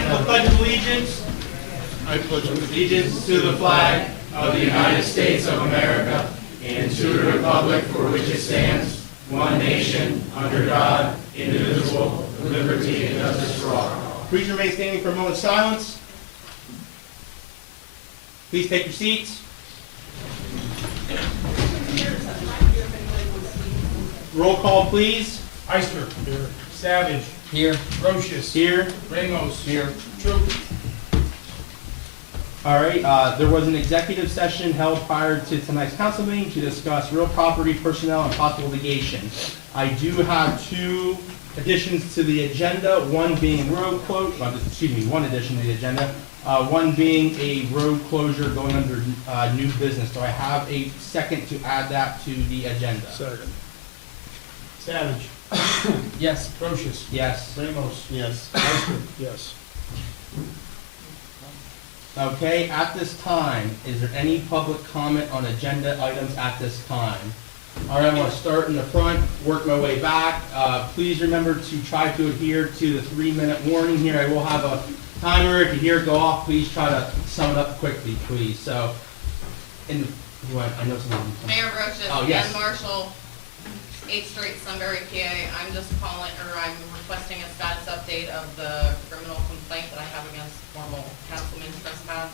stand for the Pledge of Allegiance. I pledge Allegiance to the flag of the United States of America and to the republic for which it stands, one nation, under God, indivisible, with liberty and justice for all. Please remain standing for a moment of silence. Please take your seats. Roll call, please. Eister. Here. Savage. Here. Rocious. Here. Ramos. Here. Troop. All right, there was an executive session held prior to tonight's council meeting to discuss real property, personnel, and possible litigation. I do have two additions to the agenda, one being road one addition to the agenda, one being a road closure going under new business. So I have a second to add that to the agenda. Second. Savage. Yes. Rocious. Yes. Ramos. Yes. Eister. Yes. Okay, at this time, is there any public comment on agenda items at this time? All right, I'm gonna start in the front, work my way back. Please remember to try to adhere to the 3-minute warning here. I will have a timer. If you hear it go off, please try to sum it up quickly, please. So, I know someone. Mayor Brochus. Oh, yes. And Marshall, 8th Street, Sunbury, PA. I'm requesting a status update of the criminal complaint that I have against former councilman trespass,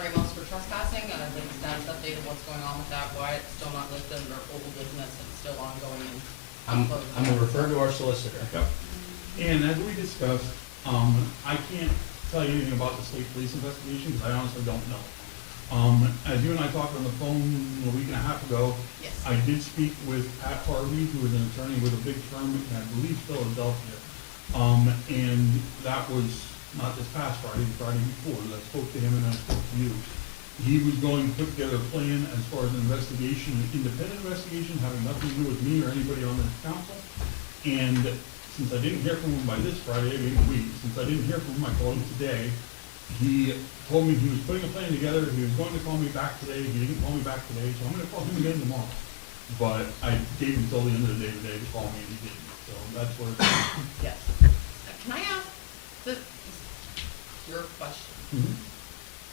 Ramos for trespassing, and I'd like a status update of what's going on with that, why it's still not listed under old business and still ongoing. I'm gonna refer to our solicitor. Yep. And as we discussed, I can't tell you anything about the state police investigation because I honestly don't know. As you and I talked on the phone a week and a half ago, Yes. I did speak with Pat Harvey, who is an attorney with a big firm in, I believe, Philadelphia. And that was not this past Friday, the Friday before. I spoke to him and I spoke to you. He was going to put together a plan as far as an investigation, an independent investigation, having nothing to do with me or anybody on this council. And since I didn't hear from him by this Friday, I gave him a week. Since I didn't hear from him, I called him today. He told me he was putting a plan together. He was going to call me back today. He didn't call me back today, so I'm going to call him again tomorrow. But I gave him until the end of the day today to call me, and he didn't. So that's where it's at. Yes. Can I ask your question? Mhm.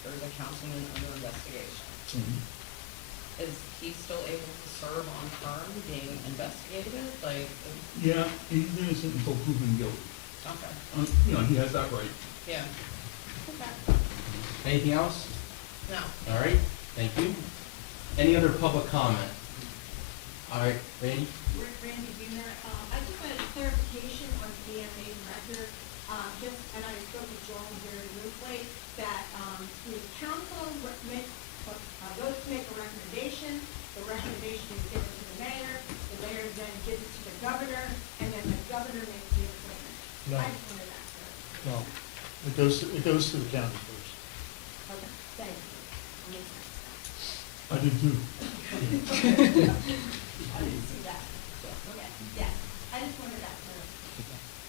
There's a councilman under investigation. Mhm. Is he still able to serve on term being investigated? Like, Yeah, he's innocent until proven guilty. okay, He has that right. yeah. Okay. Anything else? No. All right, thank you. Any other public comment? All right, Randy? Randy Buhner. I just wanted a clarification on the DMA record. And I spoke with Joel very briefly, that the council votes to make a recommendation. The recommendation is given to the mayor then gives it to the governor, and then the governor makes the appointment. No. I just wanted that clear. No. It goes to the county first. Okay, thank you. Makes sense. I did too. I didn't see that. Okay, yes, I just wanted that clear.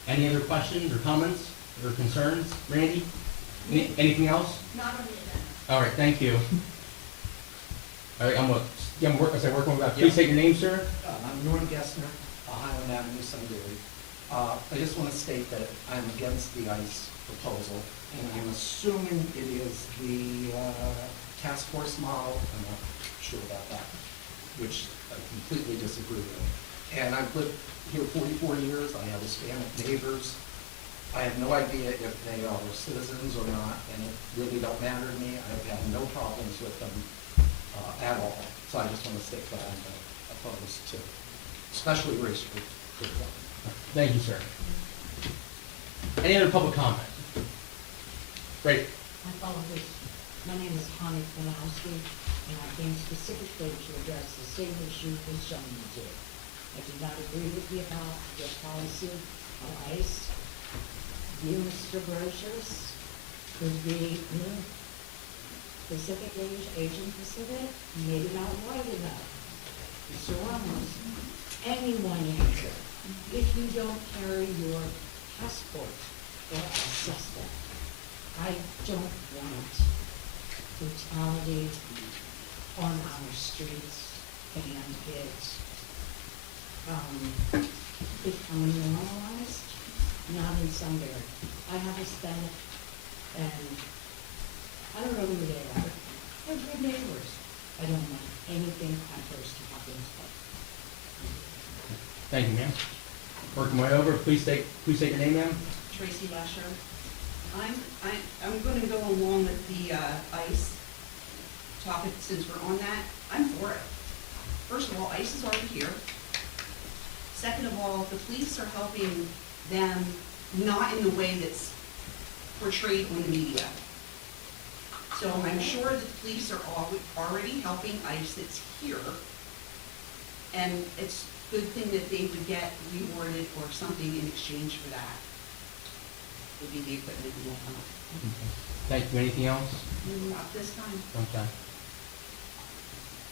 Any other questions or comments or concerns? Randy? Anything else? Not on the agenda. All right, thank you. All right, I'm working with that. Please take your name, sir. I'm Norm Gessner, Highland Avenue, Sunbury. I just want to state that I'm against the ICE proposal, and I'm assuming it is the task force model. I'm not sure about that, which I completely disagree with. And I've lived here 44 years. I have Hispanic neighbors. I have no idea if they are citizens or not, and it really don't matter to me. I've had no problems with them at all. So I just want to state that I'm opposed to, especially racial. Thank you, sir. Any other public comment? Great. I follow this. My name is Connie Kwiatkowski, and I came specifically to address the same issue this gentleman did. I do not agree with you about your policy of ICE. You, Mr. Brochus, could be Pacific Asian Pacific, maybe not white enough. Mr. Ramos, anyone here, if you don't carry your passport or assess that, I don't want brutality on our streets and it's becoming normalized, not in Sunbury. I have Hispanic And I don't know who they are. They're good neighbors. I don't want anything adverse to happen to them. Thank you, ma'am. Working my way over, please state your name, ma'am. Tracy Lasher. I'm going to go along with the ICE topic since we're on that. I'm for it. First of all, ICE is already here. Second of all, the police are helping them not in the way that's portrayed on the media. So I'm sure that the police are already helping ICE that's here. And it's a good thing that they would get rewarded or something in exchange for that. Would be the equipment and whatnot. Thank you. Anything else? Not this time. Okay.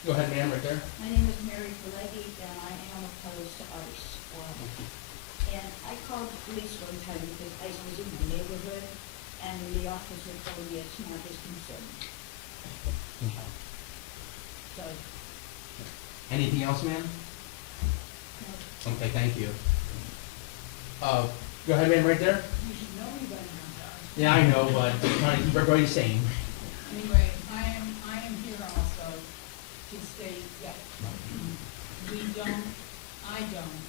Go ahead, ma'am, right there. My name is Mary Pileggi, and I am opposed to ICE. And I called the police one time because ICE was in my neighborhood, and the officer told me it's not his concern. So, Anything else, ma'am? no, Okay, thank you. Go ahead, ma'am, right there. you should know me by now. Yeah, I know, but I'm trying to keep everybody sane. Anyway, I am here also to state that I don't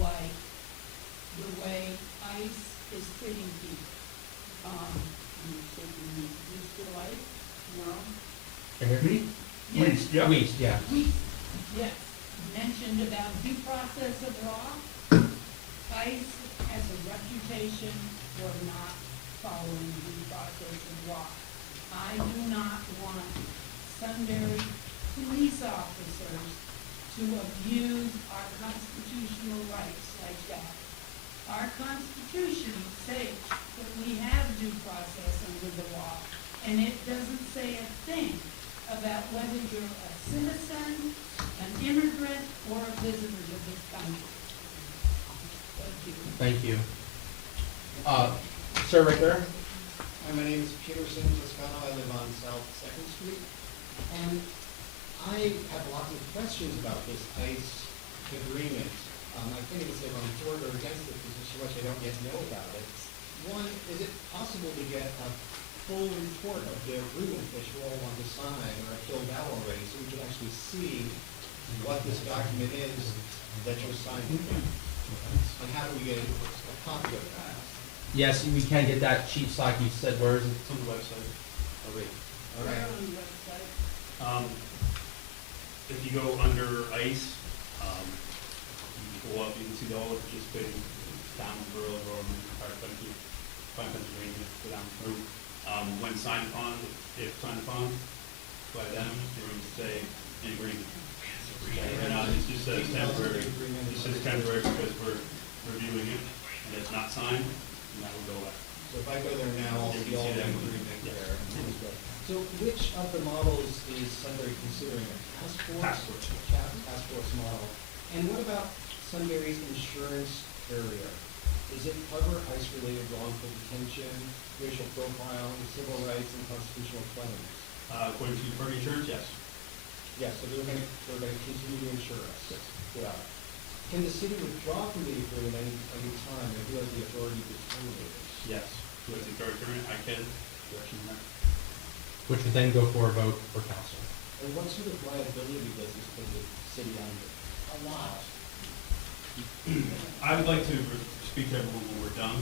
like the way ICE is treating people. You used to like, no? Can you hear me? Please, yeah. Please, yeah. Yes, mentioned about due process of law. ICE has a reputation for not following due process of law. I do not want Sunbury police officers to abuse our constitutional rights like that. Our Constitution states that we have due process under the law, and it doesn't say a thing about whether you're a citizen, an immigrant, or a visitor to this country. Thank you. Thank you. Sir, right there. Hi, my name is Peterson Toscano. I live on South Second Street. And I have lots of questions about this ICE agreement. I think it's either on for or against the position, which I don't yet know about it. One, is it possible to get a full report of the agreement that you all want to sign or have filled out already, so we can actually see what this document is that you're signing? And how do we get a copy of that? Yes, we can get that sheet like you said. Where is it? It's on the website. Oh, wait. All We're right. on the website. If you go under ICE, you can pull up, you can see all the participating towns, boroughs, Roman, entire country, Pennsylvania, go down through. When signed upon, if signed upon by them, they're going to say in agreement. And it just says temporary, it says temporary because we're reviewing it, and it's not signed, and that will go away. So if I go there now, I'll You see can all see the that. agreement Yes. there. So which of the models is Sunbury considering, a task force? Task force. Task force model. And what about Sunbury's insurance carrier? Does it cover ICE-related wrongful detention, racial profiling, civil rights, and constitutional claims? According to Deferred Insurance, yes. Yes, so they're gonna continue to insure us. Yeah. Can the city withdraw from the agreement any time, or who has the authority to terminate it? Yes. Who has the authority to terminate? I can, direction on that. Which would then go for a vote for council. And what sort of liability does this put the city under? A lot. I would like to speak to everyone when we're done.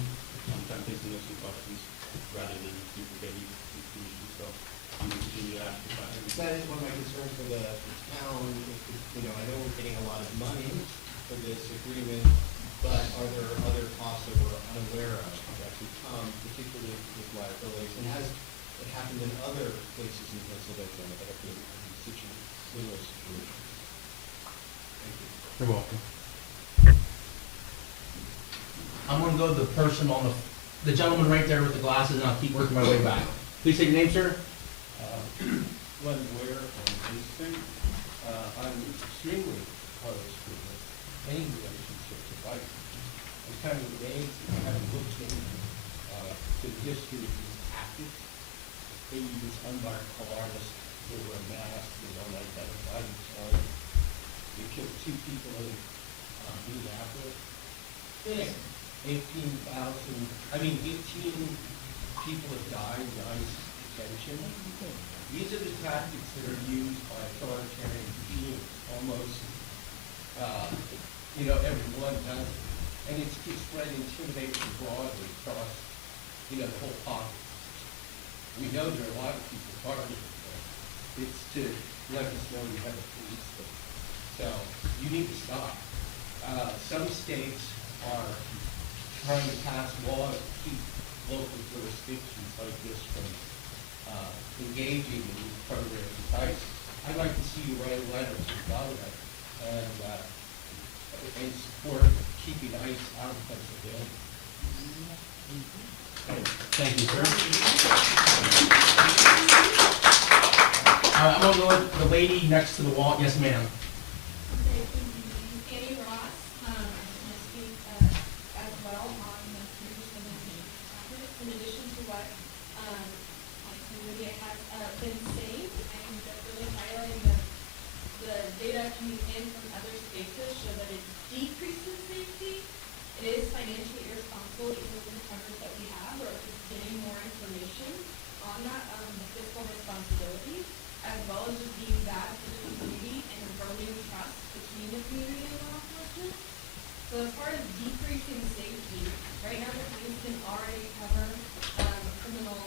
Sometimes taking those questions rather than duplicating information. So I'm going to continue to ask the questions. That is one of my concerns for the town. You know, I know we're getting a lot of money for this agreement, but are there other costs that we're unaware of that could come, particularly with liabilities? And has it happened in other places in Pennsylvania that have been in similar situations? Thank you. You're welcome. I'm going to go to the person on the gentleman right there with the glasses, and I'll keep working my way back. Please say your name, sir. Wed June and Degenstein. I'm extremely opposed to any relationship with ICE. I'm kind of amazed at having looked into the history of these tactics. They use unmarked alarmists who wear masks, they don't identify themselves. They killed 2 people in Minneapolis. 18 people have died in ICE detention. These are the tactics that are used by authoritarian regimes, almost, everyone does it. And it's to spread intimidation broadly across, the whole populace. We know there are a lot of people targeted, but it's to let us know you have a police state. So you need to stop. Some states are trying to pass laws to keep local jurisdictions like this from engaging in these programs with ICE. I'd like to see you write a letter to the governor and support keeping ICE out of Pennsylvania. Thank you, sir. I'm gonna go with the lady next to the wall. Yes, ma'am. Annie Ross, I'm going to speak as well on the previous topics. In addition to what my community has been saying, I'm just really highlighting the data coming in from other spaces show that it decreases safety. It is financially irresponsible, even with the numbers that we have, or just getting more information on that, the fiscal responsibility, as well as just being bad for the community and eroding trust between the community and law enforcement. So as far as decreasing safety, right now the police can already cover criminal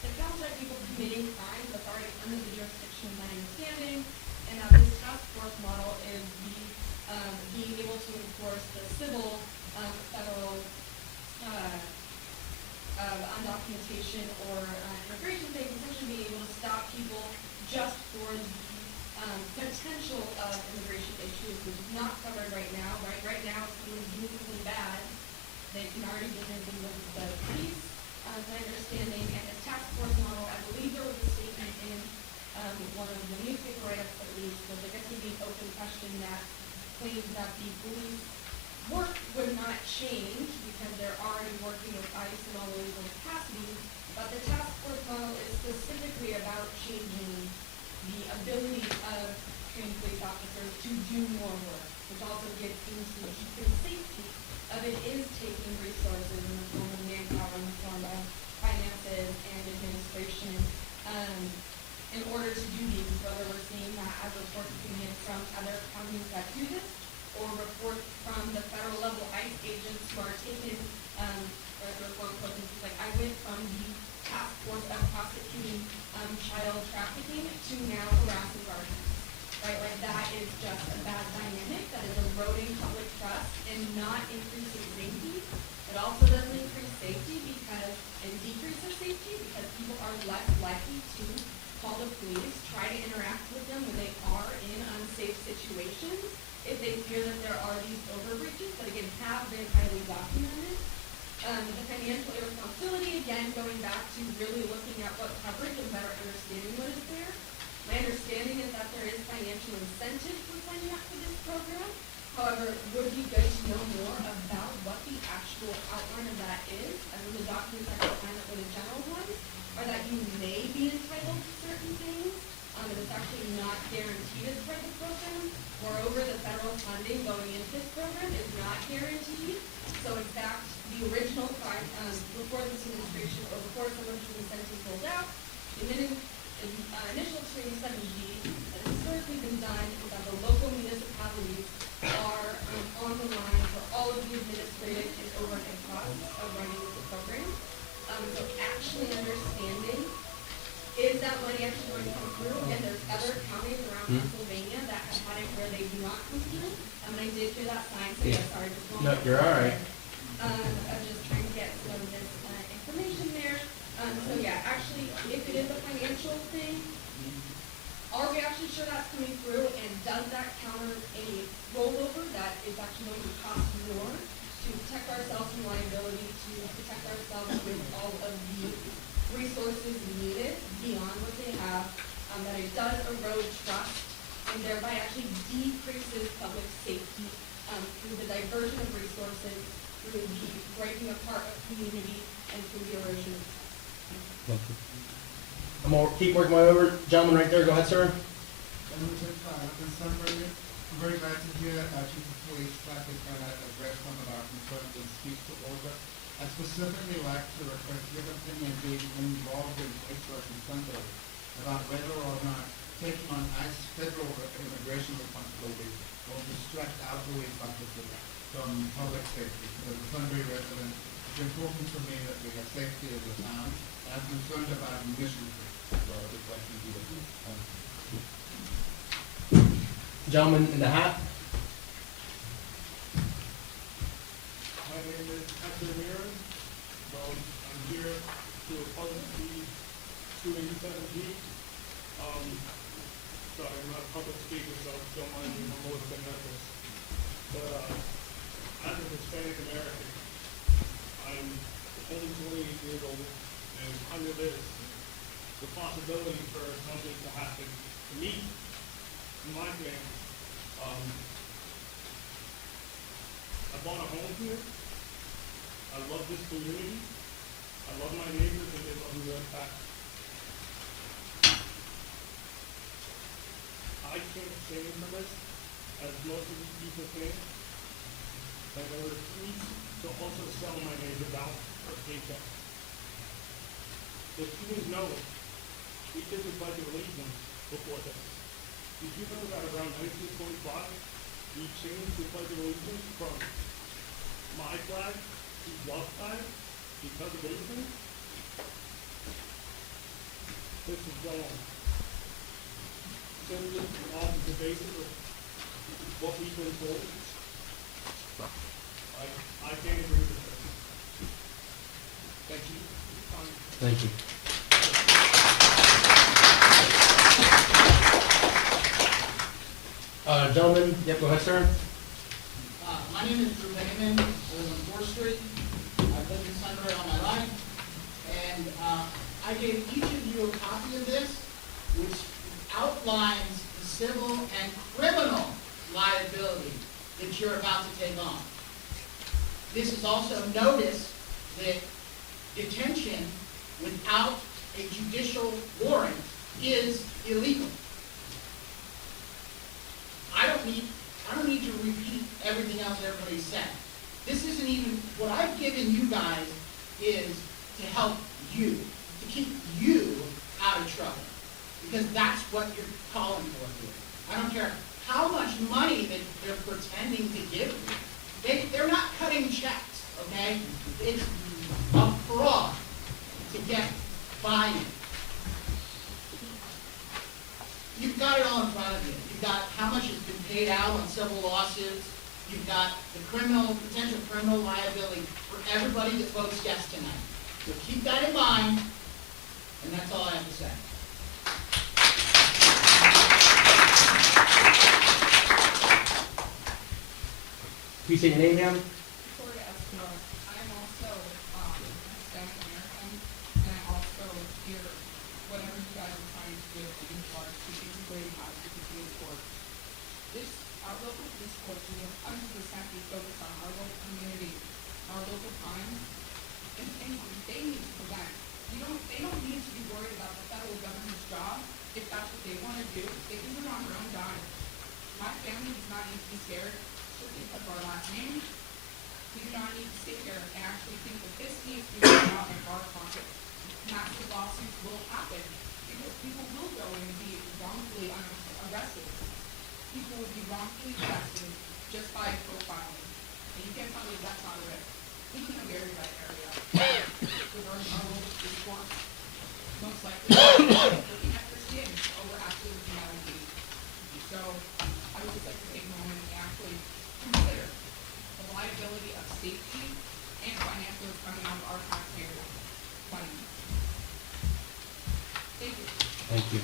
accounts like people committing crimes that's already under the jurisdiction of my understanding, and that this task force model is being able to enforce the civil federal undocumentation or immigration things, essentially being able to stop people just for the potential of immigration issues, which is not covered right now. Right now, if someone's doing something bad, they can already get into the police. My understanding, and this task force model, I believe there was a statement in one of the newspaper write-ups at least, was I guess would be an open question that claims that the police work would not change because they're already working with ICE in all the legal capacities, but the task force model is specifically about changing the ability of trained police officers to do more work, which also gets into the safety of it is taking resources in the form of manpower, in the form of finances and administration, in order to do these, whether we're seeing that as reports coming in from other counties that do this, or reports from the federal level ICE agents who are taking, like I went from the task force of prosecuting child trafficking to now harassing guardians, right? Like that is just a bad dynamic that is eroding public trust and not increasing safety. It also doesn't increase safety because, and decreases safety because people are less likely to call the police, try to interact with them when they are in unsafe situations, if they fear that there are these overreaches that again have been highly documented. The financial irresponsibility, again, going back to really looking at what coverage and better understanding what is there. My understanding is that there is financial incentive for signing up for this program. However, it would be good to know more about what the actual outline of that is. I mean, the documents I can find out were the general ones, are that you may be entitled to certain things, and it's actually not guaranteed as part of the program. Moreover, the federal funding going into this program is not guaranteed. So in fact, the original before this administration or before some of these incentives rolled out, the initial training 7G that has historically been done is that the local municipalities are on the line for all of the administrative and overhead costs of running the program. So actually understanding, is that money actually going to come through? And there's other counties around Pennsylvania that have had it where they do not come through. And I did hear that sign, so yeah, sorry. No, you're all right. I'm just trying to get some of this information there. So yeah, actually, if it is a financial thing, are we actually sure that's coming through? And does that counter any rollover that is actually going to cost more to protect ourselves from liability, to protect ourselves with all of the resources needed beyond what they have, that it does erode trust and thereby actually decreases public safety through the diversion of resources, through the breaking apart of community, and through the erosion of trust. I'm gonna keep working my way over. Gentleman right there, go ahead, sir. I'm very glad to hear Chief of Police Traffic address some of our concerns and speak to all of us. I specifically like to request your opinion being involved in ice working Sunday about whether or not taking on ICE federal immigration responsibilities will distract outgoing funds from public safety. As a Sunbury resident, it's important to me that we have safety as a town. I'm concerned about emissions. So the question is, Gentleman in the hat. My name is Hector Ramirez. I'm here to oppose the 287G. Sorry, I'm not a public speaker, so don't mind me, I'm more than this. But as a Hispanic American, I'm only 28 years old, and under this, the possibility for something to happen to me, and my family. I bought a home here. I love this community. I love my neighbors and they love me right back. I can't stand for this, as most of these people think, that I refuse to also sell my neighbor down for a paycheck. The students know it. We did the Pledge of Allegiance before this. Did you know that around 1945, we changed the Pledge of Allegiance from my flag to your flag because of anything? This is wrong. Simply off the basis of what we've been told. I can't agree with this. Thank you. Thank you. Gentlemen, yep, go ahead, sir. My name is Drew Bayman. I live on 4th Street. I've lived in Sunbury all my life. And I gave each of you a copy of this, which outlines the civil and criminal liability that you're about to take on. This is also notice that detention without a judicial warrant is illegal. I don't need to repeat everything else everybody said. This isn't even, what I've given you guys is to help you, to keep you out of trouble. Because that's what you're calling for here. I don't care how much money that they're pretending to give you. They're not cutting checks, okay? It's a fraud to get buy-in. You've got it all in front of you. You've got how much has been paid out on civil lawsuits. You've got the potential criminal liability for everybody that votes yes tonight. So keep that in mind, and that's all I have to say. Please say your name, ma'am. Victoria Escobar. I'm also Hispanic American, and I also hear whatever you guys are trying to do in regards to integrating out of the police court. Our local police court is 100% focused on our local community, our local crime, and they need to prevent. They don't need to be worried about the federal government's job if that's what they want to do. They can do it on their own dime. My family does not need to be scared of our last name. We do not need to sit here and actually think that this needs to be done out of our pockets. Massive lawsuits will happen because people will go and be wrongfully arrested. People will be wrongfully arrested just by profiling. And you can't tell me that's not a risk. We live in a very red area. With our local police force, most likely looking at their skin over absolute reality. So I would just like to take a moment and actually consider the liability of safety and financials coming out of our taxpayers' money. Thank you. Thank you.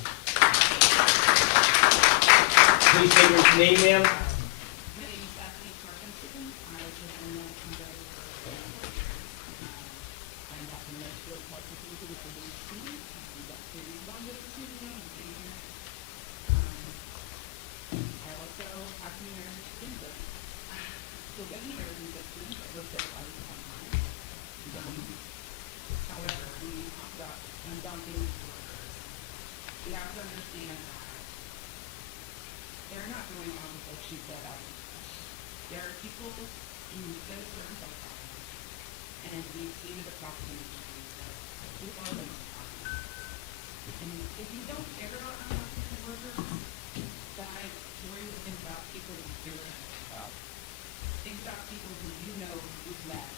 Please say your name, ma'am. My name is Bethany Parkinson. I live in Northumberland for 4 years. I'm back in the field working with the WNEP. I'm got to run with the student engagement. I also have some years in this. Still getting years in this student, but we're still on time. However, when you talk about undaunting workers, we have to understand that they're not doing all the what she said out. There are people who get a certain profile, and we exceeded the property to our limits. And if you don't ever on the workers, then I worry think about people who do it. Think about people who you know you've met,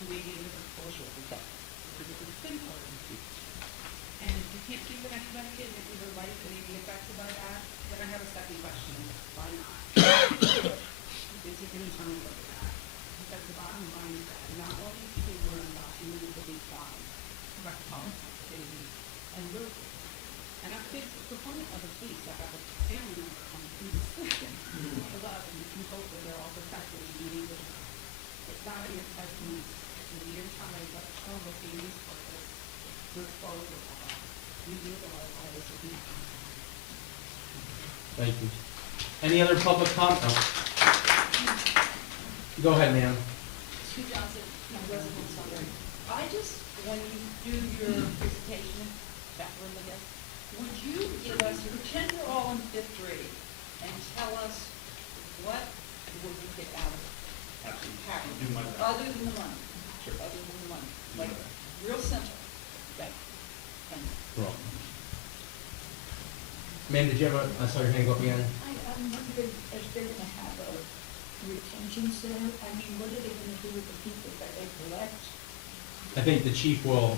who maybe live in closure with that. Because it's simple. And if you can't think of anybody in your life that may be affected by that, then I have a second question. Why not? It's a concern about that. Because the bottom line is that not all these people learn about human to be fine. Correct. And look, and I'm a big proponent of the police. I have a family member on the police. I love and you hope that they're all protected and meeting with it's not your testimony. It's your time, but show the police purpose. To expose it all. You do all this with me. Thank you. Any other public comment? Go ahead, ma'am. Sue Johnson, my resident Sunbury. I just, when you do your presentation, backroom, I guess, would you give us, pretend we're all in fifth grade, and tell us what would we get out of it? Absolutely. Do my best. Other than the money. Sure. Other than the money. Like, real simple. Okay. Thank you. Wrong. Ma'am, did you have I saw your hand go up again. I'm wondering if they're gonna have a retention center, I mean, what are they gonna do with the people that they collect? I think the chief will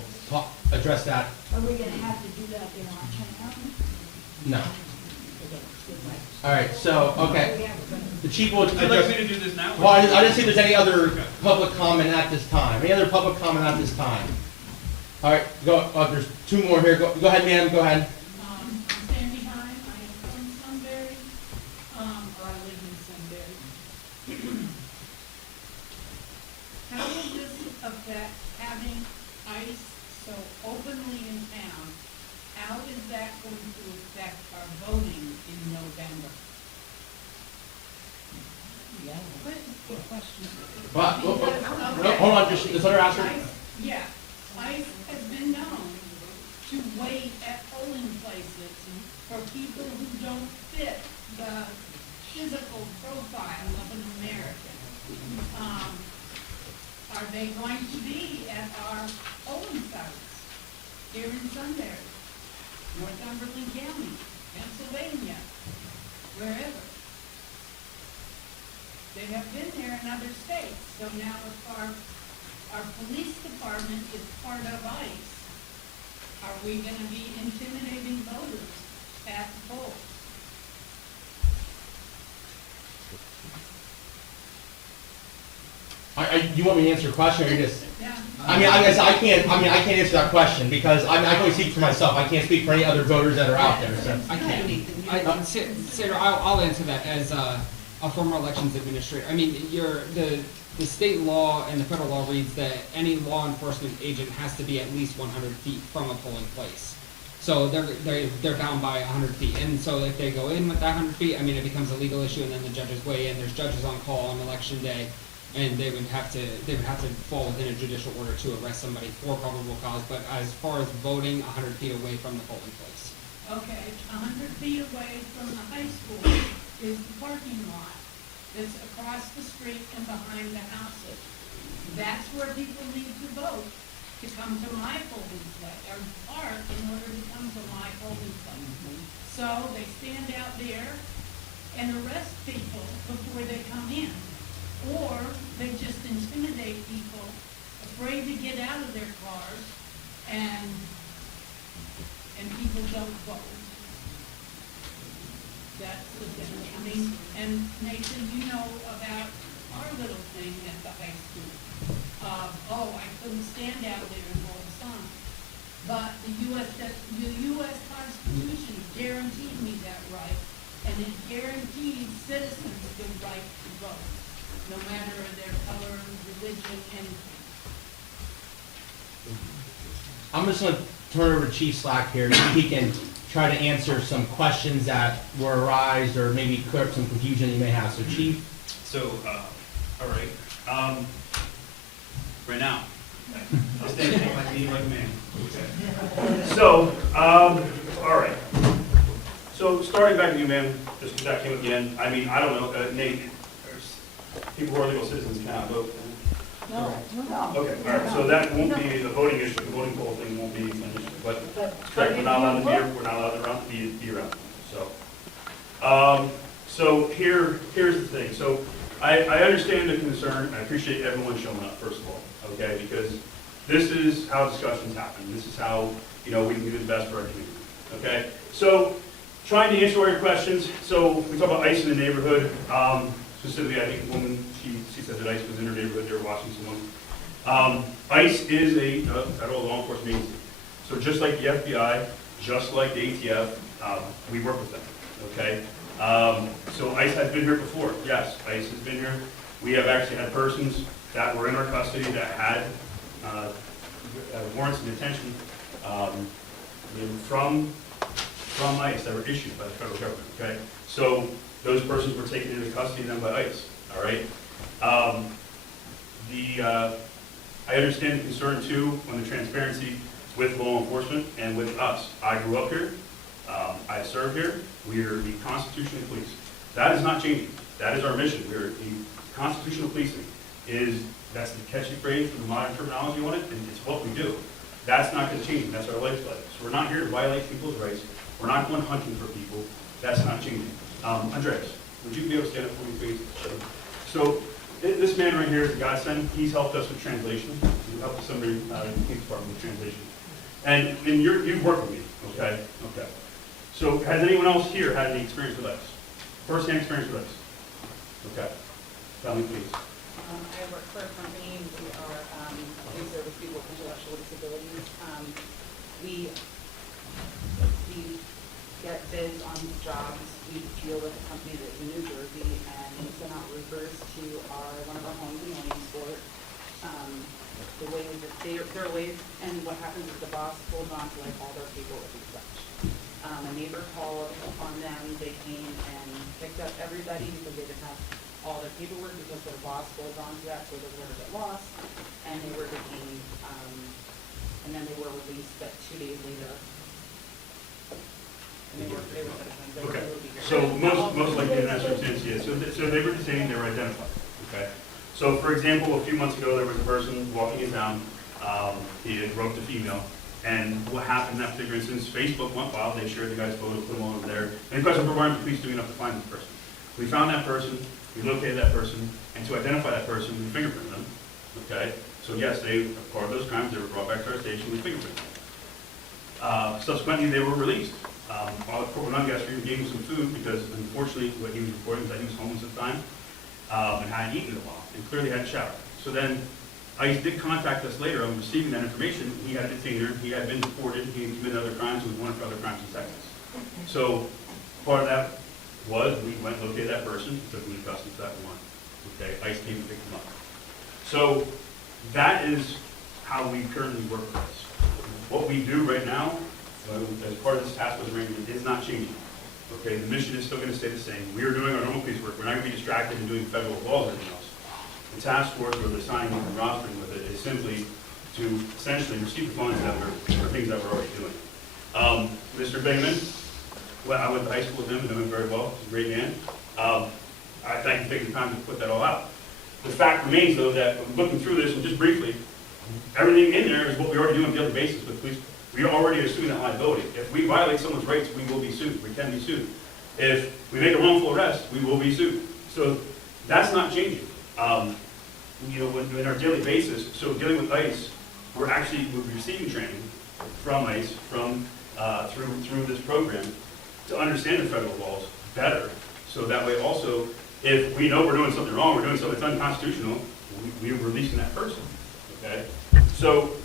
address that. Are we gonna have to do that in our town? No. All right, so, okay. The chief will Would you address. like me to do this now? Well, I didn't see if there's any other public comment at this time. Any other public comment at this time? All right, go, there's two more here. Go ahead, ma'am, go ahead. I'm Sandy Hine, I am from Sunbury, or I live in Sunbury. How will this affect having ICE so openly in town? How is that going to affect our voting in November? Yeah. Good question. Hold on, just let her answer. Yeah, ICE has been known to wait at polling places for people who don't fit the physical profile of an American. Are they going to be at our polling sites here in Sunbury, Northumberland County, Pennsylvania, wherever? They have been there in other states, so now if our police department is part of ICE, are we gonna be intimidating voters at the polls? You want me to answer your question, or you just? Yeah. I mean, I guess I can't answer that question, because I can only speak for myself. I can't speak for any other voters that are out there, so. I can. Sarah, I'll answer that as a former elections administrator. I mean, the state law and the federal law reads that any law enforcement agent has to be at least 100 feet from a polling place. So they're bound by 100 feet. And so if they go in with that 100 feet, I mean, it becomes a legal issue, and then the judges weigh in. There's judges on call on election day, and they would have to fall within a judicial order to arrest somebody for probable cause. But as far as voting, 100 feet away from the polling place. Okay, 100 feet away from the high school is the parking lot. It's across the street and behind the houses. That's where people need to vote to come to my polling place, or park in order to come to my polling place. So they stand out there and arrest people before they come in. Or they just intimidate people, afraid to get out of their cars, and people don't vote. That's the thing. I mean, and Nathan, you know about our little thing at the high school. I couldn't stand out there and hold signs. But the U.S. Constitution guaranteed me that right, and it guarantees citizens the right to vote, no matter their color, religion, and I'm just gonna turn it over to Chief Slack here, so he can try to answer some questions that were arised, or maybe clear up some confusion you may have. So, Chief? So, all right. Right now. I'll stand and take my knee like a man. Okay. So, all right. So, starting back with you, ma'am, just because that came up again. I mean, I don't know, Nate, there's people who are legal citizens cannot vote. No. Okay, all right, so that won't be a voting issue, the voting poll thing won't be an issue, but correct, we're not allowed to be, we're not allowed to be around, so. So here's the thing, so I understand the concern, I appreciate everyone showing up, first of all, okay, because this is how discussions happen, this is how, we can do the best for our community, okay? So, trying to answer all your questions, so we talk about ICE in the neighborhood, specifically, I think the woman, she said that ICE was in her neighborhood, they were watching someone. ICE is a federal law enforcement agency. So just like the FBI, just like the ATF, we work with them, okay? So ICE has been here before, yes, ICE has been here. We have actually had persons that were in our custody that had warrants of detention from ICE that were issued by the federal government, okay? So those persons were taken into custody then by ICE, all right? I understand the concern too on the transparency with law enforcement and with us. I grew up here, I serve here, we are the constitutional police. That is not changing. That is our mission. We're the constitutional policing that's the catchy phrase for the modern terminology on it, and it's what we do. That's not going to change. That's our lifestyle. So we're not here to violate people's rights. We're not going hunting for people. That's not changing. Andreas, would you be able to stand up for me, please? So this man right here is a godsend. He's helped us with translation. He helped somebody in the police department with translation. And you've worked with me, okay? Okay. So has anyone else here had any experience with us? First-hand experience with us? Okay. Tell me, please. I work for a company. We service people with intellectual disabilities. We get bids on jobs. We deal with a company that's in New Jersey, and we send out roofers to one of our homes in Williamsport. The way that they're late, and what happens is the boss holds on to like all their paperwork and such. A neighbor called on them. They came and picked up everybody because they didn't have all their paperwork because their boss holds on to that so it doesn't ever get lost. And they were detained, and then they were released, but 2 days later. And they were citizens. Okay, so most likely in that circumstance, yes. So they were detained, they were identified, okay? So for example, a few months ago, there was a person walking in town, he had roped a female, and what happened in that particular instance, Facebook went wild, they shared the guy's photo, put him all over there, and the question was, why aren't the police doing enough to find this person? We found that person, we located that person, and to identify that person, we fingerprinted them, okay? So yes, they, part of those crimes, they were brought back to our station, we fingerprinted them. Subsequently, they were released. While the corporate non-gastric gave him some food because unfortunately what he was reporting was that he was homeless at the time and hadn't eaten in a while and clearly hadn't showered. So then ICE did contact us later on receiving that information. He had detained her, he had been deported, he had committed other crimes, and was wanted for other crimes in Texas. So part of that was we went and located that person, took him into custody for that one. Okay, ICE came and picked him up. So that is how we currently work with this. What we do right now, as part of this task force arrangement, is not changing. Okay, the mission is still going to stay the same. We are doing our normal police work. We're not going to be distracted in doing federal laws or anything else. The task force, or the signing and rostering with it, is simply to essentially receive the funds that for things that we're already doing. Mr. Bingaman, well, I went to high school with him and knew him very well. He's a great man. I thank you for taking the time to put that all out. The fact remains, though, that looking through this, and just briefly, everything in there is what we already do on a daily basis with police. We already assume that liability. If we violate someone's rights, we will be sued. We can be sued. If we make a wrongful arrest, we will be sued. So that's not changing. In our daily basis, so dealing with ICE, we're receiving training from ICE through this program to understand the federal laws better. So that way also, if we know we're doing something wrong, we're doing something that's unconstitutional, we're releasing that person. Okay? So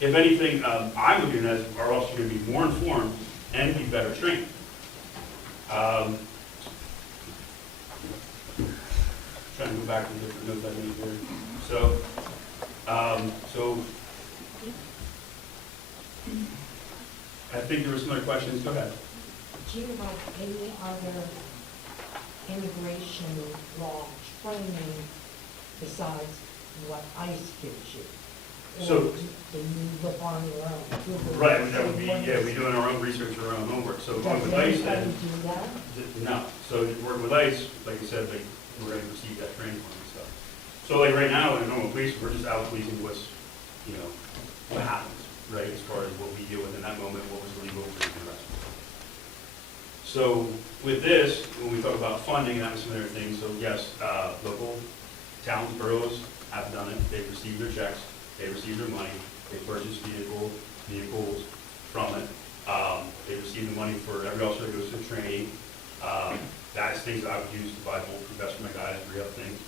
if anything, I'm looking at it as our officers are going to be more informed and be better trained. Trying to go back to different notes I need here. So I think there were some other questions. Go ahead. Do you have any other immigration law training besides what ICE gives you? So, or do you look on your own? right, that would be, we doing our own research, our own homework. So Does with ICE, anybody then, do that? no. So working with ICE, like I said, we're going to receive that training and stuff. So like right now, in normal police, we're just out policing what's, you know, what happens, right? As far as what we deal with in that moment, what was illegal, what was the rest. So with this, when we talk about funding and some other things, so yes, local towns, boroughs have done it. They've received their checks, they received their money, they purchased vehicles from it. They receive the money for every officer that goes to training. That's things that I would use to buy bulletproof vests for my guys, re-up things.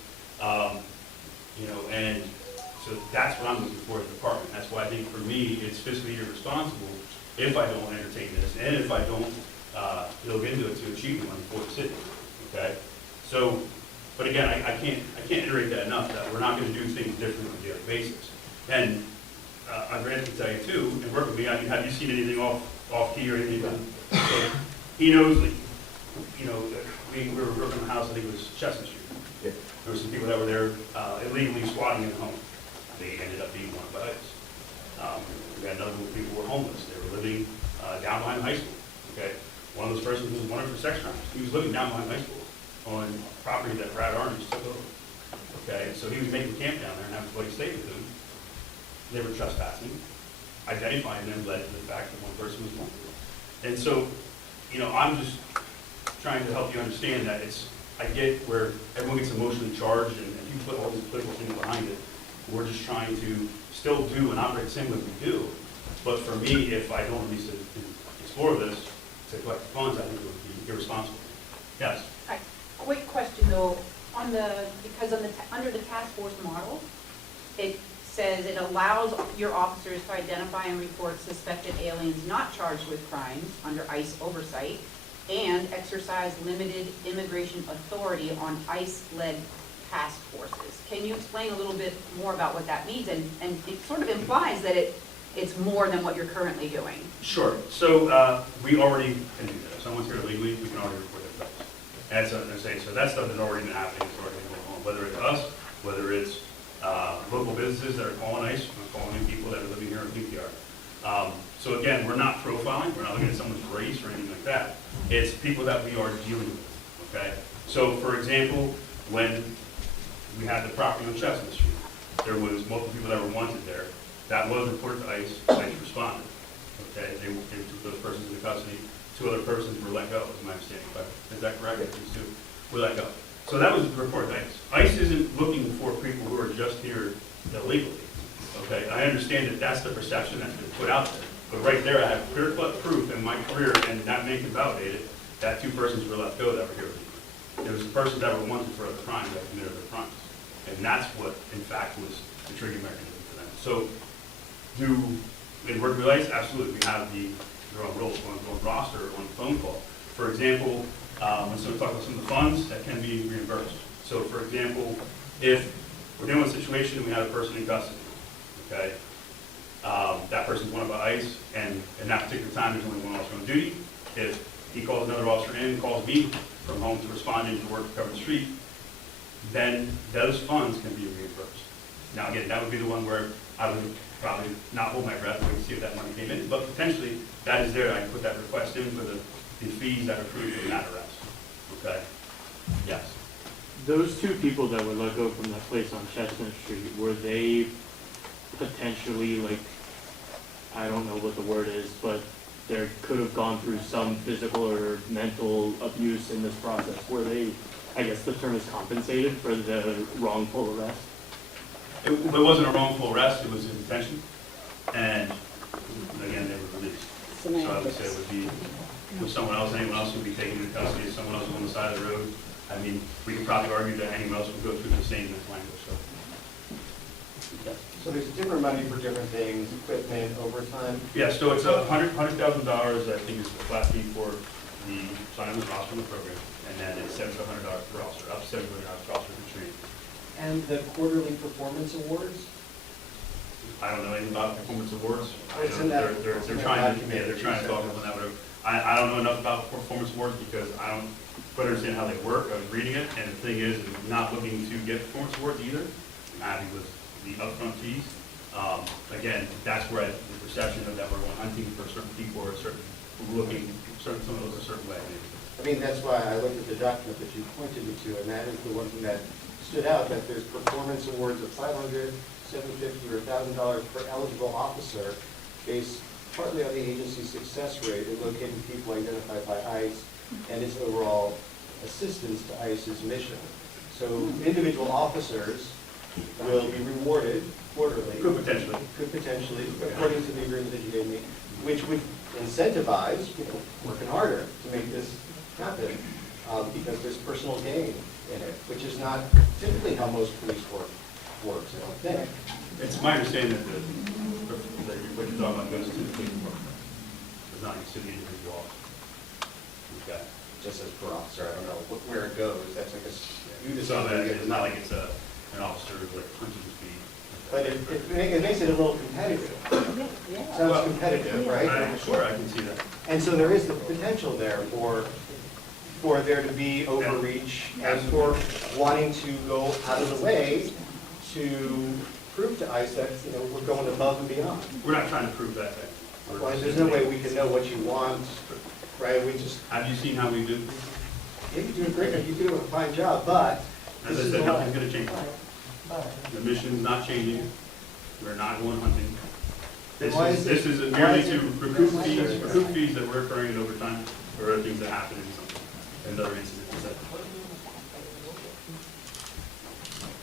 You know, and so that's what I'm looking for in the department. That's why I think for me, it's fiscally irresponsible if I don't entertain this and if I don't look into it to achieve the money for the city. Okay? So, but again, I can't iterate that enough that we're not going to do things differently on a daily basis. And Andreas can tell you too, and work with me. I mean, have you seen anything off key or anything? So he knows that, you know, we were working in the house. I think it was Chestnut Street. Yeah. There were some people that were there illegally squatting in the home. They ended up being wanted by ICE. We had another group of people who were homeless. They were living down behind high school. Okay, one of those persons was wanted for sex crimes. He was living down behind high school on property that Brad Orange took over. Okay, so he was making camp down there and having somebody stay with him. They were trespassing. Identifying them led to the fact that one person was wanted. And so, you know, I'm just trying to help you understand that I get where everyone gets emotionally charged and you put all these political things behind it. We're just trying to still do and operate the same way we do. But for me, if I don't at least explore this to collect the funds, I think it would be irresponsible. Yes? Hi. Quick question though, because under the task force model, it says it allows your officers to identify and report suspected aliens not charged with crimes under ICE oversight and exercise limited immigration authority on ICE-led task forces. Can you explain a little bit more about what that means? And it sort of implies that it's more than what you're currently doing. Sure. So we already can do that. If someone's here illegally, we can already report their place. That's what I'm saying. So that stuff has already been happening. It's already been going on. Whether it's us, whether it's local businesses that are calling ICE, or calling in people that are living here in PPR. So again, we're not profiling. We're not looking at someone's race or anything like that. It's people that we are dealing with. Okay. So for example, when we had the property on Chestnut Street, there was multiple people that were wanted there. That was reported to ICE. ICE responded. Okay, they took those persons into custody. 2 other persons were let go, is my understanding. But is that correct? These 2 were let go. So that was reported to ICE. ICE isn't looking for people who are just here illegally. Okay, I understand that that's the perception that's been put out there. But right there, I have clear-cut proof in my career, and that man can validate it, that 2 persons were let go that were here illegally. There was the persons that were wanted for other crimes that committed other crimes. And that's what, in fact, was the triggering mechanism for them. So, do they work with ICE? Absolutely. We have their own roles on roster, on phone call. For example, when someone talks about some of the funds, that can be reimbursed. So, for example, if we're dealing with a situation and we have a person in custody, okay, that person's wanted by ICE, and in that particular time, there's only one officer on duty. If he calls another officer in, calls me from home to respond into work to cover the street, then those funds can be reimbursed. Now, again, that would be the one where I would probably not hold my breath and see if that money came in, but potentially that is there. I can put that request in for the fees that accrue from that arrest. Okay? Yes. Those 2 people that were let go from that place on Chestnut Street, were they potentially, like, I don't know what the word is, but there could have gone through some physical or mental abuse in this process? Were they, I guess the term is compensated for the wrongful arrest? It wasn't a wrongful arrest, it was in detention, and again, they were released. So I would say it would be with someone else, anyone else would be taken into custody, someone else on the side of the road. I mean, we could probably argue that anyone else would go through the same language, so. Yes. So there's different money for different things, equipment, overtime? Yeah, so it's $100,000, I think is the flat fee for the sign-on the roster on the program, and then it's $700 per officer, up to $700 per officer for training. And the quarterly performance awards? I don't know anything about performance awards. It's in that- They're trying to talk about that, whatever. I don't know enough about performance awards because I don't quite understand how they work. I was reading it, and the thing is, I'm not looking to get performance awards either. I'm happy with the upfront fees. Again, that's where the perception of that we're going hunting for certain people or certain looking, some of those a certain way. I mean, that's why I looked at the document that you pointed me to, and that is the one thing that stood out that there's performance awards of $500, $750, or $1,000 per eligible officer based partly on the agency's success rate in locating people identified by ICE and its overall assistance to ICE's mission. So individual officers will be rewarded quarterly. Could potentially, according to the agreement that you gave me, which would incentivize, working harder to make this happen, because there's personal gain in it, which is not typically how most police work works, I don't think. It's my understanding that what you're talking about goes to the police department, does not to the individual officer. Okay. Just as per officer, I don't know where it goes, that's like a, you So decide. it's not like it's an officer who's like hunting speed. But it makes it a little competitive. Sounds competitive, right? Sure, I can see that. And so there is the potential there for there to be overreach and for wanting to go out of the way to prove to ICE that, we're going above and beyond. We're not trying to prove that thing. Well, there's no way we can know what you want, right? We just. Have you seen how we do? Yeah, you do a great, you do a fine job, but. As I said, nothing's gonna change. The mission's not changing. We're not going hunting. This is merely to recoup fees that were occurring in overtime or other things that happen in other incidents.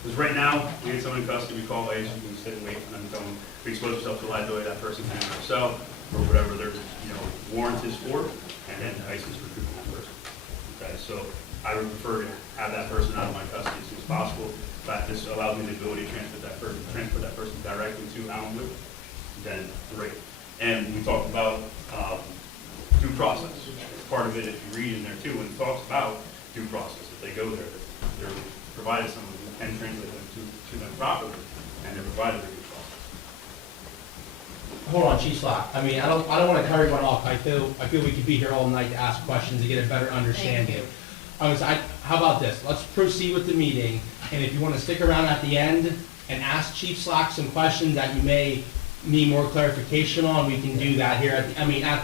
Because right now, we get someone in custody, we call ICE, we sit and wait for them to come. We expose ourselves to liability that person can have ourselves or whatever their warrant is for, and then ICE is recouping that person. Okay, so I would prefer to have that person out of my custody as soon as possible. In fact, this allows me the ability to transfer that person directly to Allenwood, then great. And we talked about due process. Part of it, if you read in there too, when it talks about due process, if they go there, they're provided someone who can translate them to them properly, and they're provided their due process. Hold on, Chief Slack. I mean, I don't want to cut everyone off. I feel we could be here all night to ask questions to get a better understanding. How about this? Let's proceed with the meeting, and if you want to stick around at the end and ask Chief Slack some questions that you may need more clarification on, we can do that here at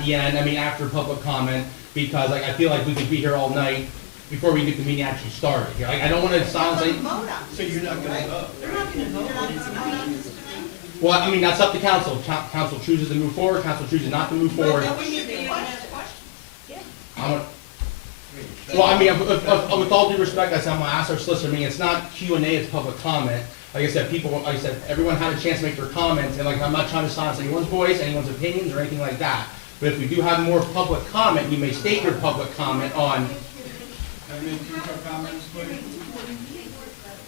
the end, after public comment, because I feel like we could be here all night before we get the meeting actually started. I don't want to sound like. So you're not going to vote? You're not going to vote. Well, that's up to council. Council chooses to move forward, council chooses not to move forward. With all due respect, I'm going to ask our solicitor, it's not Q&A, it's public comment. Like I said, everyone had a chance to make their comments, and I'm not trying to silence anyone's voice, anyone's opinions, or anything like that. But if we do have more public comment, you may state your public comment on.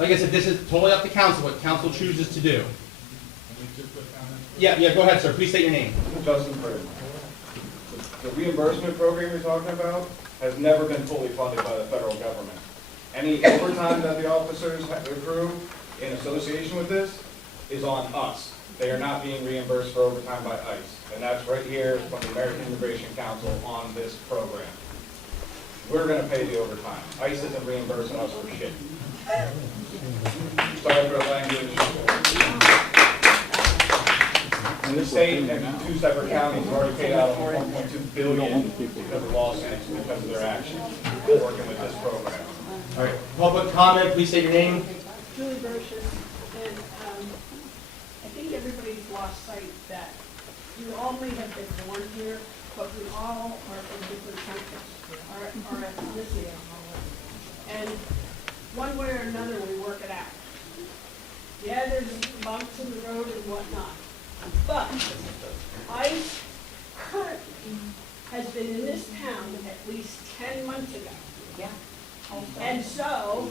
Like I said, this is totally up to council, what council chooses to do. Yeah, go ahead, sir. Please state your name. Justin Britton. The reimbursement program you're talking about has never been fully funded by the federal government. Any overtime that the officers accrue in association with this is on us. They are not being reimbursed for overtime by ICE. And that's right here from the American Immigration Council on this program. We're going to pay the overtime. ICE isn't reimbursing us for shit. Sorry for the language. And the state and two separate counties have already paid out over $1.2 billion because of lawsuits because of their actions working with this program. All right, public comment, please state your name. Julie Brochus, and I think everybody's lost sight that you all may have been born here, but we all are from different countries, our ethnicity. And one way or another, we work it out. Yeah, there's bumps in the road and whatnot. But ICE currently has been in this town at least 10 months ago. Yeah. And so,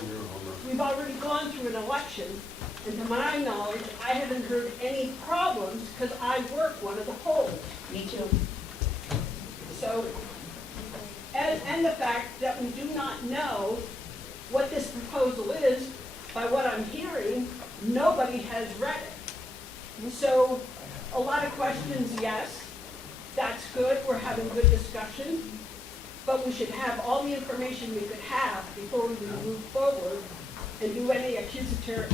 we've already gone through an election, and to my knowledge, I haven't heard any problems because I work one of the polls. Me too. So, and the fact that we do not know what this proposal is, by what I'm hearing, nobody has read it. So, a lot of questions, yes, that's good, we're having good discussion, but we should have all the information we could have before we move forward and do any accusatory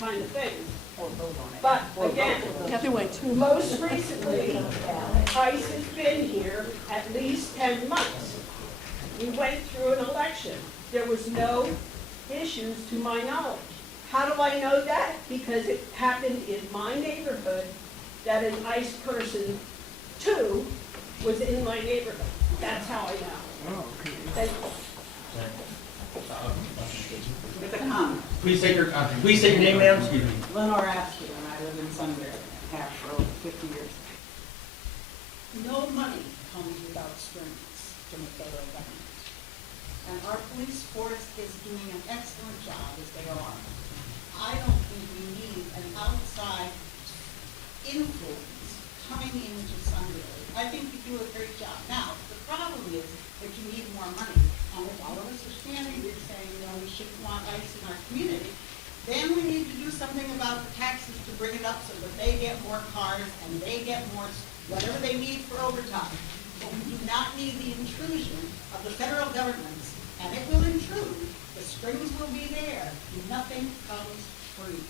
kind of things. But again, most recently, ICE has been here at least 10 months. We went through an election. There was no issues to my knowledge. How do I know that? Because it happened in my neighborhood that an ICE person, too, was in my neighborhood. That's how I know. Thank you. With a comment. Please state your name, ma'am. Excuse me. Lenore Askew, and I live in Sunbury, half for over 50 years. No money comes without strings from the federal government. And our police force is doing an excellent job as they are. I don't think we need an outside influence coming into Sunbury. I think we do a great job. Now, the problem is that you need more money. And if all of us are standing here saying, you know, we shouldn't want ICE in our community, then we need to do something about the taxes to bring it up so that they get more cars and they get more, whatever they need for overtime. But we do not need the intrusion of the federal government, and it will intrude. The strings will be there. Nothing comes free.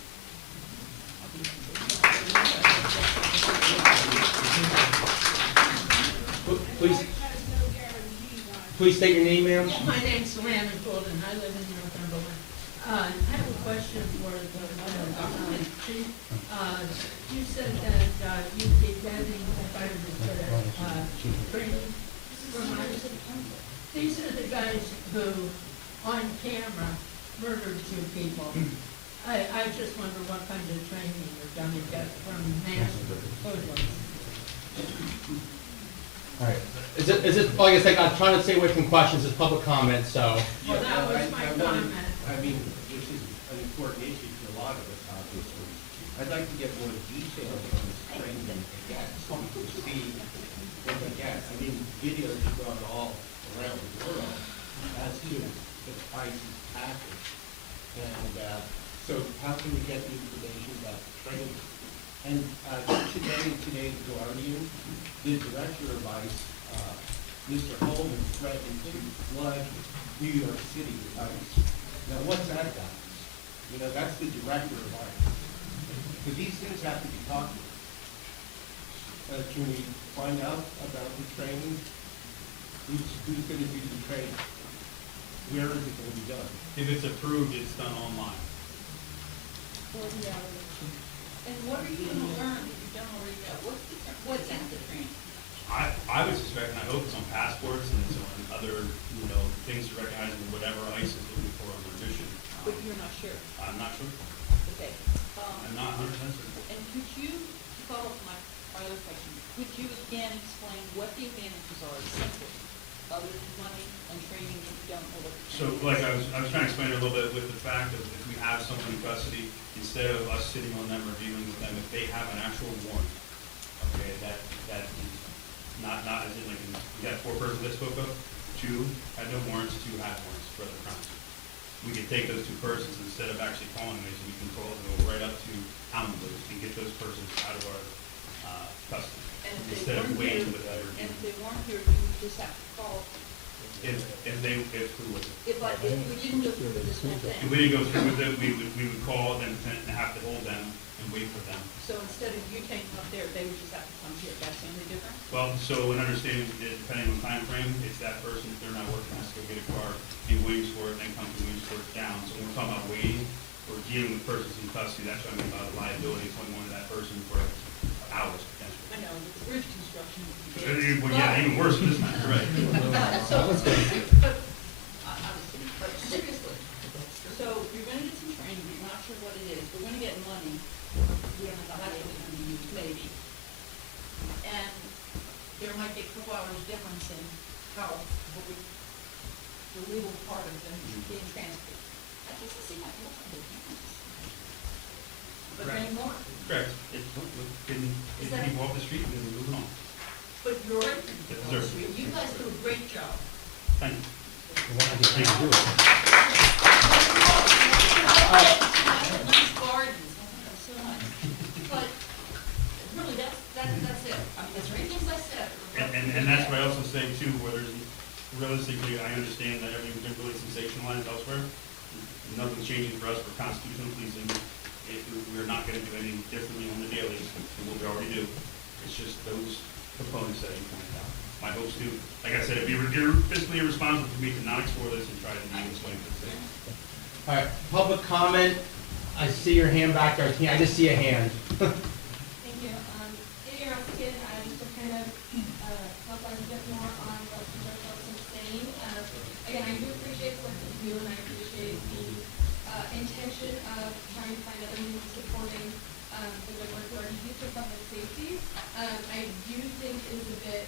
Please state your name, ma'am. Yeah, my name's Savannah Golden, I live in Northumberland. I have a question for the chief. You said that you'd be getting, if I understood, training from ICE. These are the guys who, on camera, murdered two people. I just wonder what kind of training you're going to get from mass hoodlums. All right. Is it, like I said, I'm trying to stay away from questions, it's public comment, so. Well, that was my comment. I mean, this is an important issue to a lot of us, obviously. I'd like to get more details on this training again, to see what they get. I mean, videos have gone all around the world as to the ICE's package. And so how can we get the information about training? And today, the Guardian, the director of ICE, Mr. Holman, threatened to flood New York City with ICE. Now, what's that about? You know, that's the director of ICE. Because these things have to be talked about. Can we find out about the training? Who's going to do the training? Where is it going to be done? If it's approved, it's done online. 40 hours. And what are you going to learn if you don't already know? What's in the training? I would suspect, and I hope it's on passports and it's on other, things to recognize whatever ICE is looking for on their mission. But you're not sure. I'm not sure. Okay. I'm not 100% certain. And could you, to follow up my other question, could you again explain what the advantages are simply, other than money and training if you don't know what the So, like I was trying to explain it a little bit with the fact of if we have someone in custody, instead of us sitting on them or dealing with them, if they have an actual warrant, okay, that is not as in like, we got 4 persons that spoke of, 2 had no warrants, 2 had warrants for other crimes. We could take those 2 persons instead of actually calling them, so we can go right up to hound those and get those persons out of our custody. And if Instead of waiting with other. And if they weren't here, you would just have to call. If who was it? If we didn't go through with this whole thing. If we didn't go through with it, we would call them and have to hold them and wait for them. So instead of you taking them up there, they would just have to come here. That's the only difference? Well, so in understanding, depending on time frame, it's that person, if they're not working, has to go get a car in Williamsport, then come to Williamsport down. So when we're talking about waiting, or dealing with persons in custody, that's what I mean about liability, it's only one of that person for hours potentially. I know, with the bridge construction. Well, yeah, even worse this time, right. But seriously, so you're gonna get some training, you're not sure what it is, we're gonna get money, we don't know how to use, maybe. And there might be a couple hours difference in how, the legal part of them being transferred. That doesn't seem like a lot of difference. But anymore. Correct. It's getting people off the street and then moving on. But you're, Yes, sir. you guys do a great job. Thank you. Nice gardens, so much. But really, that's it. I mean, that's right, things I said. And that's what I also say too, where there's, realistically, I understand that everything's been really sensationalized elsewhere. Nothing's changing for us for constitutional policing. We're not gonna do anything differently on the daily than what we already do. It's just those components that you pointed out. My hopes do, like I said, it'd be fiscally irresponsible for me to not explore this and try to do this way for the city. All right, public comment. I see your hand back there. I just see a hand. Thank you. Getting around to just to kind of help us a bit more on what Mr. Phillips was saying. Again, I do appreciate what you do, and I appreciate the intention of trying to find other means of supporting the good work we're already doing for public safety. I do think is a bit,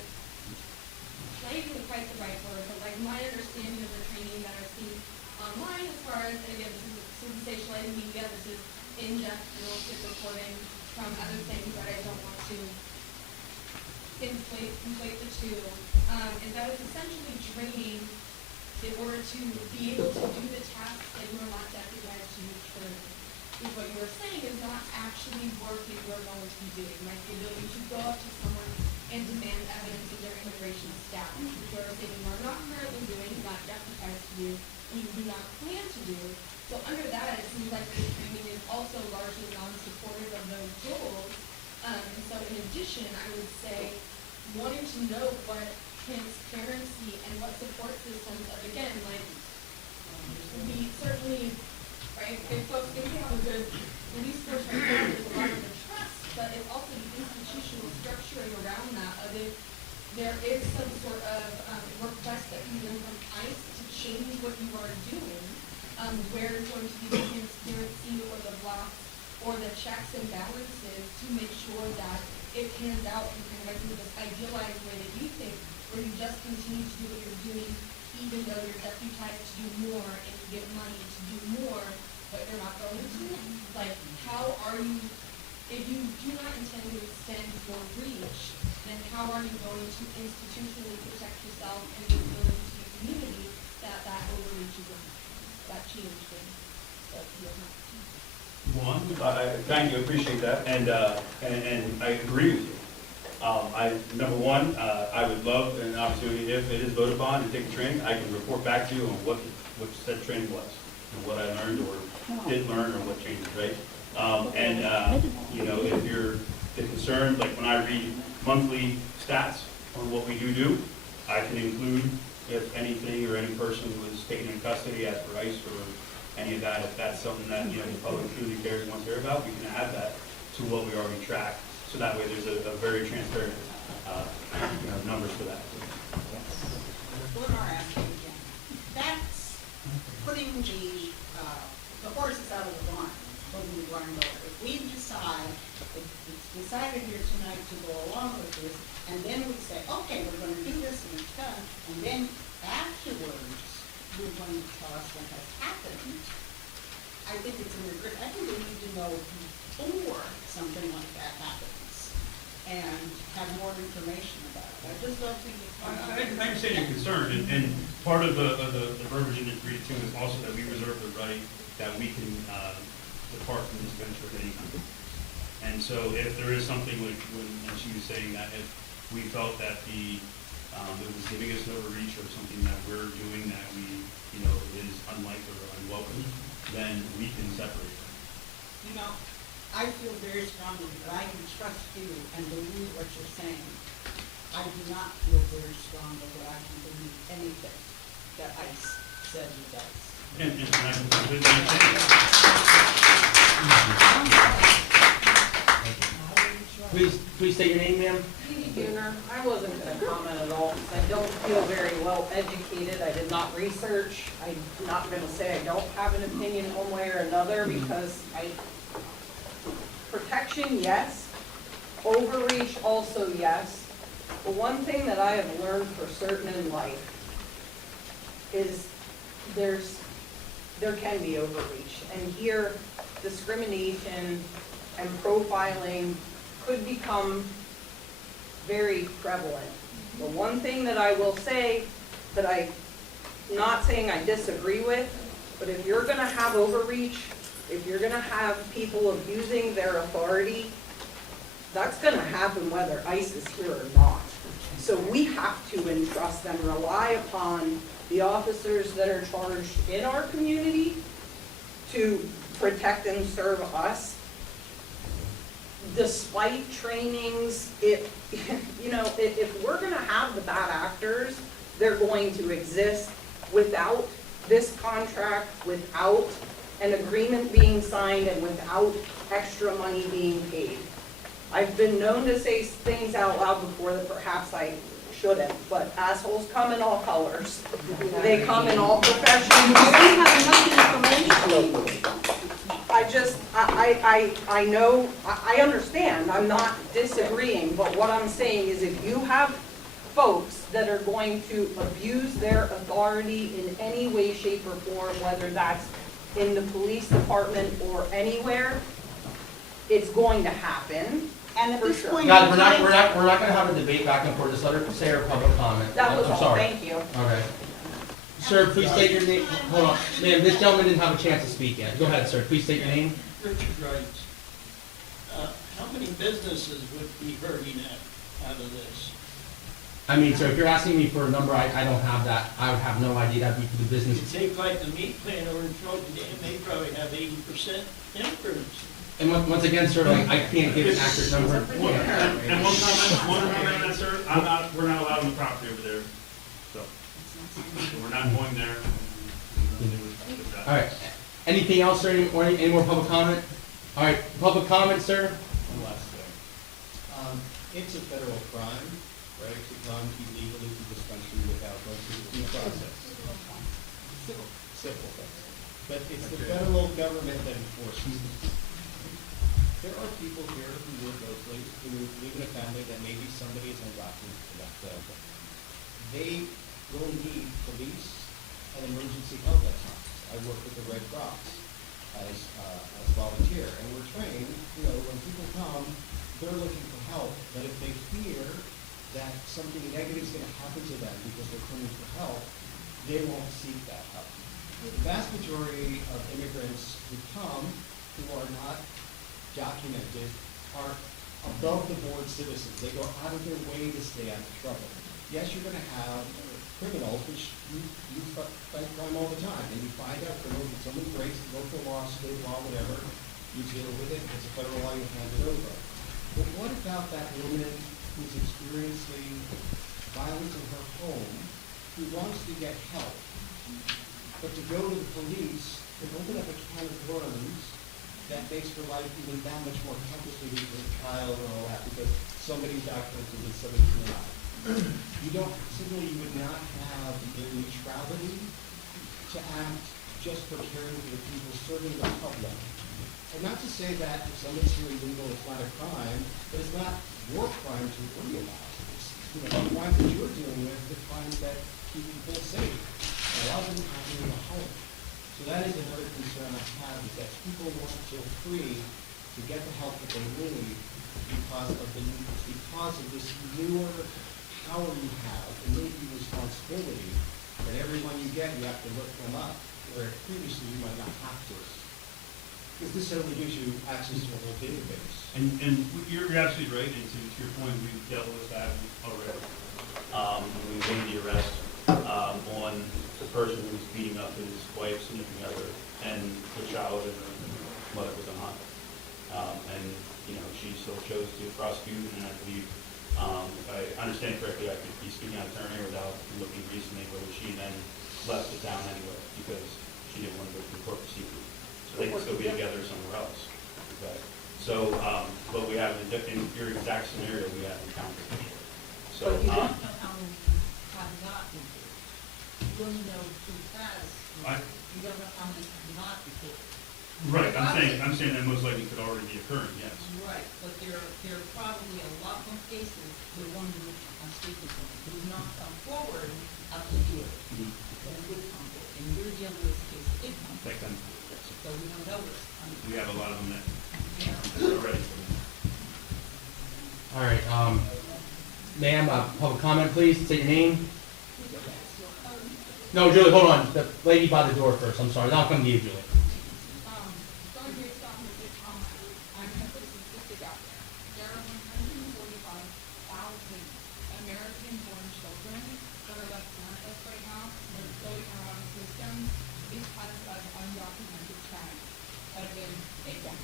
not even quite the right word, but like my understanding of the training that I've seen online as far as, and again, this is sensationalized media, this is in-depth journalistic reporting from other things that I don't want to conflate the two, is that it's essentially training in order to be able to do the tasks that you are not deputized to do currently. Because what you are saying is not actually work that you are going to be doing, like the ability to go up to someone and demand evidence of their immigration status, which you are saying you are not currently doing, not deputized to do, and you do not plan to do. So under that, it seems like the training is also largely non-supportive of those goals. And so in addition, I would say, wanting to know what transparency and what support systems of, again, like, we certainly, right, if folks think we have a good police force right now, there's a lot of the trust, but it's also the institutional structuring around that of if there is some sort of request that comes in from ICE to change what you are doing, where is going to be the transparency or the blocks or the checks and balances to make sure that it pans out in kind of like this idealized way that you think, where you just continue to do what you're doing, even though you're deputized to do more and you get money to do more, but you're not going to? Like, how are you, if you do not intend to extend your reach, then how are you going to institutionally protect yourself and your ability to the community that overreach is that change thing that you're not? One, thank you, appreciate that, and I agree with you. Number one, I would love an opportunity, if it is voted upon, to take the training. I can report back to you on what said training was, and what I learned or didn't learn, or what changed, right? You know, if you're concerned, like when I read monthly stats on what we do, I can include if anything or any person was taken in custody as per ICE or any of that. If that's something that, you know, the public truly cares and wants to hear about, we can add that to what we already track. So that way there's a very transparent, you know, numbers for that. What are asking again? That's putting the horses out of the barn, putting the barn over. If we decide, if it's decided here tonight to go along with this, and then we say, okay, we're going to do this and it's done, and then afterwards you're going to tell us what has happened, I think it's in the, I think we need to know before something like that happens and have more information about it. I just don't think it's. I understand your concern, and part of the verbiage in the agreed to is also that we reserve the right that we can depart from this venture at any time. And so if there is something like when she was saying that if we felt that it was giving us an overreach or something that we're doing that we, you know, is unlike or unwelcome, then we can separate them. You know, I feel very strongly that I can trust you and believe what you're saying. I do not feel very strongly that I can believe anything that ICE says it does. And I can completely understand. Please state your name, ma'am. I wasn't going to comment at all because I don't feel very well educated. I did not research. I'm not going to say I don't have an opinion one way or another because protection, yes. Overreach, also yes. But one thing that I have learned for certain in life is there can be overreach. And here, discrimination and profiling could become very prevalent. The one thing that I will say that I'm not saying I disagree with, but if you're going to have overreach, if you're going to have people abusing their authority, that's going to happen whether ICE is here or not. So we have to entrust and rely upon the officers that are charged in our community to protect and serve us. Despite trainings, if we're going to have the bad actors, they're going to exist without this contract without an agreement being signed and without extra money being paid. I've been known to say things out loud before that perhaps I shouldn't, but assholes come in all colors. They come in all professions. We have enough information. I know, I understand, I'm not disagreeing, but what I'm saying is if you have folks that are going to abuse their authority in any way, shape, or form, whether that's in the police department or anywhere, it's going to happen. And at For this sure. point in Guys, we're time. not gonna have a debate back and forth, just let her say her public comment. That was I'm all, sorry. thank you. Okay. Sir, please state your name, hold on, ma'am, this gentleman didn't have a chance to speak yet. Go ahead, sir, please state your name. Richard Wright. How many businesses would be hurting out of this? I mean, sir, if you're asking me for a number, I don't have that, I would have no idea, that'd be for the You business. take like the meat plant over in Trojan Dam, they probably have 80% insurance. And once again, sir, I can't give an accurate number. And one comment on that, sir, we're not allowed on the property over there, so we're not going there. All right, anything else, sir, any more public comment? All right, public comment, sir? One last thing. It's a federal crime, right, to come illegally to this country without going through the due process. Simple. But it's the federal government that enforces it. There are people here who live locally, who live in a family that maybe somebody is undocumented for that family. They will need police and emergency help at times. I work with the Red Cross as a volunteer, and we're trained, when people come, they're looking for help, but if they fear that something negative is gonna happen to them because they're coming for help, they won't seek that help. The vast majority of immigrants who come, who are not documented, are above the board citizens. They go out of their way to stay out of trouble. Yes, you're gonna have criminals, which you fight crime all the time, and you find out criminals, if someone breaks local law, state law, whatever, you deal with it, it's a federal law, you hand it over. But what about that woman who's experiencing violence in her home, who wants to get help, but to go to the police and open up a can of worms that makes her life even that much more complicated with a child and all that, because somebody's documented and somebody's not. You don't, simply you would not have the neutrality to act just for caring for the people, serving the public. And not to say that if someone's here illegal, it's not a crime, but it's not your crime to worry about. It's, the crimes that you're dealing with, the crimes that keep people safe. And a lot of them happen in the home. So that is another concern I have, is that people won't feel free to get the help that they need because of this newer power you have, and maybe responsibility, that everyone you get, you have to look them up, where previously you might not have to. Because this certainly gives you access to a whole database. And you're absolutely right, and to your point, we've dealt with that already. We made the arrest on the person who was beating up his wife, significant other, and the child, and the mother was unarmed. And, she still chose to prosecute, and I believe, if I understand correctly, I could be speaking on attorney without looking recently, whether she then left the town anyway, because she didn't want to go through court procedure. So they can still be together somewhere else. Okay. So, but we have, in your exact scenario, we have encountered. So, But you don't know how many have not been paid. You only know who has. You don't know how many have not been paid. right, I'm saying that most likely could already be occurring, yes. Right, but there are probably a lot more cases, the one who I'm speaking to, who's not come forward up to here. And would come forward, and you're dealing with a case that did come Take them. forward. So we don't know what's coming. We have a lot of them that are ready. All right, ma'am, public comment, please, say your name. No, Julie, hold on, the lady by the door first, I'm sorry, I'll come to you, Julie. American-born children that are left parentless right now, that are floating around the system because of undocumented crimes that have been taken,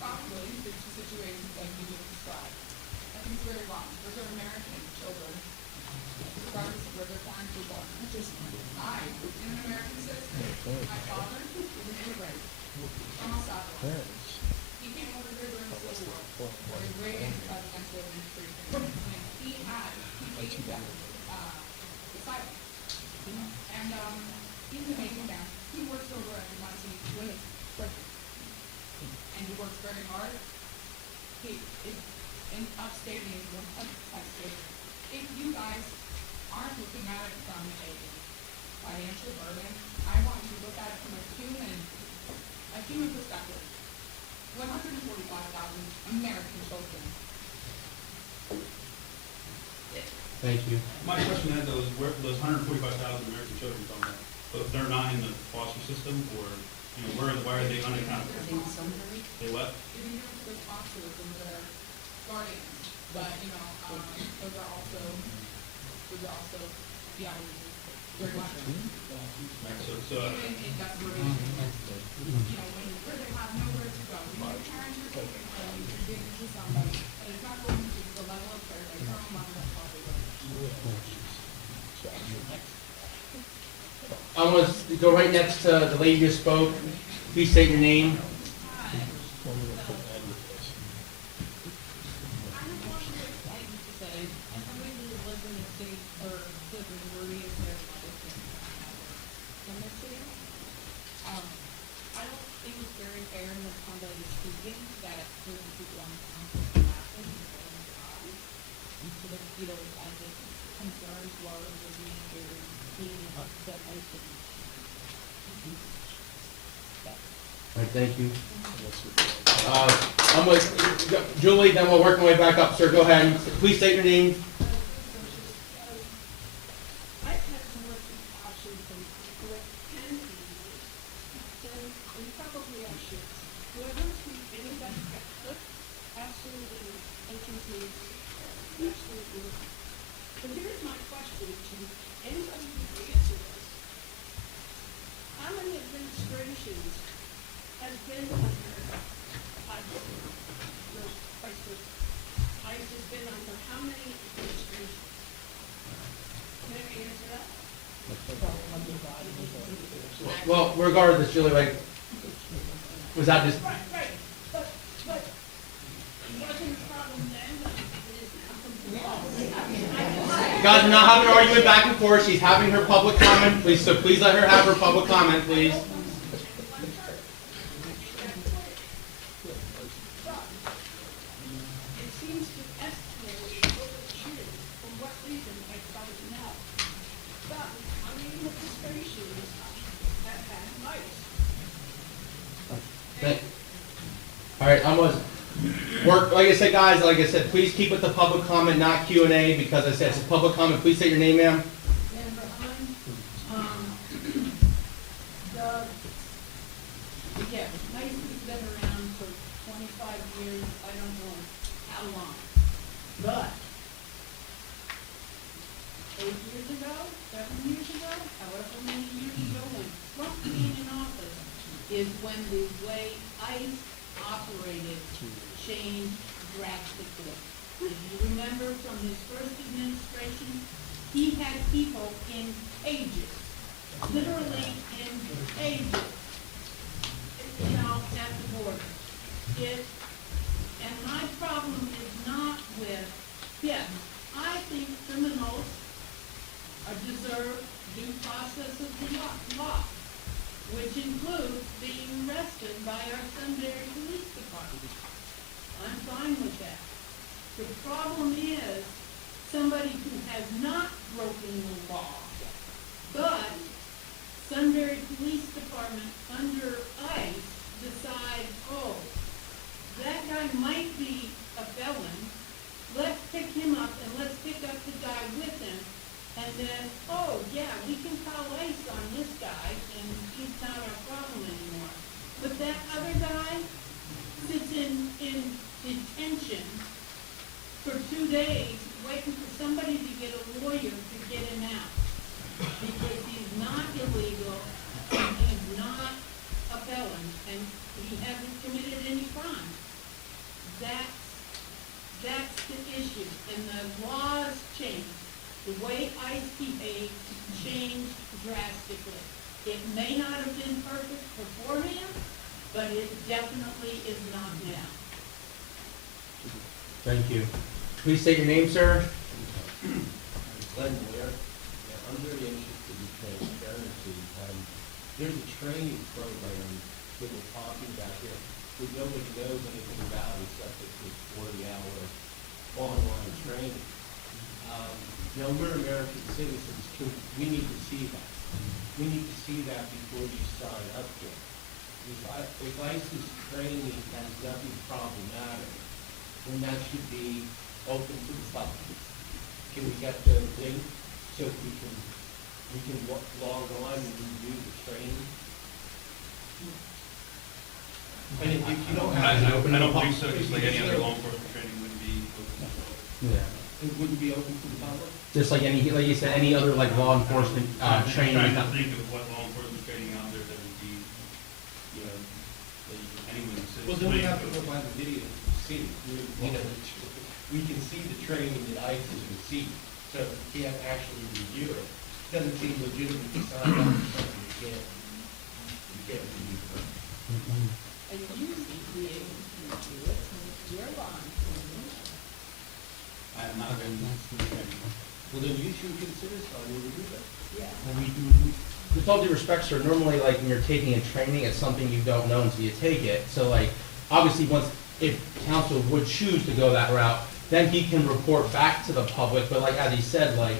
probably due to situations like you just described. I think it's very wrong. Those are American children, regardless of where their parents were born. Just I, in and My father is an immigrant from El Salvador. He came over here during the Civil War. For a great against the administration. And he faced asylum. And he's an amazing man. He works over at the Montana Women's Prison. And he works very hard. He is in upstate New York, upstate. If you guys aren't looking at it from a financial burden, I want you to look at it from a human perspective. 145,000 American children. Thank you. My question had those 145,000 American children from that, but they're not in the foster system, or, why are they unaccounted for? They what? You can give those fosters and their guardians, but, those are also beyond very much. So, Even in desperation, where they have nowhere to go, when your parents are taken from you, you're giving to somebody, and it's not going to the level of care they currently want to probably go. I want to go right next to the lady who spoke. Please state your name. I don't think it's very fair in the conduct of speaking that certain people on the happen. So that, I get concerned while it was being upset, I think. All right, thank you. I'm with Julie, then we'll work my way back up. Sir, go ahead. Please state your name. I've had to work with options and what can be used. And we probably are should. Do I want to speak anybody that could? Absolutely. Agencies. Absolutely. But here's my question to anybody who can answer this. How many administrations has been under ICE has been under how many administrations? Can I answer that? Well, regardless, Julie, was that just... Right. But wasn't a problem then, but it is now. Guys, we're not having an argument back and forth. She's having her public comment. Please let her have her public comment, please. It seems to escalate over the years. For what reason, I don't know. But, I mean, the administrations have had mice. All right, I'm gonna work. Like I said, guys. Like I said, please keep it to public comment, not Q&A, because I said it's a public comment. Please state your name, ma'am. Nice has been around for 25 years, I don't know how long. But 8 years ago, 7 years ago, however many years ago, when Trump came in office, is when the way ICE operated changed drastically. If you remember from his first administration, he had people in cages, literally in cages, at the border. And my problem is not with him. I think criminals deserve due process of the law, which includes being arrested by our Sunbury Police Department. I'm fine with that. The problem is somebody who has not broken the law, but Sunbury Police Department under ICE decides, oh, that guy might be a felon, let's pick him up and let's pick up the guy with him, and then, oh, yeah, we can call ICE on this guy, and he's not our problem anymore. But that other guy sits in detention for 2 days, waiting for somebody to get a lawyer to get him out. Because he's not illegal, and he's not a felon, and he hasn't committed any crime. That's the issue, and the laws changed. The way ICE behaves changed drastically. It may not have been perfect beforehand, but it definitely is not now. Thank you. Please state your name, sir. Glenn Ware, I'm very interested in transparency. There's a training program that we're talking about here that nobody knows anything about except that it's 40-hour online training. Now, we're American citizens too. We need to see that. We need to see that before you sign up for it. If ICE's training has nothing problematic, then that should be open to the public. Can we get the link so we can log on and review the training? And if you don't have I don't believe so, just like any other law enforcement training wouldn't be open. Yeah. It wouldn't be open to the public? Just like any, like you said, any other like law enforcement I'm training. trying to think of what law enforcement training out there that would be, you know, that anyone says. Well, then we have to go by the video to see. You know, we can see the training that ICE is receiving, so we can't actually review it. Doesn't seem legitimate to sign up for something you can't review. And you need to be able to do it with your law enforcement. I have not been training. Well, then you should consider signing to do that. Yeah. With all due respect, sir, normally like when you're taking a training, it's something you don't know until you take it. So like, obviously if council would choose to go that route, then he can report back to the public. But like, as he said, like,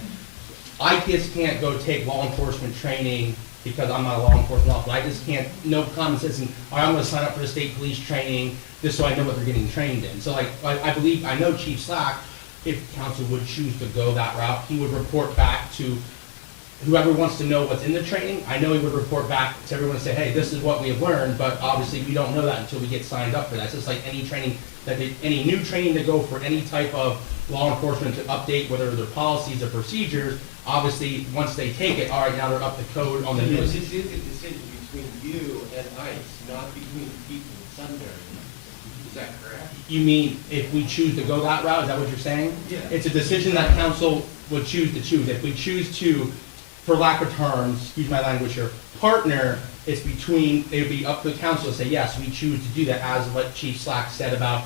I just can't go take law enforcement training because I'm not a law enforcement officer. I just can't, no common sense, and all right, I'm gonna sign up for the state police training just so I know what they're getting trained in. So like, I know Chief Slack, if council would choose to go that route, he would report back to whoever wants to know what's in the training. I know he would report back to everyone and say, hey, this is what we have learned, but obviously we don't know that until we get signed up for that. It's just like any training, any new training to go for any type of law enforcement to update, whether they're policies or procedures, obviously, once they take it, all right, now they're up to code on the So newest. this is a decision between you and ICE, not between the people in Sunbury. Is that correct? You mean if we choose to go that route, is that what you're saying? Yeah. It's a decision that council would choose to choose. If we choose to, for lack of terms, excuse my language here, partner, it's between, it would be up to the council to say, yes, we choose to do that, as what Chief Slack said about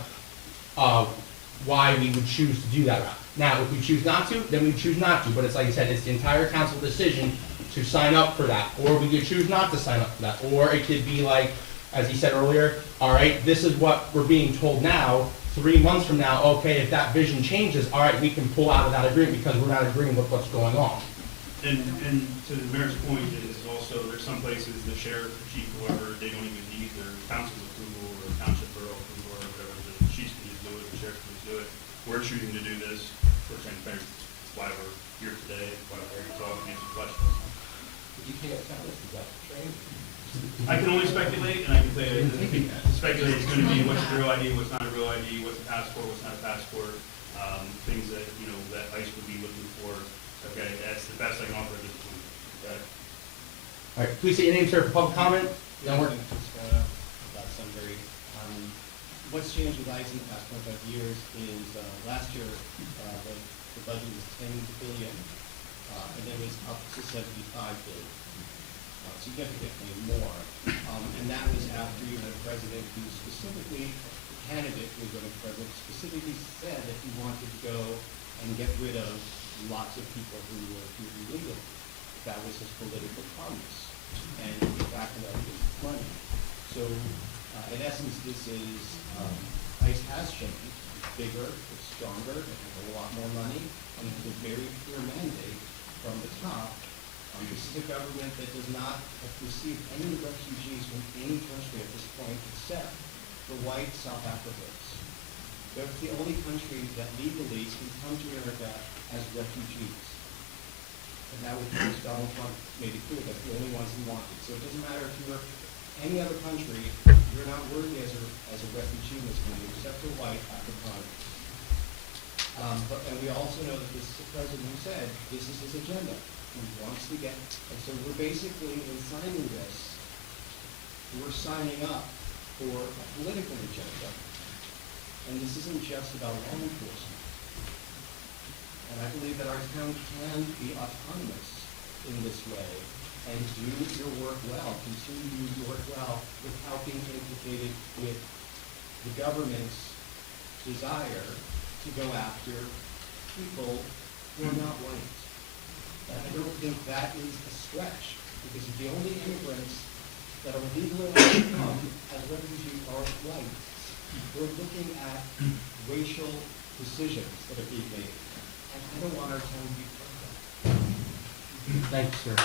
why we would choose to do that route. Now, if we choose not to, then we choose not to, but it's like I said, it's the entire council decision to sign up for that, or we could choose not to sign up for that, or it could be like, as he said earlier, all right, this is what we're being told now, 3 months from now, okay, if that vision changes, all right, we can pull out of that agreement because we're not agreeing with what's going on. And to the mayor's point is also, there's some places, the sheriff, the chief, whoever, they don't even need their council's approval or township borough approval or whatever, the chiefs can just do it, the sheriff can just do it. We're choosing to do this for transparency. That's why we're here today, why we're here to talk and answer questions. But you can't tell us about the training. I can only speculate, and I can say, speculate it's gonna be what's a real ID, what's not a real ID, what's a passport, what's not a passport, things that, you know, that ICE would be looking for. Okay, that's the best I can offer at this point. Okay? All right, please say your name, sir, for public comment. Then we're, About Sunbury. What's changed with ICE in the past 25 years is last year the budget was 10 billion, and it was up to 75 billion. Significantly more. And that was after you had a president who specifically, the candidate who was running president, specifically said that he wanted to go and get rid of lots of people who were illegal. That was his political promise. And he backed it up with money. So, in essence, this is, ICE has changed. It's bigger, it's stronger, it has a lot more money, and it's a very clear mandate from the top. This is a government that does not receive any refugees from any country at this point except the white South Africans. They're the only country that legally can come to America as refugees. And that was because Donald Trump made it clear that the only ones he wanted. So it doesn't matter if you're any other country, you're not worthy as a refugee in this country except for white Afrikaners. And we also know that this is the president who said this is his agenda. He wants to get, and so we're basically, in signing this, we're signing up for a political agenda. And this isn't just about law enforcement. And I believe that our town can be autonomous in this way and do your work well, continue your work well without being implicated with the government's desire to go after people who are not white. And I don't think that is a stretch, because if the only immigrants that are legally allowed to come as refugees are white, we're looking at racial decisions that are being made. And I don't want our town to be part of that. Thank you, sir.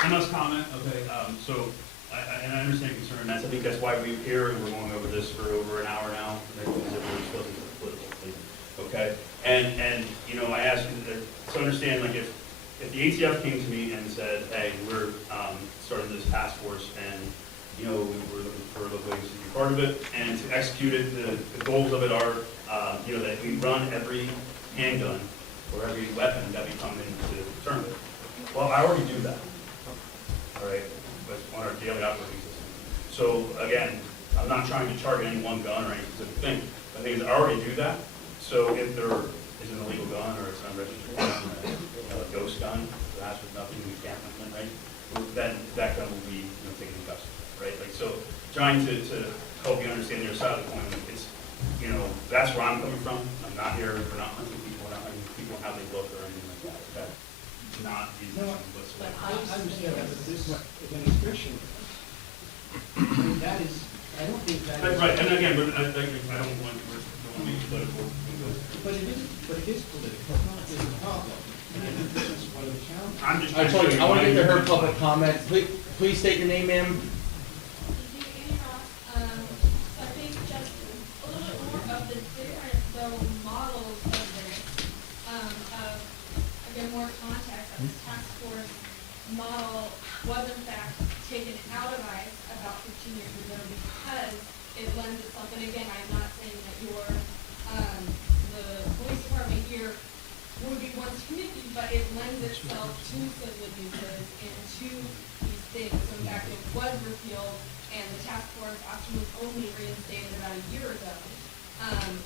I must comment, okay, so, and I understand concern, that's, I think that's why we're here, and we're going over this for over an hour now, because everyone's supposed to be politically, okay? And, you know, I ask you to understand, like, if the ATF came to me and said, hey, we're starting this task force, and, you know, we're looking for ways to be part of it, and to execute it, the goals of it are, you know, that we run every handgun or every weapon that we come into the tournament. Well, I already do that, all right, that's on our daily operating system. So again, I'm not trying to target any one gun or any specific thing. The thing is, I already do that. So if there is an illegal gun or it's an unregistered gun, a ghost gun, that's with nothing, we can't implement, right? Then that gun will be, you know, taken in custody, right? Like, so trying to help you understand your side of the coin, it's, you know, that's where I'm coming from. I'm not here, we're not hunting people, we're not hunting people how they look or anything like that. That's not the intention whatsoever. I understand that, but this administration, I mean, that is, I don't think that is. Right, and again, but I don't want to be political. But it is political, is the problem. And I think this is one of the challenges. I'm just. I told you, I want to get to her public comment. Please state your name, ma'am. I think just a little bit more of the different, though, models of this, again, more context, that this task force model was in fact taken out of ICE about 15 years ago because it lends itself, and again, I'm not saying that the police department here would be one to committee, but it lends itself to civil abuses and to these things. So in fact, it was repealed, and the task force option was only reinstated about a year ago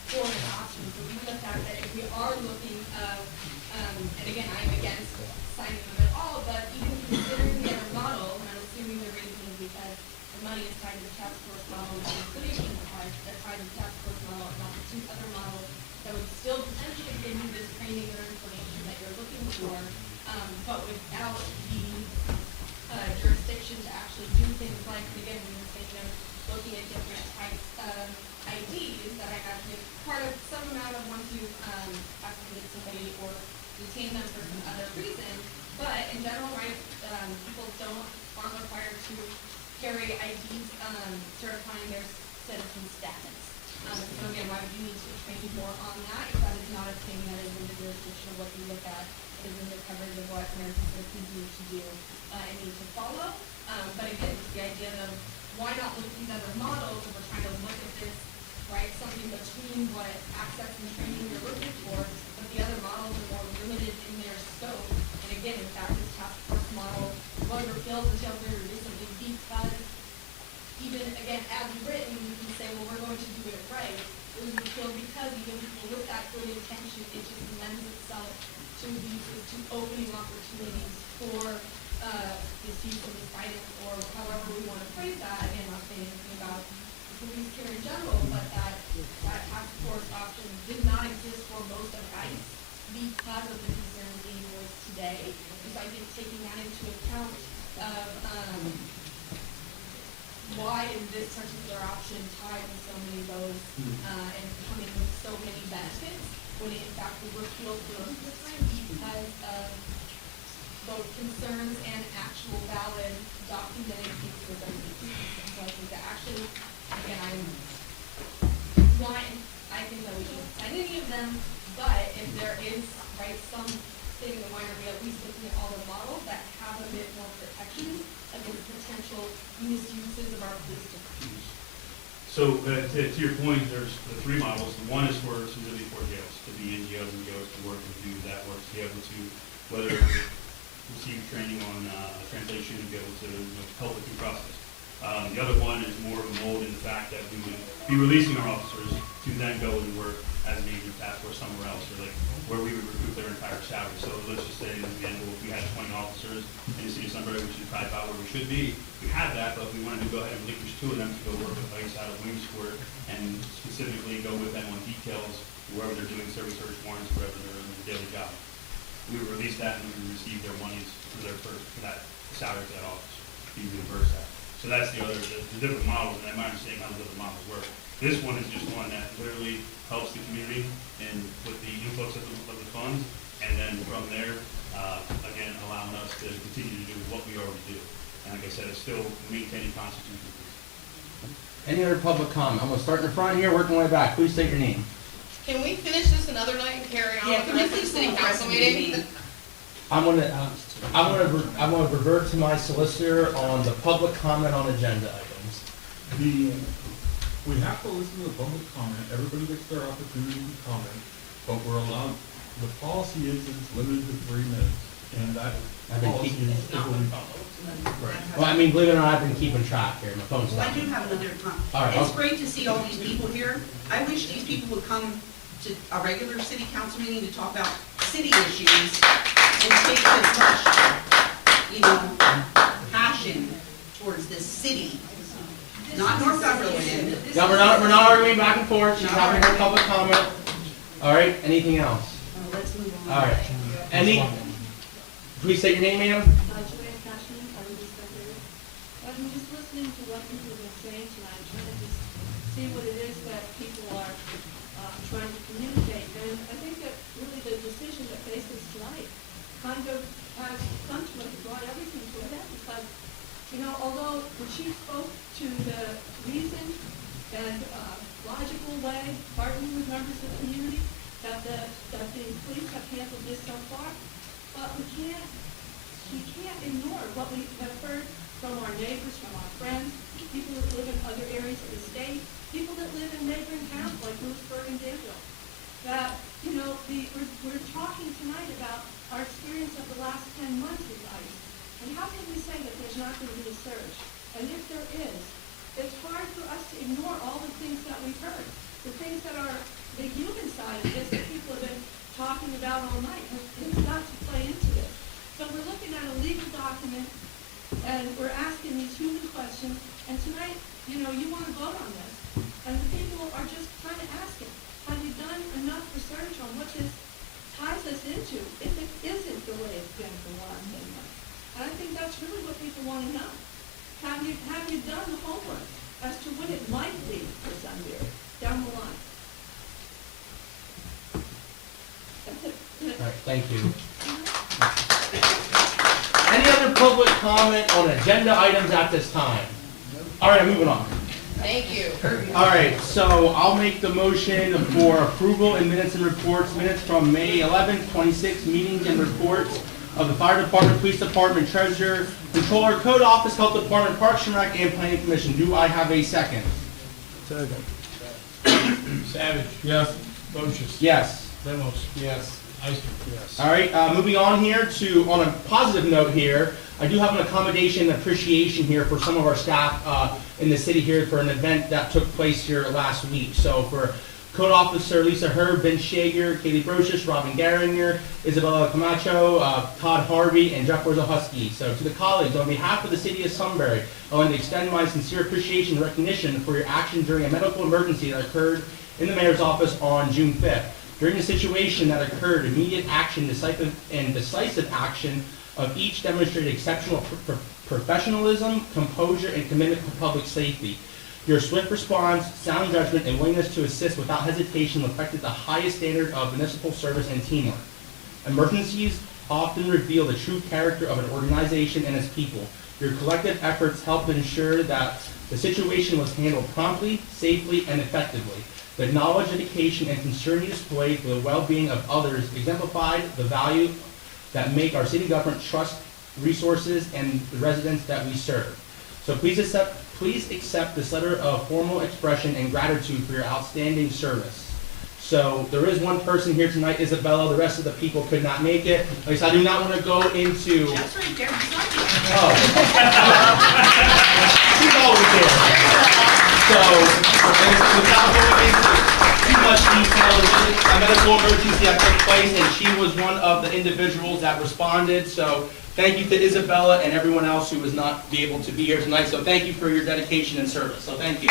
for an option. So even the fact that if we are looking at, and again, I'm against signing them at all, but even considering the other model, and I'm assuming the reason is because the money is tied to the task force model, and the city is tied to the task force model, and not the two other models that would still potentially give you this training or information that you're looking for, but without the jurisdiction to actually do things like, and again, we were thinking of looking at different types of IDs that I imagine is part of some amount of once you activate somebody or detain them for some other reason. But in general, right, people aren't required to carry IDs certifying their citizen status. So again, why would you need to train more on that if that is not a thing that is in the jurisdiction of what you look at, is in the coverage of what American citizens need to do and need to follow. But again, it's the idea of why not look at these other models if we're trying to look at this, right, something between what access and training you're looking for, but the other models are more limited in their scope. And again, in fact, this task force model was repealed until very recently because even, again, as written, you can say, well, we're going to do it right. It was repealed because even people with that good intention, it just lends itself to abuses, to opening opportunities for misuse and misguidance, or however we want to phrase that. Again, not saying anything about the police here in general, but that task force option did not exist for most of ICE because of the concerns being voiced today. So I think taking that into account of why is this particular option tied to so many of those and coming with so many benefits when it in fact was repealed for the first time because of both concerns and actual valid documented cases of those institutions. So I think that actually, again, I think that we shouldn't sign any of them, but if there is, right, something, then why are we at least looking at all the models that have a bit more protection against potential misuses of our police department? So to your point, there's the three models. One is for specifically for jails, to be in jails and jails to work and do that work, to be able to whether receive training on translation and be able to help with due process. The other one is more of a mold in the fact that we would be releasing our officers to then go and work as an agent task force somewhere else, or like where we would recoup their entire salary. So let's just say, as an example, if we had 20 officers in the city of Sunbury, which is probably about where we should be, we had that, but we wanted to go ahead and relinquish 2 of them to go work with ICE out of Williamsport and specifically go with them on details wherever they're doing service search warrants, wherever they're in their daily job. We would release that and we would receive their monies for that salary to that office, be reimbursed that. So that's the different models, and I'm understanding how the different models work. This one is just one that literally helps the community and with the influx of the funds, and then from there, again, allowing us to continue to do what we already do. And like I said, it's still maintaining constitutional peace. Any other public comment? I'm gonna start in the front here, working my way back. Please state your name. Can we finish this another night and carry on with the rest of the city council meeting? I'm gonna revert to my solicitor on the public comment on agenda items. We have to listen to the public comment, everybody gets their opportunity to comment, but we're allowed, the policy is it's limited to 3 minutes, and that policy is. Well, I mean, believe it or not, I've been keeping track here, my phone's Well, not. I do have another comment. All right, It's I'll- great to see all these people here. I wish these people would come to a regular city council meeting to talk about city issues and take as much, passion towards this city, not Northumberland. No, we're not arguing back and forth, she's having her public comment. All right, anything else? Let's move on. All right, please state your name, ma'am. Joanne Cashman, I live in Sunbury. I'm just listening to what people have been saying tonight, trying to just see what it is that people are trying to communicate. And I think that really the decision that faces tonight kind of has come to us, brought everything to a head, because, although the chief spoke to the reason and logical way, partnering with members of the community, that the police have handled this so far, but we can't ignore what we have heard from our neighbors, from our friends, people that live in other areas of the state, people that live in neighboring towns like Lewisburg and Danville. That, we're talking tonight about our experience of the last 10 months with ICE. And how can we say that there's not going to be a surge? And if there is, it's hard for us to ignore all the things that we've heard. The things that are the human side of this that people have been talking about all night. It's got to play into this. So we're looking at a legal document, and we're asking these human questions, and tonight, you want to vote on this. And the people are just kind of asking, have you done enough research on what this ties us into, if it isn't the way it's been for the last 10 months? And I think that's really what people want to know. Have you done the homework as to what it might be for Sunbury down the line? That's it. All right, thank you. Any other public comment on agenda items at this time? All right, moving on. Thank you. All right, so I'll make the motion for approval in minutes and reports, minutes from May 11th, 26 meetings and reports of the Fire Department, Police Department, Treasurer, Controller, Code Office, Health Department, Parks and Rec, and Planning Commission. Do I have a second? Second. Savage. Yes. Brochus. Yes. Ramos. Yes. Ister. Yes. All right, moving on here to, on a positive note here, I do have an accommodation and appreciation here for some of our staff in the city here for an event that took place here last week. So for Code Officer Lisa Herb, Ben Shager, Kaylee Brocious, Robin Garinger, Isabella Camacho, Todd Harvey, and Jeff Husky. So to the colleagues, on behalf of the city of Sunbury, I want to extend my sincere appreciation and recognition for your action during a medical emergency that occurred in the mayor's office on June 5th. During the situation that occurred, immediate action, decisive action of each demonstrated exceptional professionalism, composure, and commitment to public safety. Your swift response, sound judgment, and willingness to assist without hesitation reflected the highest standard of municipal service and teamwork. Emergencies often reveal the true character of an organization and its people. Your collective efforts helped ensure that the situation was handled promptly, safely, and effectively. The knowledge, dedication, and concern you displayed for the well-being of others exemplified the value that make our city government trust resources and the residents that we serve. So please accept this letter of formal expression and gratitude for your outstanding service. So there is one person here tonight, Isabella. The rest of the people could not make it. At least I do not want to go into. That's right there beside you. Oh. She's always there. So, without going into too much detail, there was a medical emergency that took place, and she was one of the individuals that responded. So, thank you to Isabella and everyone else who was not be able to be here tonight. So, thank you for your dedication and service. So, thank you.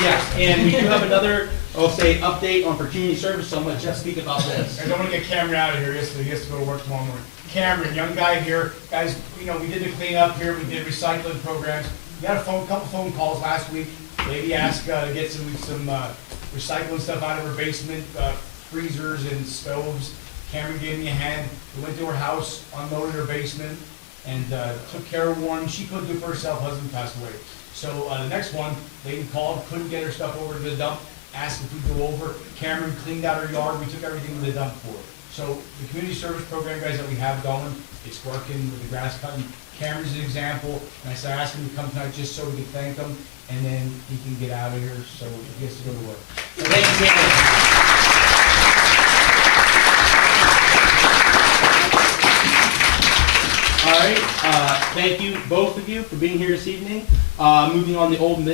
Yes, and we do have another, I'll say, update on for community service, so I'm gonna just speak about this. I don't want to get Cameron out of here, he has to go to work tomorrow morning. Cameron, young guy here, guys, you know, we did the cleanup here, we did recycling programs. We had a couple phone calls last week. Lady asked to get some recycling stuff out of her basement, freezers and stoves. Cameron gave me a hand. We went to her house, unloaded her basement, and took care of one. She couldn't do it for herself, husband passed away. So the next one, lady called, couldn't get her stuff over to the dump, asked if we'd go over. Cameron cleaned out her yard, we took everything to the dump for her. So the community service program, guys, that we have going, it's working with the grass cutting. Cameron's an example, and I asked him to come tonight just so we could thank him, and then he can get out of here, so he has to go to work. Thank you, Cameron. All right, thank you, both of you, for being here this evening. Moving on the old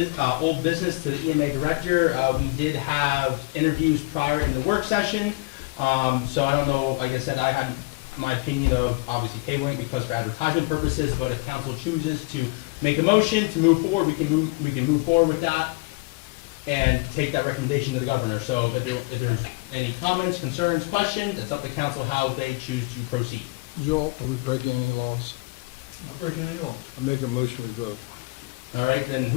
business to the EMA director, we did have interviews prior in the work session. So I don't know, like I said, I had my opinion of obviously tabling because for advertisement purposes, but if council chooses to make a motion to move forward, we can move forward with that and take that recommendation to the governor. So if there's any comments, concerns, questions, it's up to council how they choose to proceed. Joel, are we breaking any laws? Not breaking any law. I make a motion we vote. All right, then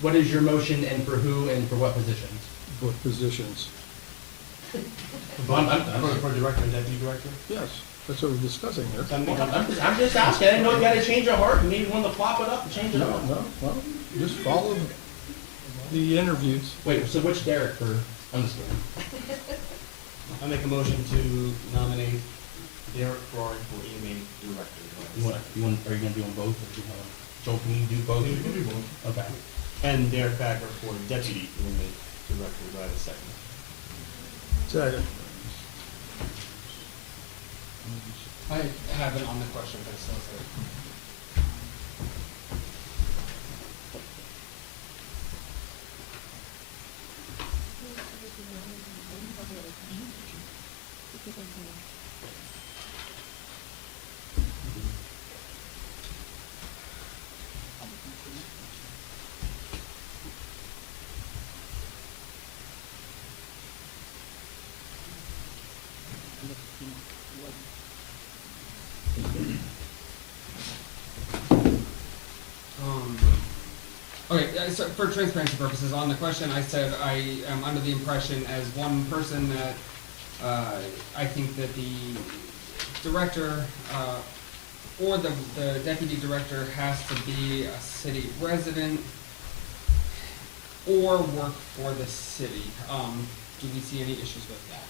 what is your motion and for who and for what positions? Both positions. I'm looking for director and deputy director. Yes, that's what we're discussing here. I'm just asking, I didn't know you gotta change your heart, you maybe want to flop it up and change it up. No, well, just follow the interviews. Wait, so which Derek for, I'm just kidding. I make a motion to nominate Derek Ferrari for EMA director. Are you gonna do them both? Or do you wanna- Joel, can you do both? You can do both. Okay. And Derek Backer for deputy EMA director, do I have a second? Second. I haven't on the question, but still say. Okay, so for transparency purposes, on the question, I said I am under the impression as one person that I think that the director or the deputy director has to be a city resident or work for the city. Do we see any issues with that?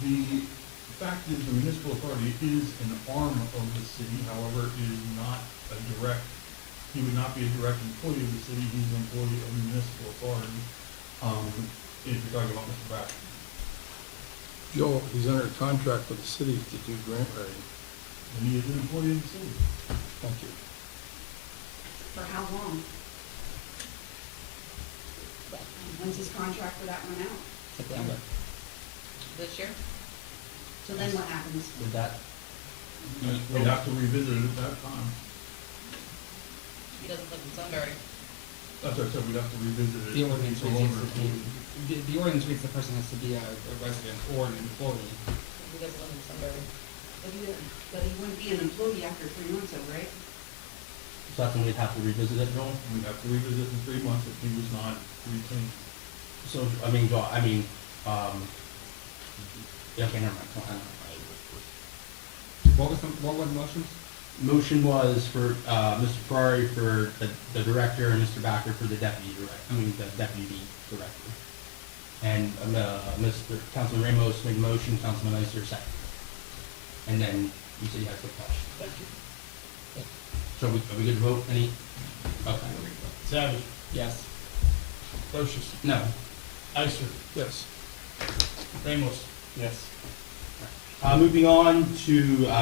The fact is, the municipal authority is an arm of the city, however, it is not a direct, he would not be a direct employee of the city, he's an employee of the municipal authority, if you're talking about Mr. Baxter. Joel, he's under contract with the city to do grant writing. And he is an employee of the city. Thank you. For how long? When's his contract for that one out? September. This year? So then what happens? With that, We'd have to revisit it at that time. He doesn't live in Sunbury. That's what I said, we'd have to revisit it. The ordinance No reads longer to be, the ordinance reads the person has to be a resident or an employee. He doesn't live in Sunbury. But he wouldn't be an employee after 3 months, though, right? so that's when we'd have to revisit it, Joel? We'd have to revisit in 3 months if he was not retained. So, I mean, Joel, yeah, okay, never mind. What was the motion? Motion was for, Mr. Ferrari for the director and Mr. Backer for the deputy director. And, Mr. Councilman Ramos made a motion, Councilman Ister second. And then you said you had a quick question. Thank you. So are we good to vote? Any? Okay. Savage. Yes. Procius. No. Ister. Yes. Ramos. Yes. Moving on to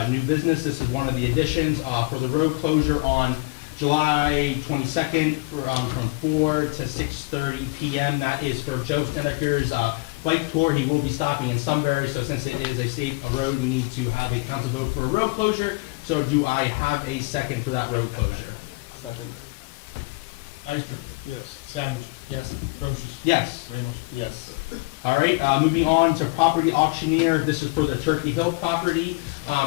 new business, this is one of the additions for the road closure on July 22nd from 4 to 6:30 p.m. That is for Joe Snedeker's bike tour. He will be stopping in Sunbury, so since it is a road, we need to have a council vote for a road closure. So do I have a second for that road closure? Second. Ister. Yes. Savage. Yes. Brochus. Yes. Ramos. Yes. All right, moving on to property auctioneer. This is for the Turkey Hill property.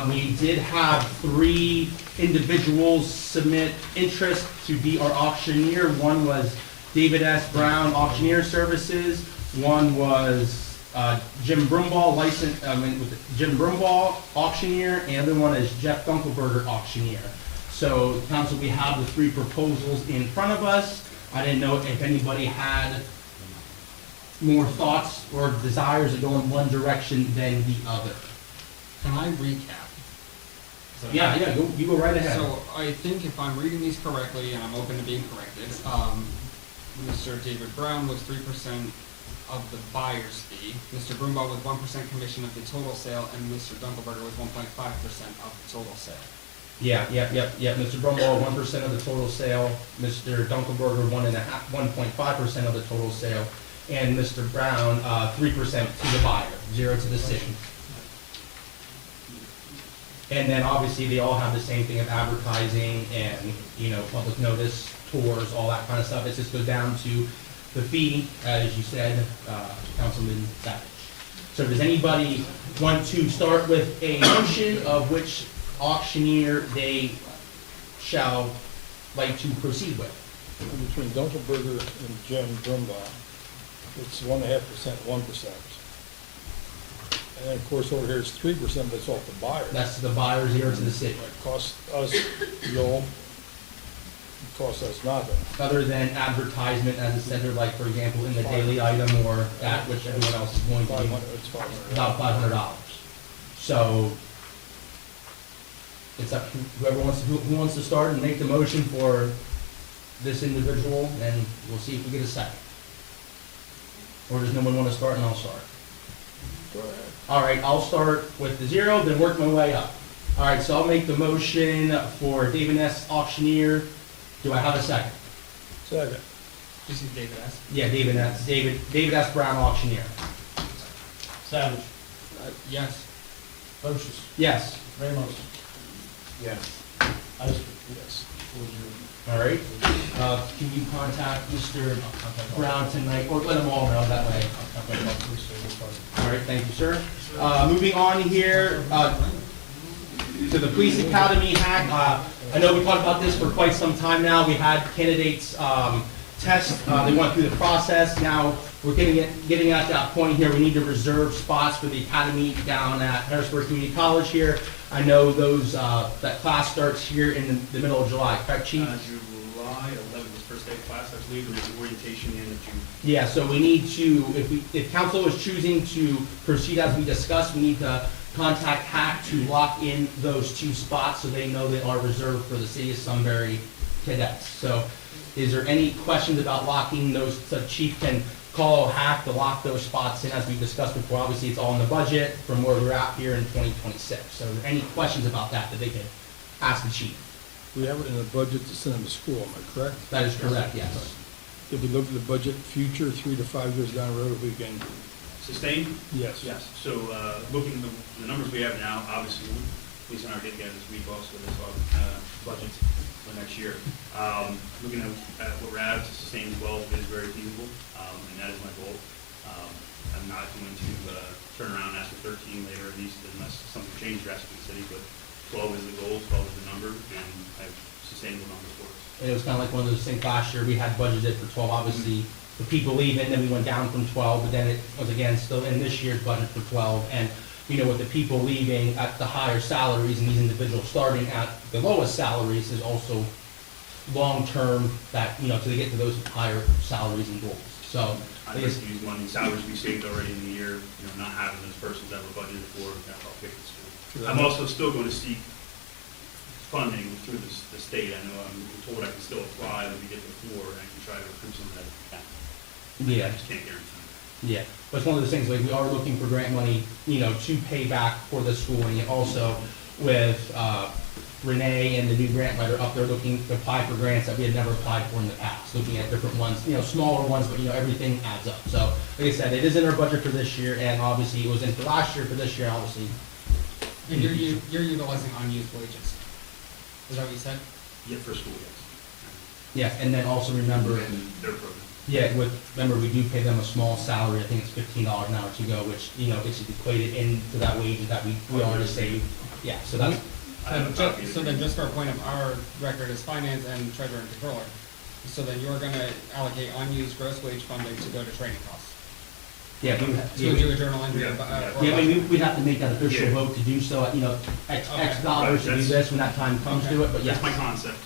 We did have 3 individuals submit interest to be our auctioneer. One was David S. Brown Auctioneer Services. One was Jim Brumbaugh, Jim Brumbaugh Auctioneer, and the other one is Jeff Dunkelberger Auctioneer. So, council, we have the 3 proposals in front of us. I didn't know if anybody had more thoughts or desires to go in one direction than the other. Can I recap? Yeah, you go right ahead. So I think if I'm reading these correctly, and I'm open to being corrected, Mr. David Brown was 3% of the buyer's fee, Mr. Brumbaugh with 1% commission of the total sale, and Mr. Dunkelberger with 1.5% of the total sale. Yeah. Mr. Brumbaugh, 1% of the total sale. Mr. Dunkelberger, 1.5% of the total sale. And Mr. Brown, 3% to the buyer, 0 to the city. And then obviously they all have the same thing of advertising and, public notice, tours, all that kind of stuff. It just goes down to the fee, as you said, Councilman Savage. So does anybody want to start with a motion of which auctioneer they shall like to proceed with? Between Dunkelberger and Jim Brumbaugh, it's 1.5%, 1%. And then, of course, over here it's 3%, but it's off the buyer. That's to the buyer, 0 to the city. It costs us, it costs us nothing. Other than advertisement, as a sender, like, for example, in the daily item or that which everyone else is going to do. It's $500. About $500. So, it's up to whoever who wants to start and make the motion for this individual, and we'll see if we get a second. Or does no one want to start and I'll start? Go ahead. All right, I'll start with the 0, then work my way up. All right, so I'll make the motion for David S. Auctioneer. Do I have a second? Second. This is David S. Yeah, David S. Brown Auctioneer. Savage. Yes. Brochus. Yes. Ramos. Yes. Ister. Yes. All right. Can you contact Mr. Brown tonight, or let them all know that way? All right, thank you, sir. Moving on here to the Police Academy hack. I know we talked about this for quite some time now. We had candidates test. They went through the process. Now we're getting at that point here. We need to reserve spots for the academy down at Harrisburg Community College here. I know that class starts here in the middle of July, correct, Chief? July 11th is first day of class, I believe, there is orientation in June. Yeah, so we need to, if council is choosing to proceed as we discussed, we need to contact HAC to lock in those 2 spots so they know they are reserved for the City of Sunbury cadets. So is there any questions about locking those? So Chief can call HAC to lock those spots in as we discussed before. Obviously, it's all in the budget from where we're at here in 2026. So are there any questions about that they can ask the Chief? We have it in the budget to send them to school, am I correct? That is correct, yes. If we look at the budget future, 3 to 5 years down the road, if we can, Sustained? yes. Yes. So, looking at the numbers we have now, obviously, Lisa and I are getting together this week also, this budget for next year. Looking at what we're at to sustain 12 is very feasible, and that is my goal. I'm not going to turn around and ask for 13 later, at least unless something changes drastically in the city, but 12 is the goal, 12 is the number, and I have sustainable numbers for us. And it was kind of like one of those things last year, we had budgeted for 12, obviously, the people leaving, then we went down from 12, but then it was again still in this year's budget for 12. And, with the people leaving at the higher salaries and these individuals starting at the lowest salaries is also long-term that, till they get to those higher salaries and goals. So, I'd like to use money, salaries we saved already in the year, not having those persons that were budgeted for, help pick the school. I'm also still going to seek funding through the state. I know I'm told I can still apply when we get to 4, and I can try to recruit some of that. Yeah. I just can't guarantee. Yeah, but it's one of those things, like, we are looking for grant money, you know, to pay back for the school, and also with, Renee and the new grant writer up there looking to apply for grants that we had never applied for in the past, looking at different ones, you know, smaller ones, but, you know, everything adds up. So, like I said, it is in our budget for this year, and obviously it was in for last year, for this year, obviously. And you're utilizing unused wages. Is that what you said? Yeah, for school, yes. Yeah, and then also remember, And their program. yeah, remember, we do pay them a small salary, I think it's $15 an hour to go, which, you know, gets equated into that wages that we already saved. Yeah, so that's, So then just for a point of our record as finance and treasurer and controller, so then you're gonna allocate unused gross wage funding to go to training costs? yeah, we would. To do a journal entry? Yeah, I mean, we'd have to make that official vote to do so, you know, X dollars to do this when that time comes to it, but yes. That's my concept.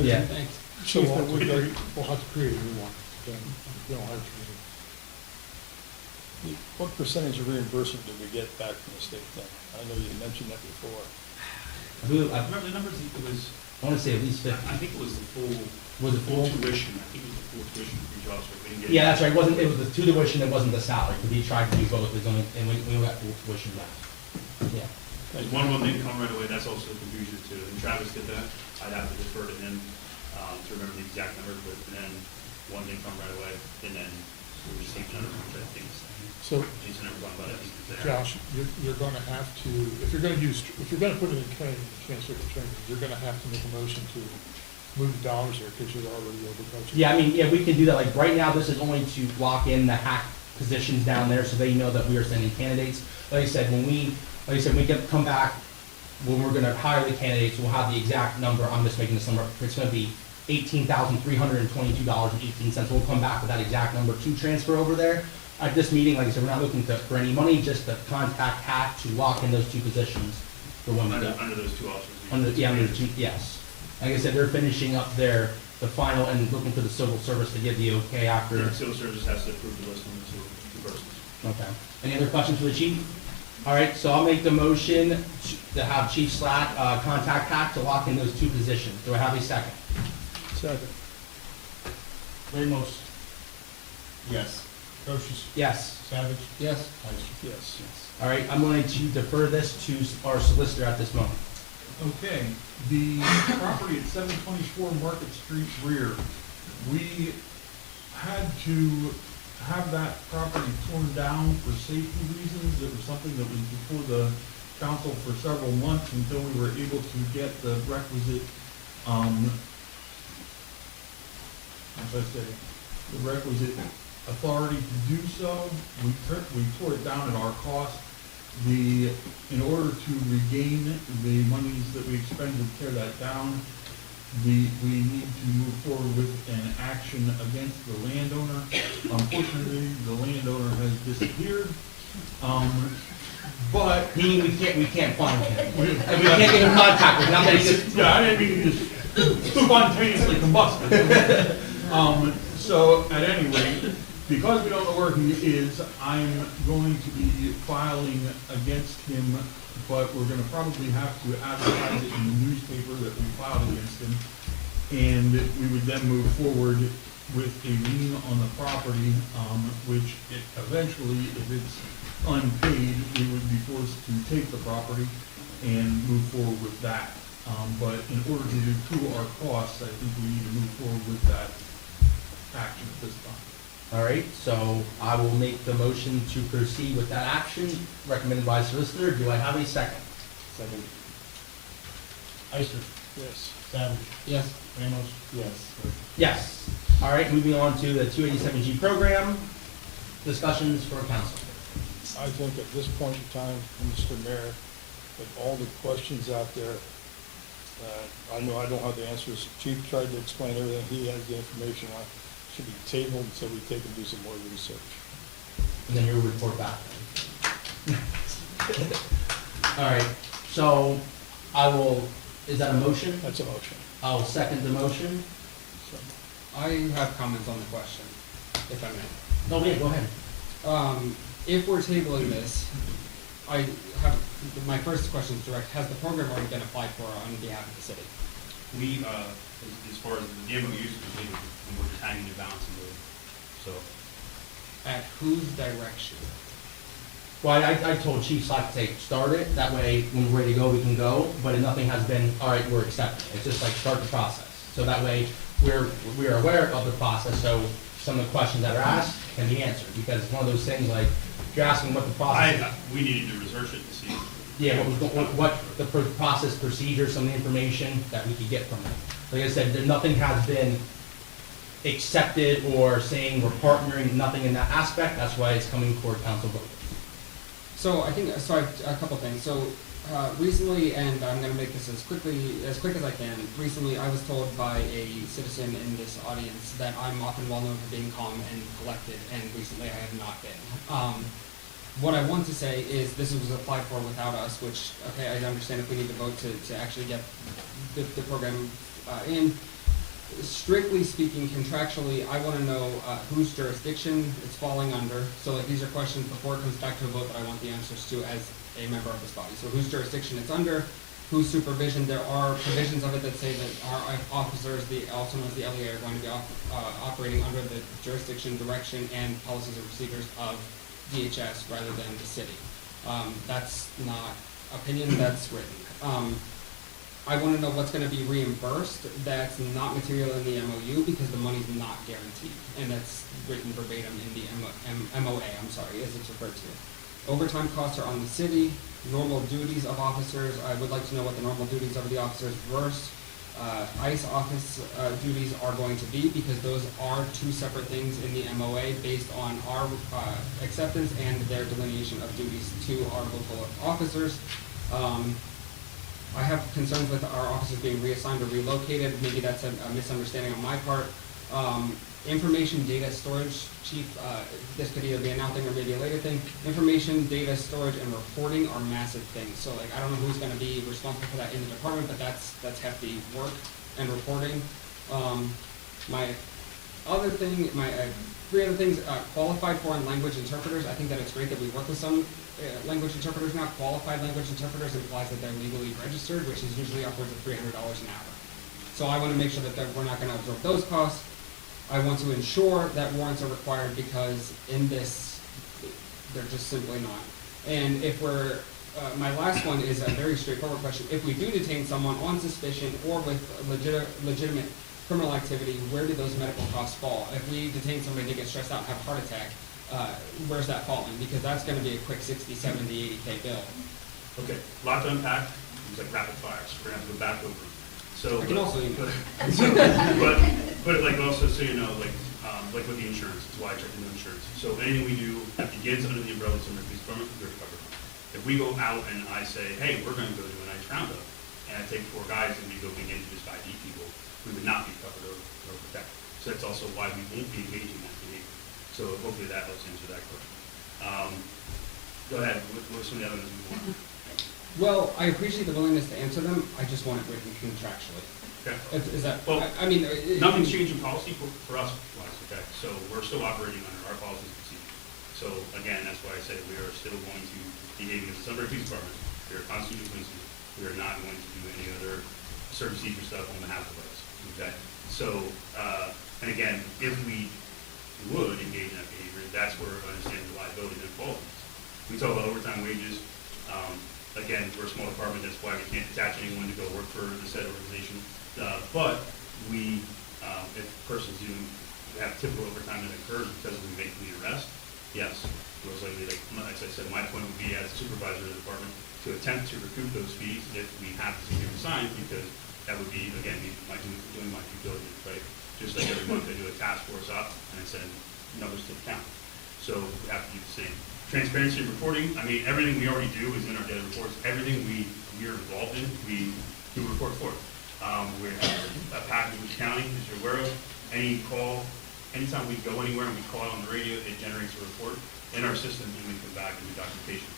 Yeah. Thanks. So we'll have to create a new one, then, we don't have to create it. What percentage of reimbursement did we get back from the state then? I know you mentioned that before. I believe, I remember the numbers, it was, I wanna say at least 50. I think it was the full. Was it full? Tuition, I think it was the full tuition for each officer, we didn't get. Yeah, that's right, it was the tuition, it wasn't the salary, because we tried to do both, it was only, and we got full tuition back. Yeah. If one of them didn't come right away, that's also a confusion too, and Travis did that, I'd have to defer to him, to remember the exact numbers, but then one didn't come right away, and then we just taking another one, which I think is. So, Jason never talked about it, I think it's there. Josh, you're gonna have to, if you're gonna put it in training, transfer to training, you're gonna have to make a motion to move the dollars there, because you're already over budget. Yeah, I mean, yeah, we can do that, like, right now, this is only to lock in the hack positions down there, so they know that we are sending candidates. Like I said, when we come back, when we're gonna hire the candidates, we'll have the exact number, I'm just making this number, it's gonna be $18,322.18. We'll come back with that exact number to transfer over there. At this meeting, like I said, we're not looking for any money, just to contact hack to lock in those two positions for when we go. Under those two officers. Under the two, yes. Like I said, they're finishing up the final and looking for the civil service to give the okay after. Yeah, civil service has to approve the list of the two persons. Okay. Any other questions for the chief? All right, so I'll make the motion to have Chief Slat contact hack to lock in those two positions. Do I have a second? Second. Ramos. Yes. Procius. Yes. Savage. Yes. Ister. Yes. All right, I'm going to defer this to our solicitor at this moment. Okay, the property at 724 Market Street rear, we had to have that property torn down for safety reasons. It was something that was before the council for several months until we were able to get the requisite, the requisite authority to do so. We tore it down at our cost. In order to regain the monies that we expended to tear that down, we need to move forward with an action against the landowner. Unfortunately, the landowner has disappeared, but. Meaning we can't find him. And we can't get in contact with him, not that he just. Yeah, I didn't mean to just spontaneously combusted. So at any rate, because we don't know where he is, I'm going to be filing against him, but we're gonna probably have to advertise it in the newspaper that we filed against him. And we would then move forward with a lien on the property, which eventually, if it's unpaid, we would be forced to take the property and move forward with that. But in order to recoup our costs, I think we need to move forward with that action at this time. All right, so I will make the motion to proceed with that action recommended by the solicitor. Do I have a second? Second. Ister. Yes. Savage. Yes. Ramos. Yes. Yes. All right, moving on to the 287G program. Discussions for council. I think at this point in time, Mr. Mayor, with all the questions out there, I know I don't have the answers. Chief tried to explain everything. He has the information on. Should be tabled so we take and do some more research. And then you'll report back. All right, so is that a motion? That's a motion. I'll second the motion. I have comments on the question, if I may. No, yeah, go ahead. If we're tabling this, my first question is direct. Has the program already been applied for on behalf of the city? We, as far as the MOU is completed, we're just hanging the balance in the, so. at whose direction? Well, I told Chief Slack to say, start it, that way when we're ready to go, we can go, but nothing has been, all right, we're accepting. It's just like, start the process. So that way, we're aware of the process, so some of the questions that are asked can be answered, because it's one of those things like, if you're asking what the process. We needed to research it to see. Yeah, what the process, procedure, some of the information that we could get from it. Like I said, nothing has been accepted or saying we're partnering, nothing in that aspect, that's why it's coming for council vote. So I think, a couple things. So recently, and I'm gonna make this as quick as I can, recently I was told by a citizen in this audience that I'm often well known for being calm and collected, and recently I have not been. What I want to say is this was applied for without us, which, okay, I understand if we need to vote to actually get the program in. Strictly speaking, contractually, I want to know whose jurisdiction it's falling under. So like these are questions before it comes back to a vote that I want the answers to as a member of this body. So whose jurisdiction it's under, whose supervision. There are provisions of it that say that our officers, also known as the LEA, are going to be operating under the jurisdiction, direction, and policies and procedures of DHS rather than the city. That's not opinion, that's written. I want to know what's going to be reimbursed that's not material in the MOU because the money's not guaranteed, and that's written verbatim in the MOA, as it's referred to. Overtime costs are on the city. Normal duties of officers, I would like to know what the normal duties of the officers versus ICE office duties are going to be, because those are two separate things in the MOA based on our acceptance and their delineation of duties to our local officers. I have concerns with our officers being reassigned or relocated. Maybe that's a misunderstanding on my part. Information data storage, Chief, this could either be a now thing or maybe a later thing. Information data storage and reporting are massive things. So like, I don't know who's going to be responsible for that in the department, but that's hefty work and reporting. My other thing, three other things, qualified foreign language interpreters. I think that it's great that we work with some language interpreters now. Qualified language interpreters implies that they're legally registered, which is usually upwards of $300 an hour. So I want to make sure that we're not going to absorb those costs. I want to ensure that warrants are required because in this, they're just simply not. And if we're, my last one is a very straightforward question. If we do detain someone on suspicion or with legitimate criminal activity, where do those medical costs fall? If we detain somebody to get stressed out and have a heart attack, where's that falling? Because that's going to be a quick 60, 70, 80K bill. Okay, a lot to unpack. It's like rapid fire, so we're gonna have to go back over it. So, I can also email. but like also, so you know, like with the insurance, it's why I checked into insurance. So anything we do that begins under the umbrella of Sunbury Police Department, we're covered. If we go out and I say, hey, we're gonna go do a nice roundup, and I take 4 guys and we go begin to just ID people, we would not be covered or protected. So that's also why we won't be engaging in that behavior. So hopefully that helps answer that question. Go ahead, what are some of the other ones we want? Well, I appreciate the willingness to answer them. I just want it written contractually. Okay. Is that, Well, I mean. Nothing's changed in policy for us, okay? So we're still operating under our policies and procedures. So again, that's why I say we are still going to behave as a Sunbury Police Department. We are constitutional police. We are not going to do any other certain procedure stuff on behalf of us, okay? So, and again, if we would engage in that behavior, that's where I understand the liability and qualities. We talk about overtime wages. Again, we're a small department, that's why we can't attach anyone to go work for the said organization. But we, if persons do have typical overtime that occurs because we make the arrest, yes, most likely, like as I said, my point would be as supervisor of the department to attempt to recoup those fees if we have to secure assigned, because that would be, again, doing my due diligence, right? Just like every month I do a task force up and I send numbers to the county. So we have to do the same. Transparency and reporting, I mean, everything we already do is in our daily reports. Everything we're involved in, we do report for. We have a package with the county, as you're aware of. Any call, anytime we go anywhere and we call it on the radio, it generates a report in our system and we come back and do documentation.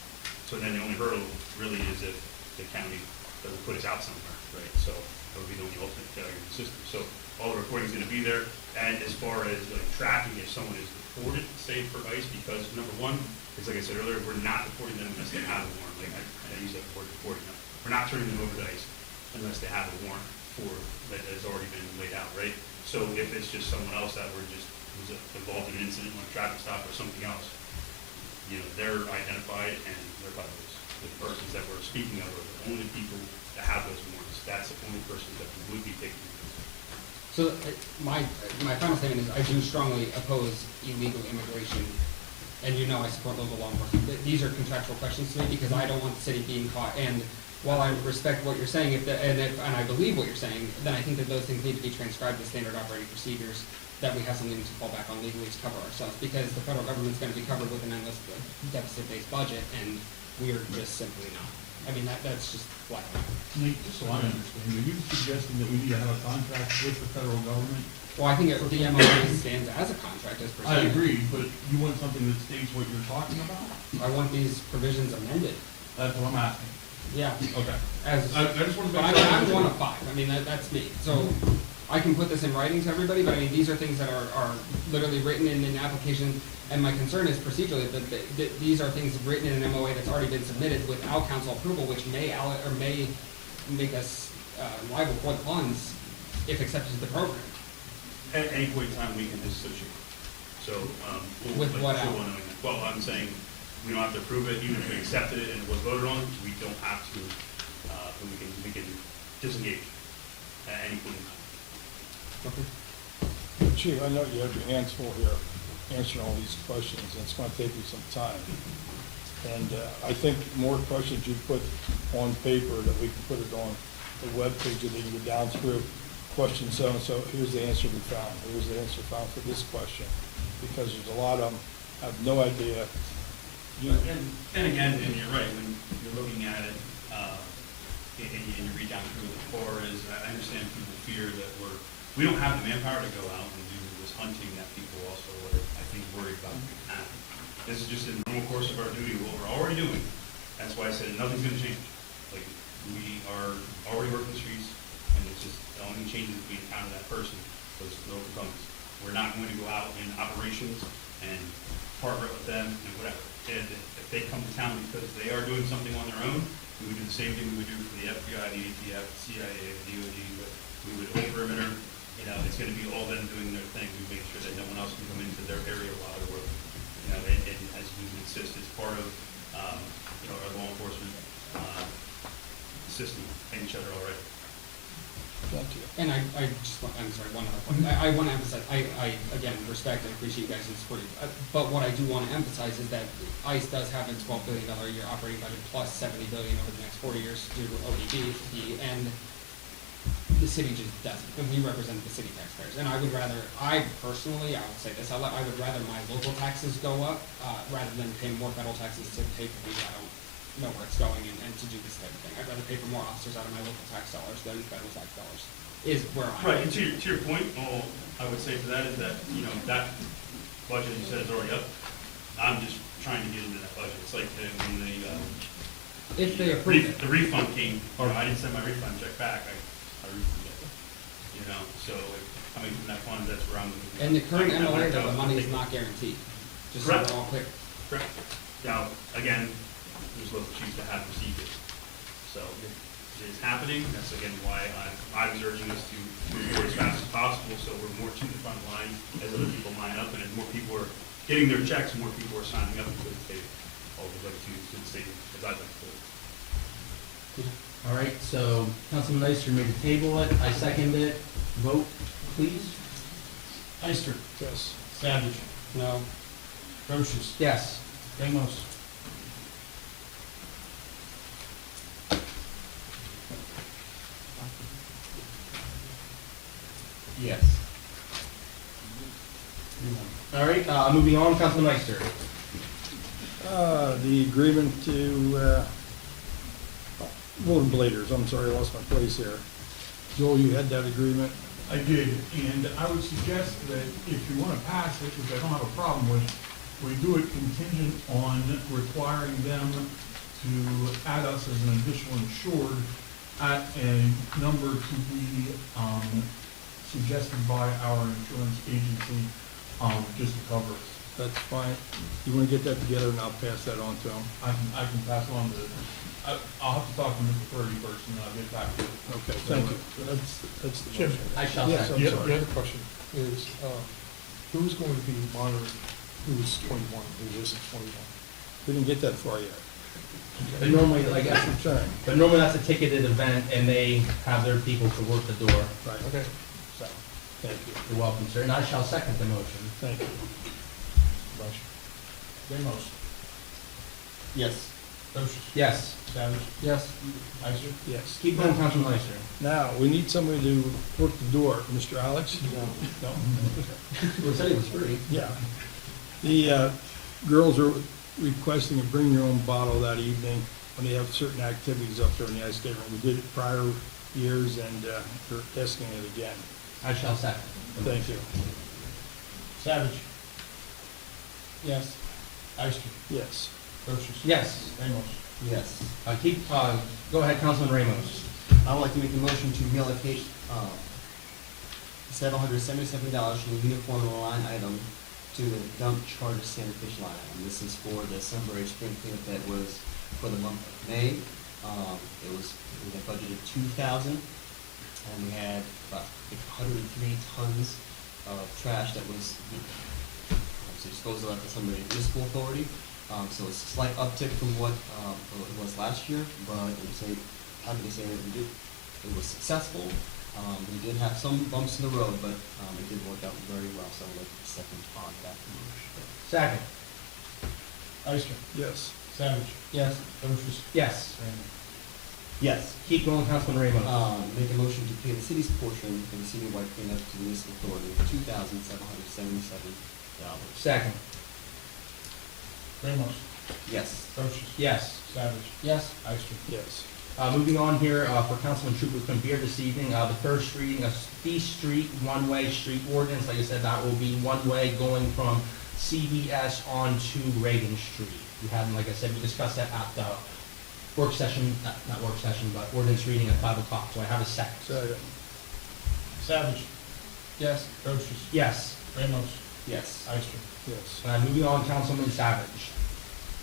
So then the only hurdle really is if the county doesn't put us out somewhere, right? So that would be the only ultimate failure in the system. So all the reporting is going to be there. And as far as like tracking if someone is reported, say for ICE, because number one, it's like I said earlier, we're not reporting them unless they have a warrant. Like I use that word reporting them. We're not turning them over to ICE unless they have a warrant that has already been laid out, right? So if it's just someone else that we're just was involved in an incident, like a traffic stop or something else, you know, they're identified and they're covered. The persons that we're speaking of are the only people that have those warrants. That's the only persons that we would be taking. So my final statement is I do strongly oppose illegal immigration, and you know I support local law enforcement. These are contractual questions to me because I don't want the city being caught. And while I respect what you're saying, and I believe what you're saying, then I think that those things need to be transcribed as standard operating procedures, that we have something to fall back on legally to cover ourselves, because the federal government's going to be covered with an endless deficit-based budget, and we are just simply not. I mean, that's just flat out. Nate, just so I understand, are you suggesting that we need to have a contract with the federal government? Well, I think the MOA stands as a contract as I presented. agree, but you want something that states what you're talking about? I want these provisions amended. That's what I'm asking. Yeah. Okay. As, I just want to but make sure. I'm one of five. I mean, that's me. So I can put this in writing to everybody, but I mean, these are things that are literally written in an application. And my concern is procedurally that these are things written in an MOA that's already been submitted without council approval, which may make us liable for the funds if accepted to the program. At any point in time, we can dissociate. So, With what out? Well, I'm saying we don't have to approve it, even if we accepted it and it was voted on, we don't have to, we can disengage at any point in time. Okay. Chief, I know you have your hands full here answering all these questions, and it's gonna take you some time. And I think more questions you put on paper, that we can put it on the webpage, that you go down through question so-and-so, here's the answer we found, here's the answer found for this question. Because there's a lot of them, I have no idea. And again, and you're right, when you're looking at it, and you read down through the core is, I understand people fear that we don't have the manpower to go out and do this hunting that people also are, I think, worried about doing that. This is just a normal course of our duty, what we're already doing. That's why I said nothing's gonna change. Like, we are already working the streets, and it's just, the only changes we encounter that person was no components. We're not going to go out in operations and partner with them and whatever. And if they come to town because they are doing something on their own, we would do the same thing we would do for the FBI, the ATF, the CIA, the DOD, but we would hold perimeter. You know, it's gonna be all them doing their thing. We make sure that no one else can come into their area while they're working. You know, and as we would insist, it's part of, you know, our law enforcement, system and each other already. Thank you. And I'm sorry, one other point. I want to emphasize, I again, respect and appreciate you guys' support. But what I do want to emphasize is that ICE does have a $12 billion a year operating budget plus $70 billion over the next 40 years due to ODB, and the city just doesn't. And we represent the city taxpayers. And I personally, I will say this, I would rather my local taxes go up rather than pay more federal taxes to pay for things I don't know where it's going and to do this type of thing. I'd rather pay for more officers out of my local tax dollars than federal tax dollars, is where I'm. Right, and to your point, all I would say to that is that, you know, that budget you said is already up. I'm just trying to get into that budget. It's like when If they approve it. the refund came, or I didn't send my refund check back, I refunded it. You know, so coming from that fund, that's where I'm. And the current MLA, though, the money is not guaranteed, just so Correct. we're all clear. Correct. Now, again, there's local chiefs that have procedures. So it is happening. That's again why I was urging us to move forward as fast as possible, so we're more to the front line as other people line up, and as more people are getting their checks, more people are signing up to the state, all the way to the state, as I've been told. All right, so Councilman Ister made the table it, I second it. Vote, please. Ister. Yes. Savage. No. Brochus. Yes. Ramos. Yes. All right, moving on, Councilman Ister. The agreement to, rollerbladers, I'm sorry, I lost my place here. Joel, you had that agreement? I did, and I would suggest that if you want to pass it, which I don't have a problem with, we do it contingent on requiring them to add us as an additional insured at a number to be suggested by our insurance agency, just to cover us. That's fine. You want to get that together and I'll pass that on to them? I can pass on I'll have to talk to Mr. Purdy first and then I'll get back to you. Okay, thank you. That's the Jim, motion. I shall Yes, second. I'm The sorry. other question is, Who's going to be monitoring who's 21, who isn't 21? We didn't get that far yet. But normally, like, That's what I'm saying. but normally that's a ticketed event, and they have their people to work the door. Right, okay. So, thank you. You're welcome, sir, and I shall second the motion. Thank you. Motion. Ramos. Yes. Procius. Yes. Savage. Yes. Ister. Yes. Keep going, Councilman Leisner. Now, we need somebody to work the door. Mr. Alex? No. Well, it said it was free. Yeah. The girls are requesting a bring your own bottle that evening when they have certain activities up there in the ice skating rink. We did it prior years, and they're asking it again. I shall second. Thank you. Savage. Yes. Ister. Yes. Procius. Yes. Ramos. Yes. Go ahead, Councilman Ramos. I would like to make a motion to reallocate $777 from the uniform line item to the dump charge sanitation line item. This is for the Sunbury spring cleanup that was for the month of May. We had budgeted $2,000, and we had about 103 tons of trash that was disposed of at the Sunbury Municipal Authority. So it's a slight uptick from what it was last year, but I'm happy to say that it was successful. We did have some bumps in the road, but it did work out very well, so I'd like to second on that motion. Second. Ister. Yes. Savage. Yes. Procius. Yes. Ramos. Yes. Keep going, Councilman Ramos. Make a motion to pay the city's portion of the citywide cleanup to the municipal authority, $2,777. Second. Ramos. Yes. Procius. Yes. Savage. Yes. Ister. Yes. Moving on here, for Councilman Troop, who's going to be here this evening, the first reading of the street, one-way street ordinance. Like I said, that will be one-way going from CVS on to Reagan Street. We haven't, like I said, we discussed that at the work session, not work session, but ordinance reading at 5 o'clock. So I have a second. Second. Savage. Yes. Procius. Yes. Ramos. Yes. Ister. Yes. Moving on, Councilman Savage.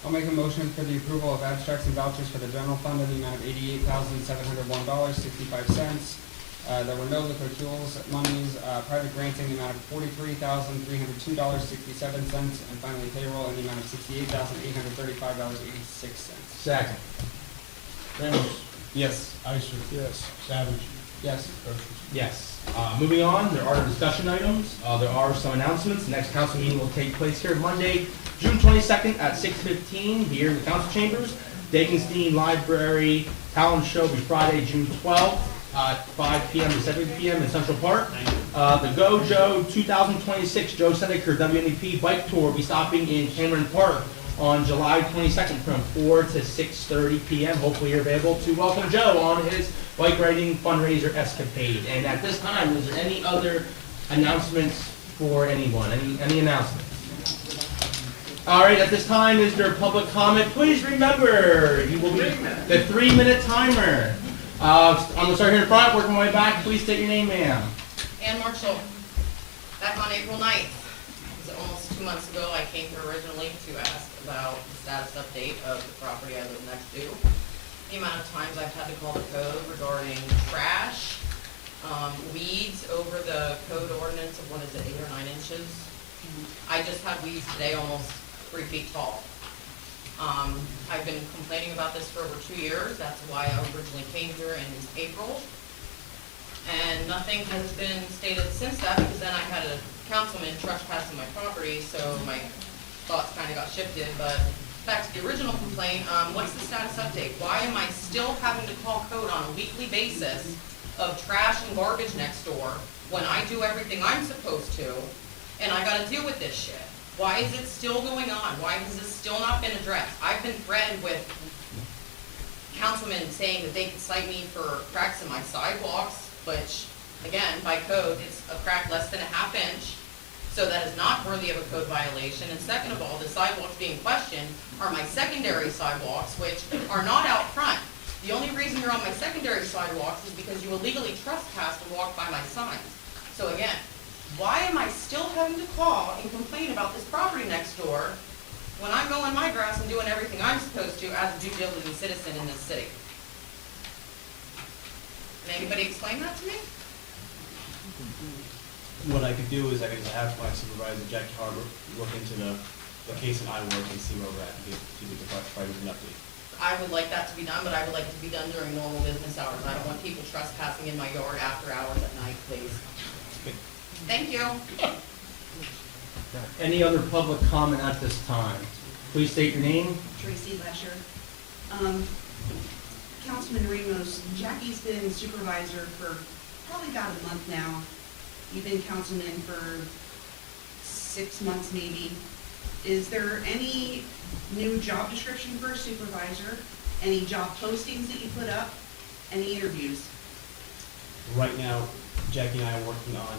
I'll make a motion for the approval of abstracts and vouchers for the general fund in the amount of $88,701.65. There were no liquid fuels monies, private granting in the amount of $43,302.67, and finally payroll in the amount of $68,835.86. Second. Ramos. Yes. Ister. Yes. Savage. Yes. Procius. Yes. Moving on, there are discussion items. There are some announcements. The next council meeting will take place here Monday, June 22nd at 6:15 here in the council chambers. Degenstein Library Talent Show will be Friday, June 12th at 5 p.m. to 7 p.m. in Central Park. The GoJoe 2026 Joe Snedeker WNEP bike tour will be stopping in Cameron Park on July 22nd from 4 to 6:30 p.m. Hopefully you're available to welcome Joe on his bike riding fundraiser escapade. And at this time, is there any other announcements for anyone? Any announcements? All right, at this time, is there public comment? Please remember, you will be the 3-minute timer. I'm going to start here in front, working my way back. Please state your name, ma'am. Ann Marshall, back on April 9th, it was almost 2 months ago, I came here originally to ask about the status update of the property I live next to. The amount of times I've had to call the code regarding trash, weeds over the code ordinance of, 8 or 9 inches. I just had weeds today almost 3 feet tall. I've been complaining about this for over 2 years. That's why I originally came here in April. And nothing has been stated since that, because then I had a councilman trespassing my property, so my thoughts kind of got shifted. But back to the original complaint, what's the status update? Why am I still having to call code on a weekly basis of trash and garbage next door when I do everything I'm supposed to, and I gotta deal with this shit? Why is it still going on? Why has this still not been addressed? I've been threatened with councilmen saying that they could cite me for cracks in my sidewalks, which, again, by code, it's a crack less than a ½ inch. So that is not worthy of a code violation. And second of all, the sidewalks being questioned are my secondary sidewalks, which are not out front. The only reason you're on my secondary sidewalks is because you illegally trespassed and walked by my signs. So again, why am I still having to call and complain about this property next door when I'm mowing my grass and doing everything I'm supposed to as a due diligent citizen in this city? Can anybody explain that to me? what I could do is I could just have my supervisor, Jackie Harbor, look into the case in Iowa and see where we're at, and see if we can provide an update. I would like that to be done, but I would like it to be done during normal business hours. I don't want people trespassing in my yard after hours at night, please. Thank you. Any other public comment at this time? Please state your name. Tracy Lesher. Councilman Ramos, Jackie's been supervisor for probably about a month now. You've been councilman for 6 months maybe. Is there any new job description for a supervisor? Any job postings that you put up? Any interviews? Right now, Jackie and I are working on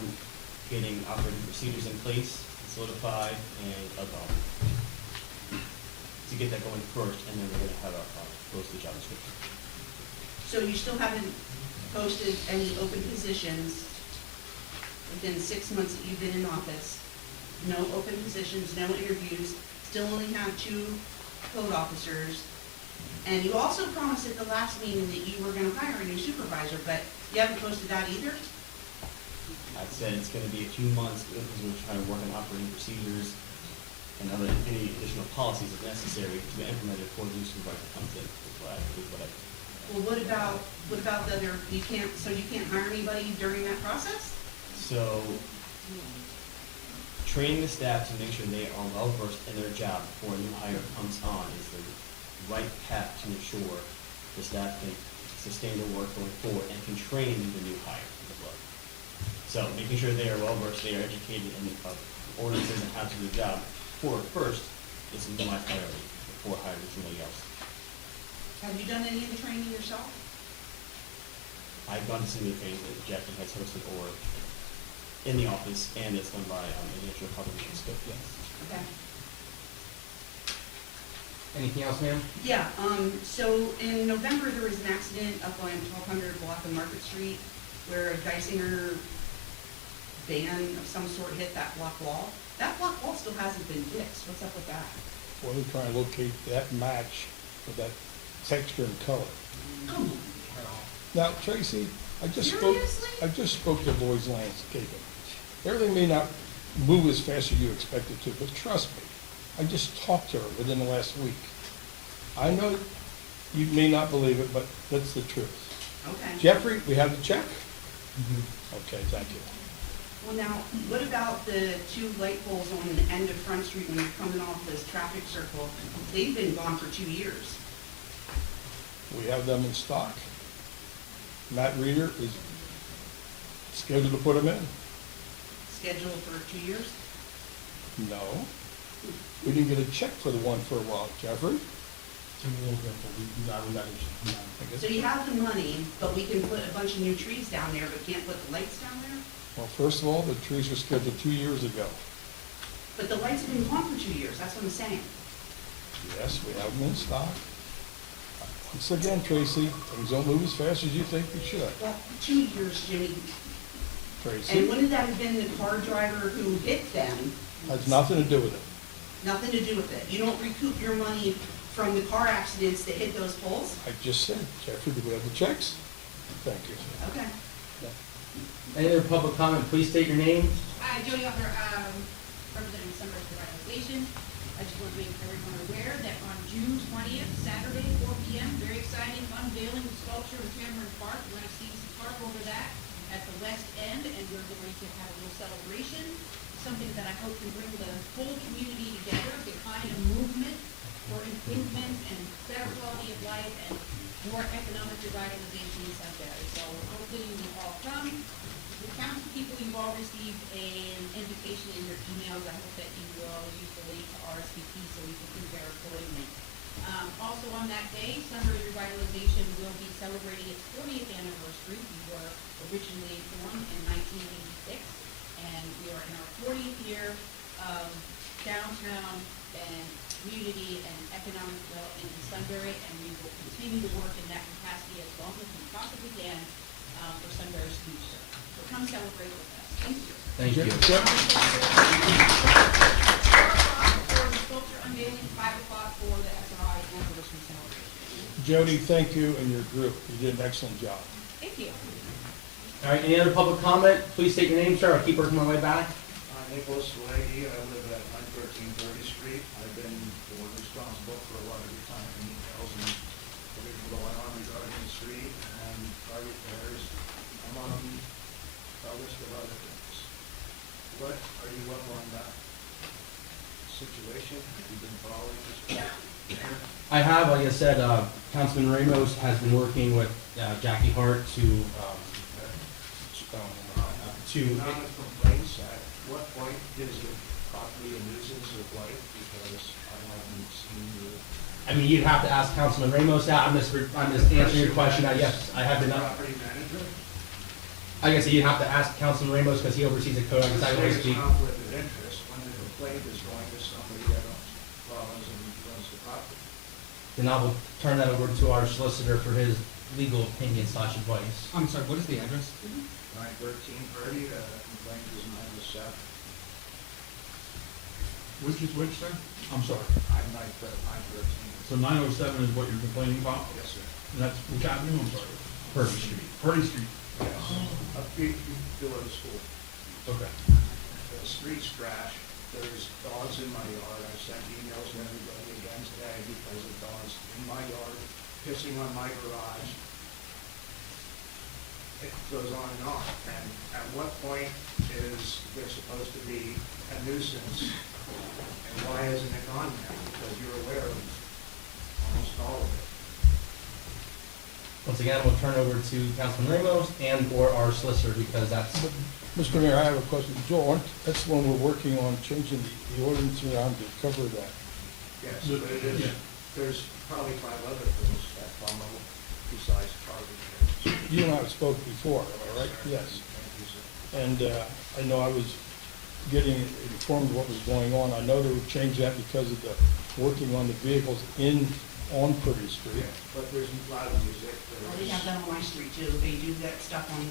getting operating procedures in place, solidified, and to get that going first, and then we're gonna have our post the job description. So you still haven't posted any open positions within 6 months that you've been in office? No open positions, no interviews, still only have 2 code officers. And you also promised at the last meeting that you were gonna hire a new supervisor, but you haven't posted that either? I said it's gonna be a few months because we're trying to work on operating procedures and any additional policies if necessary to be implemented before the new supervisor comes in, is what I. Well, what about the other, you can't hire anybody during that process? So, training the staff to make sure they are well versed in their job before a new hire comes on is the right path to make sure the staff can sustain their work going forward and can train the new hire as well. So, making sure they are well versed, they are educated in the ordinances and how to do the job first is my priority before hiring somebody else. Have you done any of the training yourself? I've gone to some of the trainings that Jackie has hosted or in the office, and it's done by the actual publications, but yes. Okay. Anything else, ma'am? Yeah, so in November, there was an accident up on 1200 block of Market Street where a Geisinger van of some sort hit that block wall. That block wall still hasn't been fixed. What's up with that? Well, we're trying to locate that match with that texture and color. Come on. Now, Tracy, I just spoke to Lloyd's Landscaping. Everything may not move as fast as you expect it to, but trust me, I just talked to her within the last week. I know you may not believe it, but that's the truth. Okay. Jeffrey, we have the check? Okay, thank you. Well, now, what about the 2 light poles on the end of Front Street when you're coming off this traffic circle? They've been gone for 2 years. We have them in stock. Matt Reeder is scheduled to put them in. Scheduled for 2 years? No. We didn't get a check for the one for a while, Jeffrey. So you have the money, but we can put a bunch of new trees down there, but can't put the lights down there? Well, first of all, the trees were scheduled 2 years ago. But the lights have been gone for 2 years, that's what I'm saying. Yes, we have them in stock. Once again, Tracy, things don't move as fast as you think they should. Well, 2 years, Jimmy. Tracy, And wouldn't that have been the car driver who hit them? has nothing to do with it. Nothing to do with it. You don't recoup your money from the car accidents that hit those poles? I just said, Jeffrey, do we have the checks? Thank you. Okay. Any other public comment? Please state your name. Hi, Jody Upper, representing Sunbury City Revitalization. I just want to make everyone aware that on June 20th, Saturday, 4 p.m., very exciting unveiling of sculpture in Cameron Park. We're going to see some park over that at the west end, and we're going to have a little celebration, something that I hope can bring the whole community together behind a movement for improvements and better quality of life and more economic revitalization in Sunbury. So hopefully you will all come. The council people, you've all received an invitation in your emails. I hope that you will use the link to RSVP so we can prepare accordingly. Also on that day, Sunbury Revitalization will be celebrating its 40th anniversary. We were originally formed in 1986, and we are in our 40th year of downtown and community and economic development in Sunbury, and we will continue to work in that capacity as long as we possibly can for Sunbury's future. So come celebrate with us. Thank you. Thank you. For the sculpture unveiling, 5 o'clock for the SRI anniversary celebration. Jody, thank you and your group. You did an excellent job. Thank you. All right, any other public comment? Please state your name, sir. I'll keep working my way back. I'm Nicholas Leahy. I live at 913 30th Street. I've been the one responsible for a lot of your time and details and everything going on regarding the street and car repairs. I'm on a list of other things. What are you up on that situation? Have you been following this? I have, like I said, Councilman Ramos has been working with Jackie Hart to Anonymous complaints, at what point is the property a nuisance or what? Because I haven't seen you. I mean, you'd have to ask Councilman Ramos that. I'm just answering your question. Yes, I have been. Property manager? I guess you'd have to ask Councilman Ramos because he oversees the code. I guess I always speak. Conflict of interest when the complaint is going to somebody that owns and runs the property. Then I will turn that over to our solicitor for his legal opinion / advice. I'm sorry, what is the address? 91330, complaint is 907. Which is which, sir? I'm sorry. I'm 913. So 907 is what you're complaining about? Yes, sir. And that's which avenue? I'm sorry. Purdy Street. Purdy Street. Yes. Up below the school. Okay. The street's trash. There's dogs in my yard. I sent emails to everybody again today because of dogs in my yard, pissing on my garage. It goes on and on. And at what point is there supposed to be a nuisance? And why isn't it gone there? Because you're aware of almost all of it. Once again, we'll turn over to Councilman Ramos and/or our solicitor because that's. Mr. Mayor, I have a question. Joe, that's the one we're working on changing the ordinance around to cover that. Yes, but it is, there's probably 5 other things that follow besides charging. You and I have spoke before, am I right? Yes. And I know I was getting informed of what was going on. I know they would change that because of the working on the vehicles on Purdy Street. But there's loud music. They have that on my street too. They do that stuff on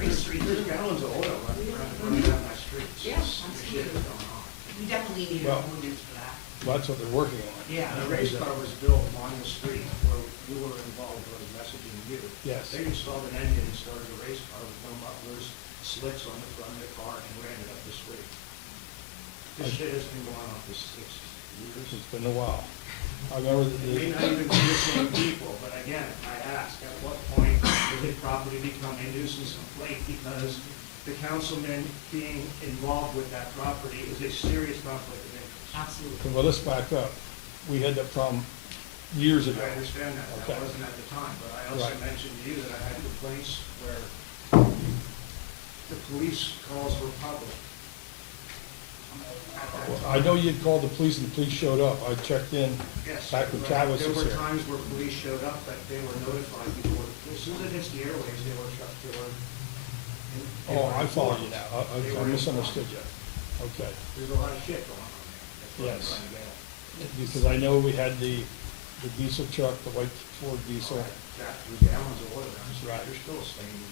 Free Street. There's gallons of oil running down my streets. Yes, There's shit absolutely. going on. We definitely need an ordinance for that. Well, that's what they're working on. Yeah. And the race car was built on the street where you were involved with messaging you. Yes. They installed an engine and started a race car with no mufflers, slicks on the front of the car and ran it up the street. This shit has been going on for 6 years. It's been a while. I remember It may not even be the same people, but again, I ask, at what point does a property become a nuisance complaint? Because the councilman being involved with that property is a serious conflict of interest. Absolutely. Well, let's back up. We had that problem years ago. I understand that, Okay. that wasn't at the time, but I also Right. mentioned to you that I had complaints where the police calls were public. At that Well, time. I know you'd called the police and the police showed up. I checked in Yes, back when but Travis there was were here. times where police showed up that they were notified before, as soon as it hits the airwaves, they were. Oh, I follow you now. They I were misunderstood you. Okay. There's a lot of shit going on there. That's what I'm Yes. trying to get at. Because I know we had the diesel truck, the white Ford diesel. That, the gallons of oil, Right. you're still staying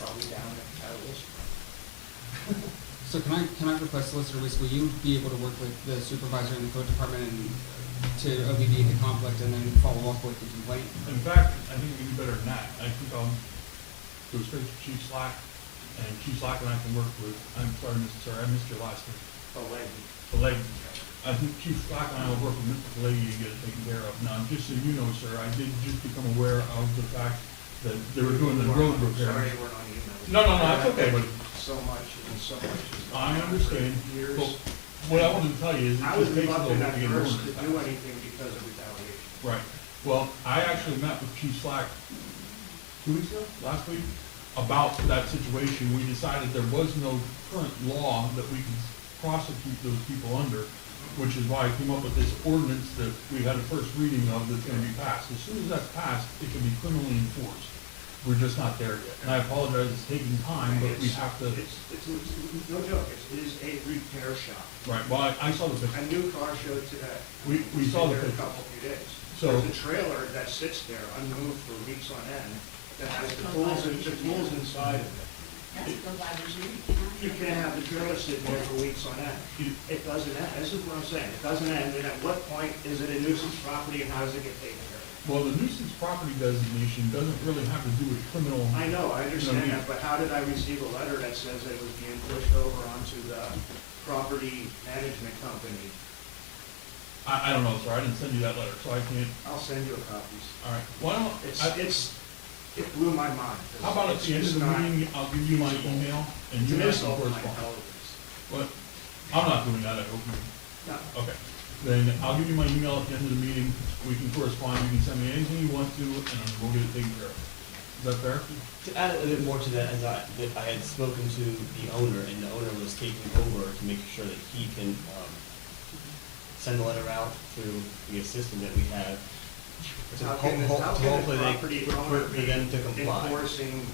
probably down at a list. So can I request, Solicitor Weiss, will you be able to work with the supervisor in the code department and to alleviate the conflict and then follow up with the complaint? In fact, I think we can do better than that. I think I'll go straight to Chief Slack, and Chief Slack and I can work with, I'm sorry, Mr. Sir, I missed your last name. Pelleggi. I think Chief Slack and I will work with Mr. Pelleggi to get it taken care of. Now, just so you know, sir, I did just become aware of the fact that they were doing the road repair. Sorry you weren't on email. No, that's okay, but So much and so much. I understand. Years. But what I wanted to tell you is it I was just takes a little reluctant bit to at get an first to ordinance do passed. anything because of retaliation. Right. Well, I actually met with Chief Slack 2 weeks ago, last week, about that situation. We decided there was no current law that we could prosecute those people under, which is why I came up with this ordinance that we had a first reading of that's gonna be passed. As soon as that's passed, it can be criminally enforced. We're just not there yet. And I apologize, it's taking time, but we have to. It's no joke, it is a repair shop. Right, well, I saw the picture. A new car showed today. We saw the There a picture. few days. So- There's a trailer that sits there unmoved for weeks on end, that has the tools inside of it. That's a good violation. You can't have the trailer sitting there for weeks on end. It doesn't end, this is what I'm saying, it doesn't end, and at what point is it a nuisance property and how does it get taken care of? Well, the nuisance property designation doesn't really have to do with criminal. I know, I understand You know, that, but how did I receive a letter that says it was being pushed over onto the property management company? I don't know, sir, I didn't send you that letter, so I can't. I'll send you copies. All right, why don't, It blew my mind. how about at the end of the meeting, I'll give you my email, and It's you an and I can insult to my correspond. intelligence. What? I'm not doing that, I hope you. No. Okay, then I'll give you my email at the end of the meeting, we can correspond, you can send me anything you want to, and we'll get it taken care of. Is that fair? To add a bit more to that, as I had spoken to the owner, and the owner was taking over to make sure that he can, send a letter out through the assistant that we have. How can the Hopefully property owner for be them to comply. enforcing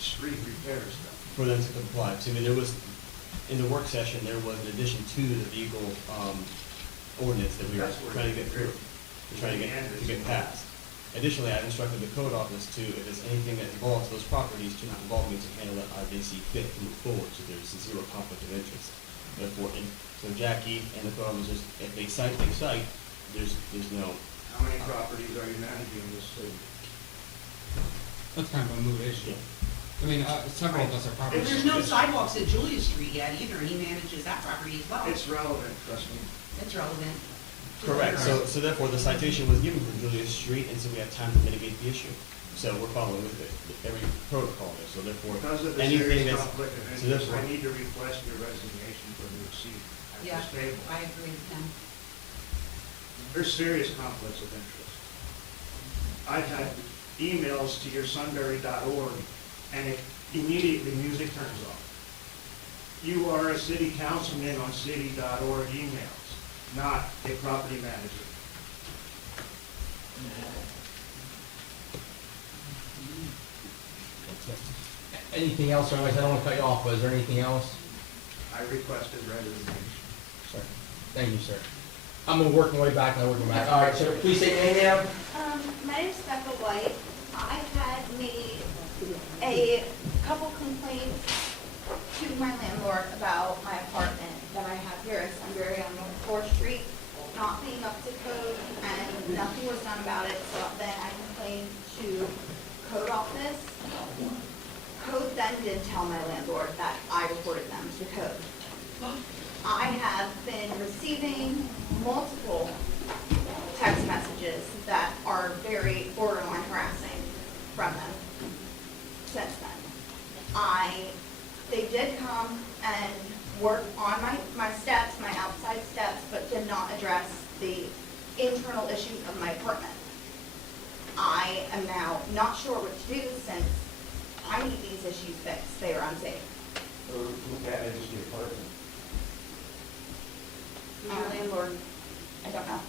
street repairs stuff? For them to comply. So, I mean, there was, in the work session, there was an addition to the vehicle, ordinance that we were That's where trying to get through, trying to get passed. Additionally, I instructed the code office to, if there's anything that involves those properties, to involve me to handle it how they see fit to move forward, so there's zero conflict of interest. Therefore, so Jackie and the code officers, if they cite, there's no. How many properties are you managing in this city? That's kind of a moot issue. I mean, several of us are property. But there's no sidewalks at Julia Street yet either, and he manages that property as well. It's relevant, trust me. It's relevant. Correct, so therefore, the citation was given for Julius Street, and so we have time to mitigate the issue. So we're following with every protocol there, so therefore, Because of the anything serious that's. conflict of So interest, therefore, I need to request your resignation from your seat at Yeah, this table. I agree with him. There's serious conflicts of interest. I've had emails to your sunbury.org, and it immediately music turns off. You are a city councilman on city.org emails, not a property manager. Anything else, or otherwise, I don't want to cut you off, but is there anything else? I requested resignation. Sorry. Thank you, sir. I'm gonna work my way back, and I'll work my way back. All right, sir, please say your name, ma'am. My name's Becca White. I had made a couple complaints to my landlord about my apartment that I have here at Sunbury on North 4th Street, not being up to code, and nothing was done about it, so then I complained to code office. Code then did tell my landlord that I reported them to code. I have been receiving multiple text messages that are very borderline harassing from them since then. They did come and work on my steps, my outside steps, but did not address the internal issues of my apartment. I am now not sure what to do since I need these issues fixed. They are unsafe. Who manages the apartment? Our landlord, I don't know.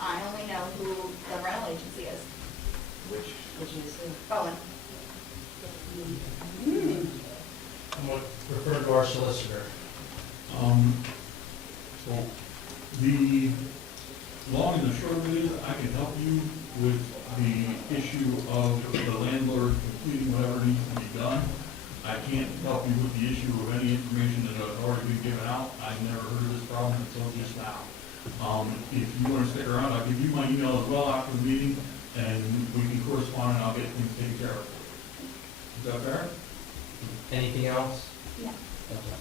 I only know who the rental agency is. Which is Bowen. I'm gonna refer to our solicitor. So, the long and the short of it is, I can help you with the issue of the landlord completing whatever needs to be done. I can't help you with the issue of any information that has already been given out. I've never heard of this problem until just now. If you want to stick around, I'll give you my email as well after the meeting, and we can correspond, and I'll get things taken care of. Is that fair? Anything else? Yeah. Okay.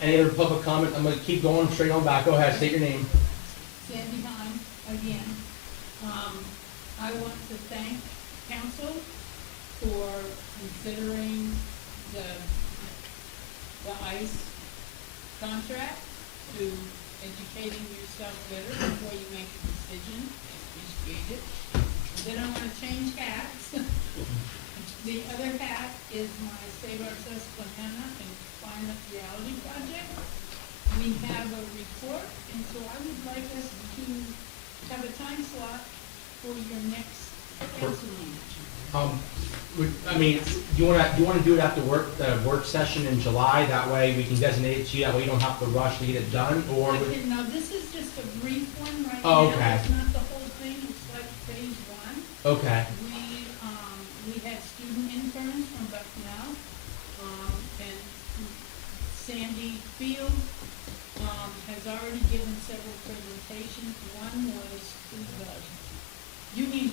Any other public comment? I'm gonna keep going straight on back. Go ahead, state your name. Sandy Hine, again. I want to thank council for considering the ICE contract, to educating yourself better before you make a decision. Appreciate it. And then I want to change hats. The other hat is my Save Our Susquehanna and Climate Reality Project. We have a report, and so I would like us to have a time slot for your next council meeting. Do you wanna do it after the work session in July? That way we can designate it to you, that way you don't have to rush to get it done, or? Now, this is just a brief one right Oh, now. okay. It's not the whole thing, it's like phase one. Okay. We had student interns from Bucknell, and Sandy Field, has already given several presentations. One was to the Union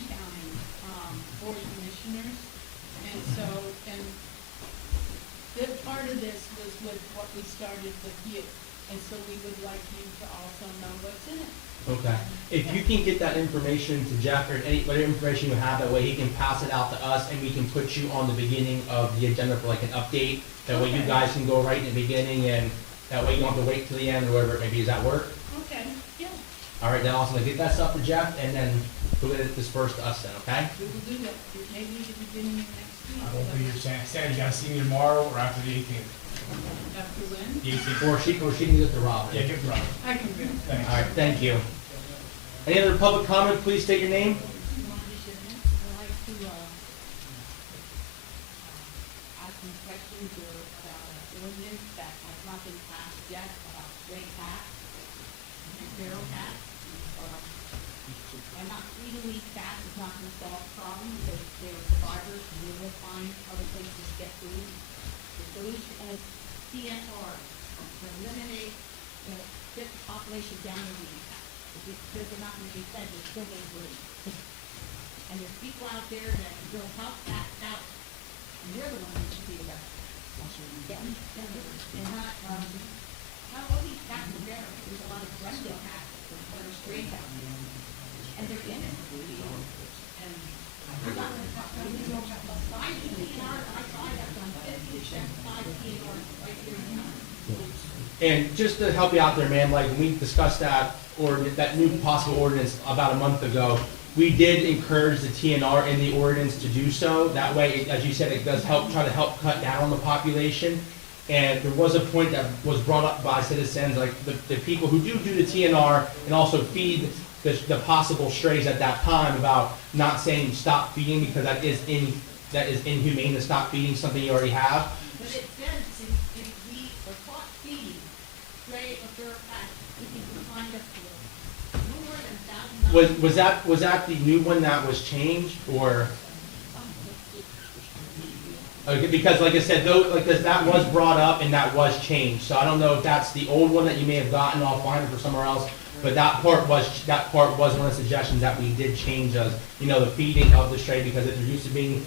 four commissioners. And so, and the part of this was with what we started with you. And so we would like you to also know what's in it. Okay. If you can get that information to Jeff or any, whatever information you have, that way he can pass it out to us and we can put you on the beginning of the agenda for like an update. That way you guys can go right in the beginning and that way you don't have to wait till the end or whatever it may be. Does that work? Okay, yeah, All right, then also get that stuff to Jeff and then we'll get it dispersed to us then, okay? we will do that, maybe at the beginning of next week. I won't be here Saturday, you gotta see me tomorrow or after the 18th. After when? The 18th, or she can get it to Robin. Yeah, give it to Robin. I can do it. Thanks. All right, thank you. Any other public comment? Please state your name. I'd like to, ask some questions about an ordinance that has not been passed yet about stray cats and feral cats. And not legally, cats is not gonna solve the problem because they are survivors and they will find other places to get food. The solution is CSR, to eliminate, get the population down to these cats. Because they're not gonna be fed, they're still gonna breed. And there's people out there that will help that out, and they're the ones that should be the best. And not, how all these cats are there, there's a lot of rescue cats, that are stray cats. And they're in it. And I'm not gonna talk about it, besides the TNR, I have done 50 to 75 TNRs right here in town. And just to help you out there, man, like when we discussed that that new possible ordinance about a month ago, we did encourage the TNR in the ordinance to do so. That way, as you said, it does help, try to help cut down on the population. And there was a point that was brought up by citizens, like the people who do the TNR and also feed the possible strays at that time about not saying stop feeding because that is inhumane to stop feeding something you already have. But it says if we are caught feeding stray or feral cats, we can be fined up to no more than $1,000. Was that the new one that was changed or? Okay, because like I said, that was brought up and that was changed. So I don't know if that's the old one that you may have gotten. I'll find it for somewhere else. But that part was one of the suggestions that we did change as, the feeding of the stray because if they're used to being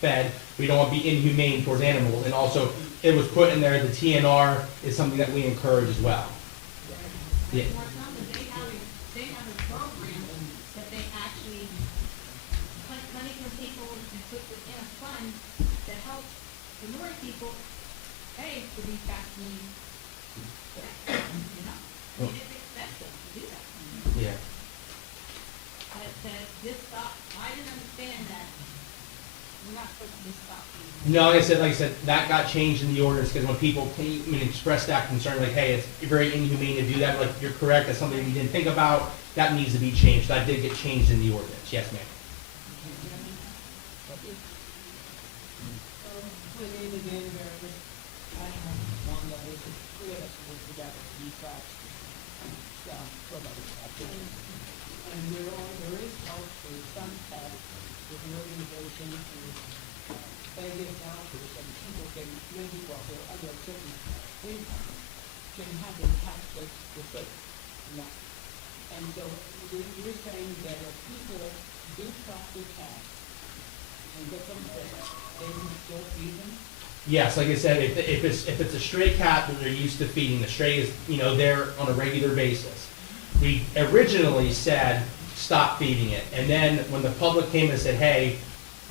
fed, we don't want to be inhumane towards animals. And also, it was put in there, the TNR is something that we encourage as well. Yeah. They have a program that they actually collect money from people and put it in a fund that helps the more people pay for these vaccines. It's expensive to do that. Yeah. And it says this stop, I didn't understand that. We're not supposed to stop these. No, like I said, that got changed in the ordinance because when people came and expressed that concern, like, hey, it's very inhumane to do that. Like, you're correct, that's something we didn't think about. That needs to be changed. That did get changed in the ordinance. Yes, ma'am. My name is Andy Merriman. I have one that is three of us work together, DFAX, and there is help for some pets with an organization who Vegas vouchers and people can maybe while they're under a certain income can have their tax rates reduced. And so you're saying that if people do property tax and get them fixed, they can still feed them? Yes, like I said, if it's a stray cat that they're used to feeding, the stray is, there on a regular basis. We originally said, stop feeding it. And then when the public came and said, hey,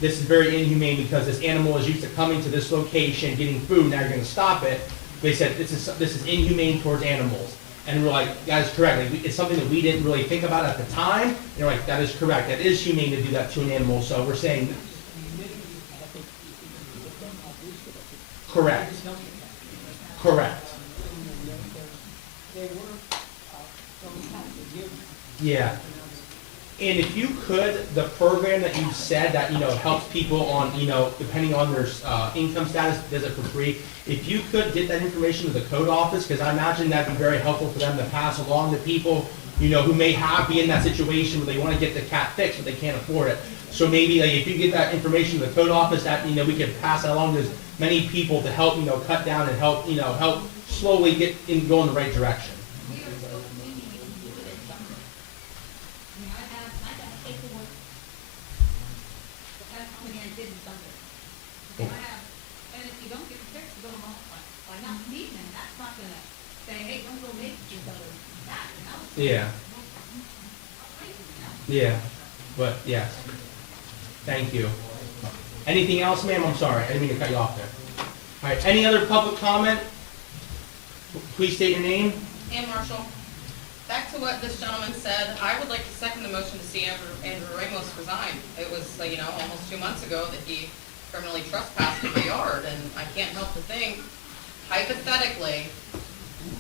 this is very inhumane because this animal is used to coming to this location, getting food, now you're gonna stop it. They said, this is inhumane towards animals. And we're like, that is correct. Like, it's something that we didn't really think about at the time. And they're like, that is correct. That is humane to do that to an animal. So we're saying, correct. Correct. Yeah. And if you could, the program that you said that, helps people on, depending on their income status, does it for free. If you could get that information to the code office, because I imagine that'd be very helpful for them to pass along to people, who may be in that situation where they want to get the cat fixed, but they can't afford it. So maybe if you get that information to the code office, that, we could pass that along to as many people to help, cut down and help, help slowly go in the right direction. Yeah. Yeah, but yes. Thank you. Anything else, ma'am? I'm sorry, I didn't mean to cut you off there. All right, any other public comment? Please state your name. Ann Marshall, back to what this gentleman said, I would like to second the motion to see Andrew Ramos resign. It was, almost 2 months ago that he criminally trespassed in my yard, and I can't help but think, hypothetically,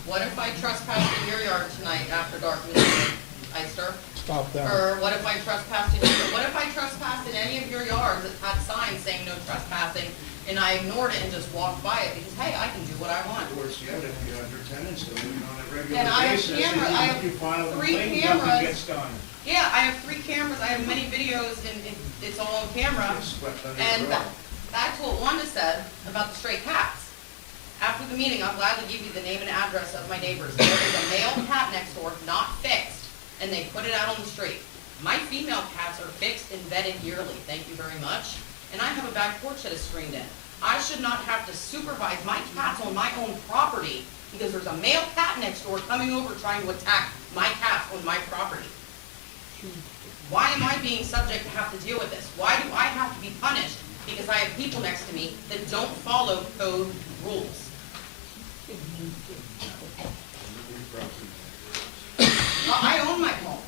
what if I trespassed in your yard tonight after dark, Mr. Eister? Stop that. Or what if I trespassed in your, what if I trespassed in any of your yards that had signs saying no trespassing, and I ignored it and just walked by it because, hey, I can do what I want? Worse yet, if you have your tenants doing it on a regular And I have basis, cameras, I have you file a 3 complaint, nothing cameras. gets done. Yeah, I have 3 cameras, I have many videos, and it's all on camera. It's swept under the And rug. back to what Wanda said about the stray cats. After the meeting, I'll gladly give you the name and address of my neighbors. There is a male cat next door, not fixed, and they put it out on the street. My female cats are fixed and vetted yearly, thank you very much. And I have a back porch that is screened in. I should not have to supervise my cats on my own property because there's a male cat next door coming over trying to attack my cats on my property. Why am I being subject to have to deal with this? Why do I have to be punished because I have people next to me that don't follow code rules? I own my home.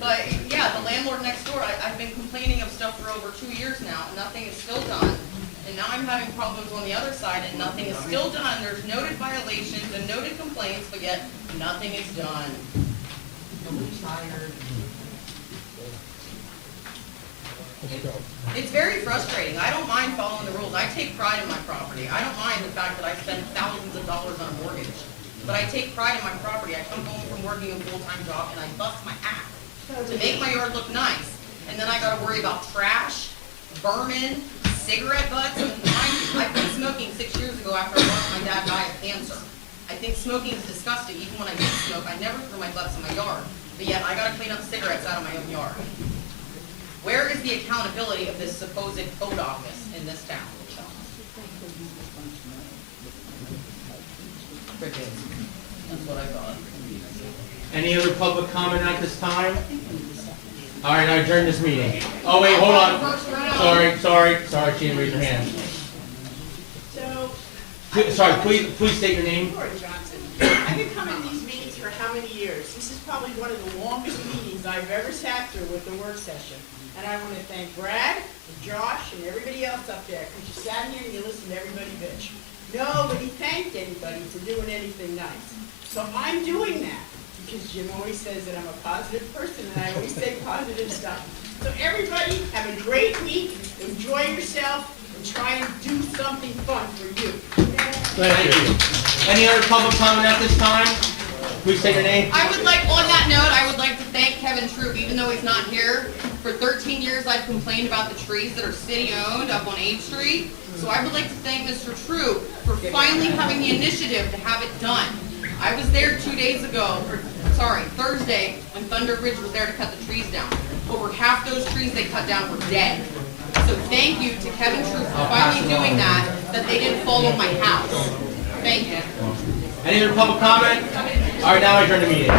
But yeah, the landlord next door, I've been complaining of stuff for over 2 years now, and nothing is still done. And now I'm having problems on the other side, and nothing is still done. There's noted violations and noted complaints, but yet nothing is done. Nobody's hired. It's very frustrating. I don't mind following the rules. I take pride in my property. I don't mind the fact that I spend thousands of dollars on a mortgage. But I take pride in my property. I come home from working a full-time job and I bust my ass to make my yard look nice. And then I gotta worry about trash, vermin, cigarette butts. I quit smoking 6 years ago after I watched my dad die of cancer. I think smoking is disgusting. Even when I did smoke, I never threw my butts in my yard. But yet I gotta clean up cigarettes out of my own yard. Where is the accountability of this supposed code office in this town? Crickets. That's what I thought. Any other public comment at this time? All right, I adjourn this meeting. Oh, wait, hold on. Sorry, she didn't raise her hand. Sorry, please state your name. Lori Johnson. I've been coming to these meetings for how many years? This is probably one of the longest meetings I've ever sat through with the work session. And I want to thank Brad and Josh and everybody else up there, because you sat here and you listened to everybody bitch. Nobody thanked anybody for doing anything nice. So I'm doing that, because Jim always says that I'm a positive person, and I always say positive stuff. So everybody, have a great week, enjoy yourself, and try and do something fun for you. Thank you. Any other public comment at this time? Please state your name. I would like, on that note, I would like to thank Kevin Troop, even though he's not here. For 13 years, I've complained about the trees that are city-owned up on 8th Street. So I would like to thank Mr. Troop for finally having the initiative to have it done. I was there 2 days ago, Thursday, when Thunder Ridge was there to cut the trees down. Over half those trees they cut down were dead. So thank you to Kevin Troop for finally doing that they didn't fall on my house. Thank you. Any other public comment? All right, now I adjourn the meeting.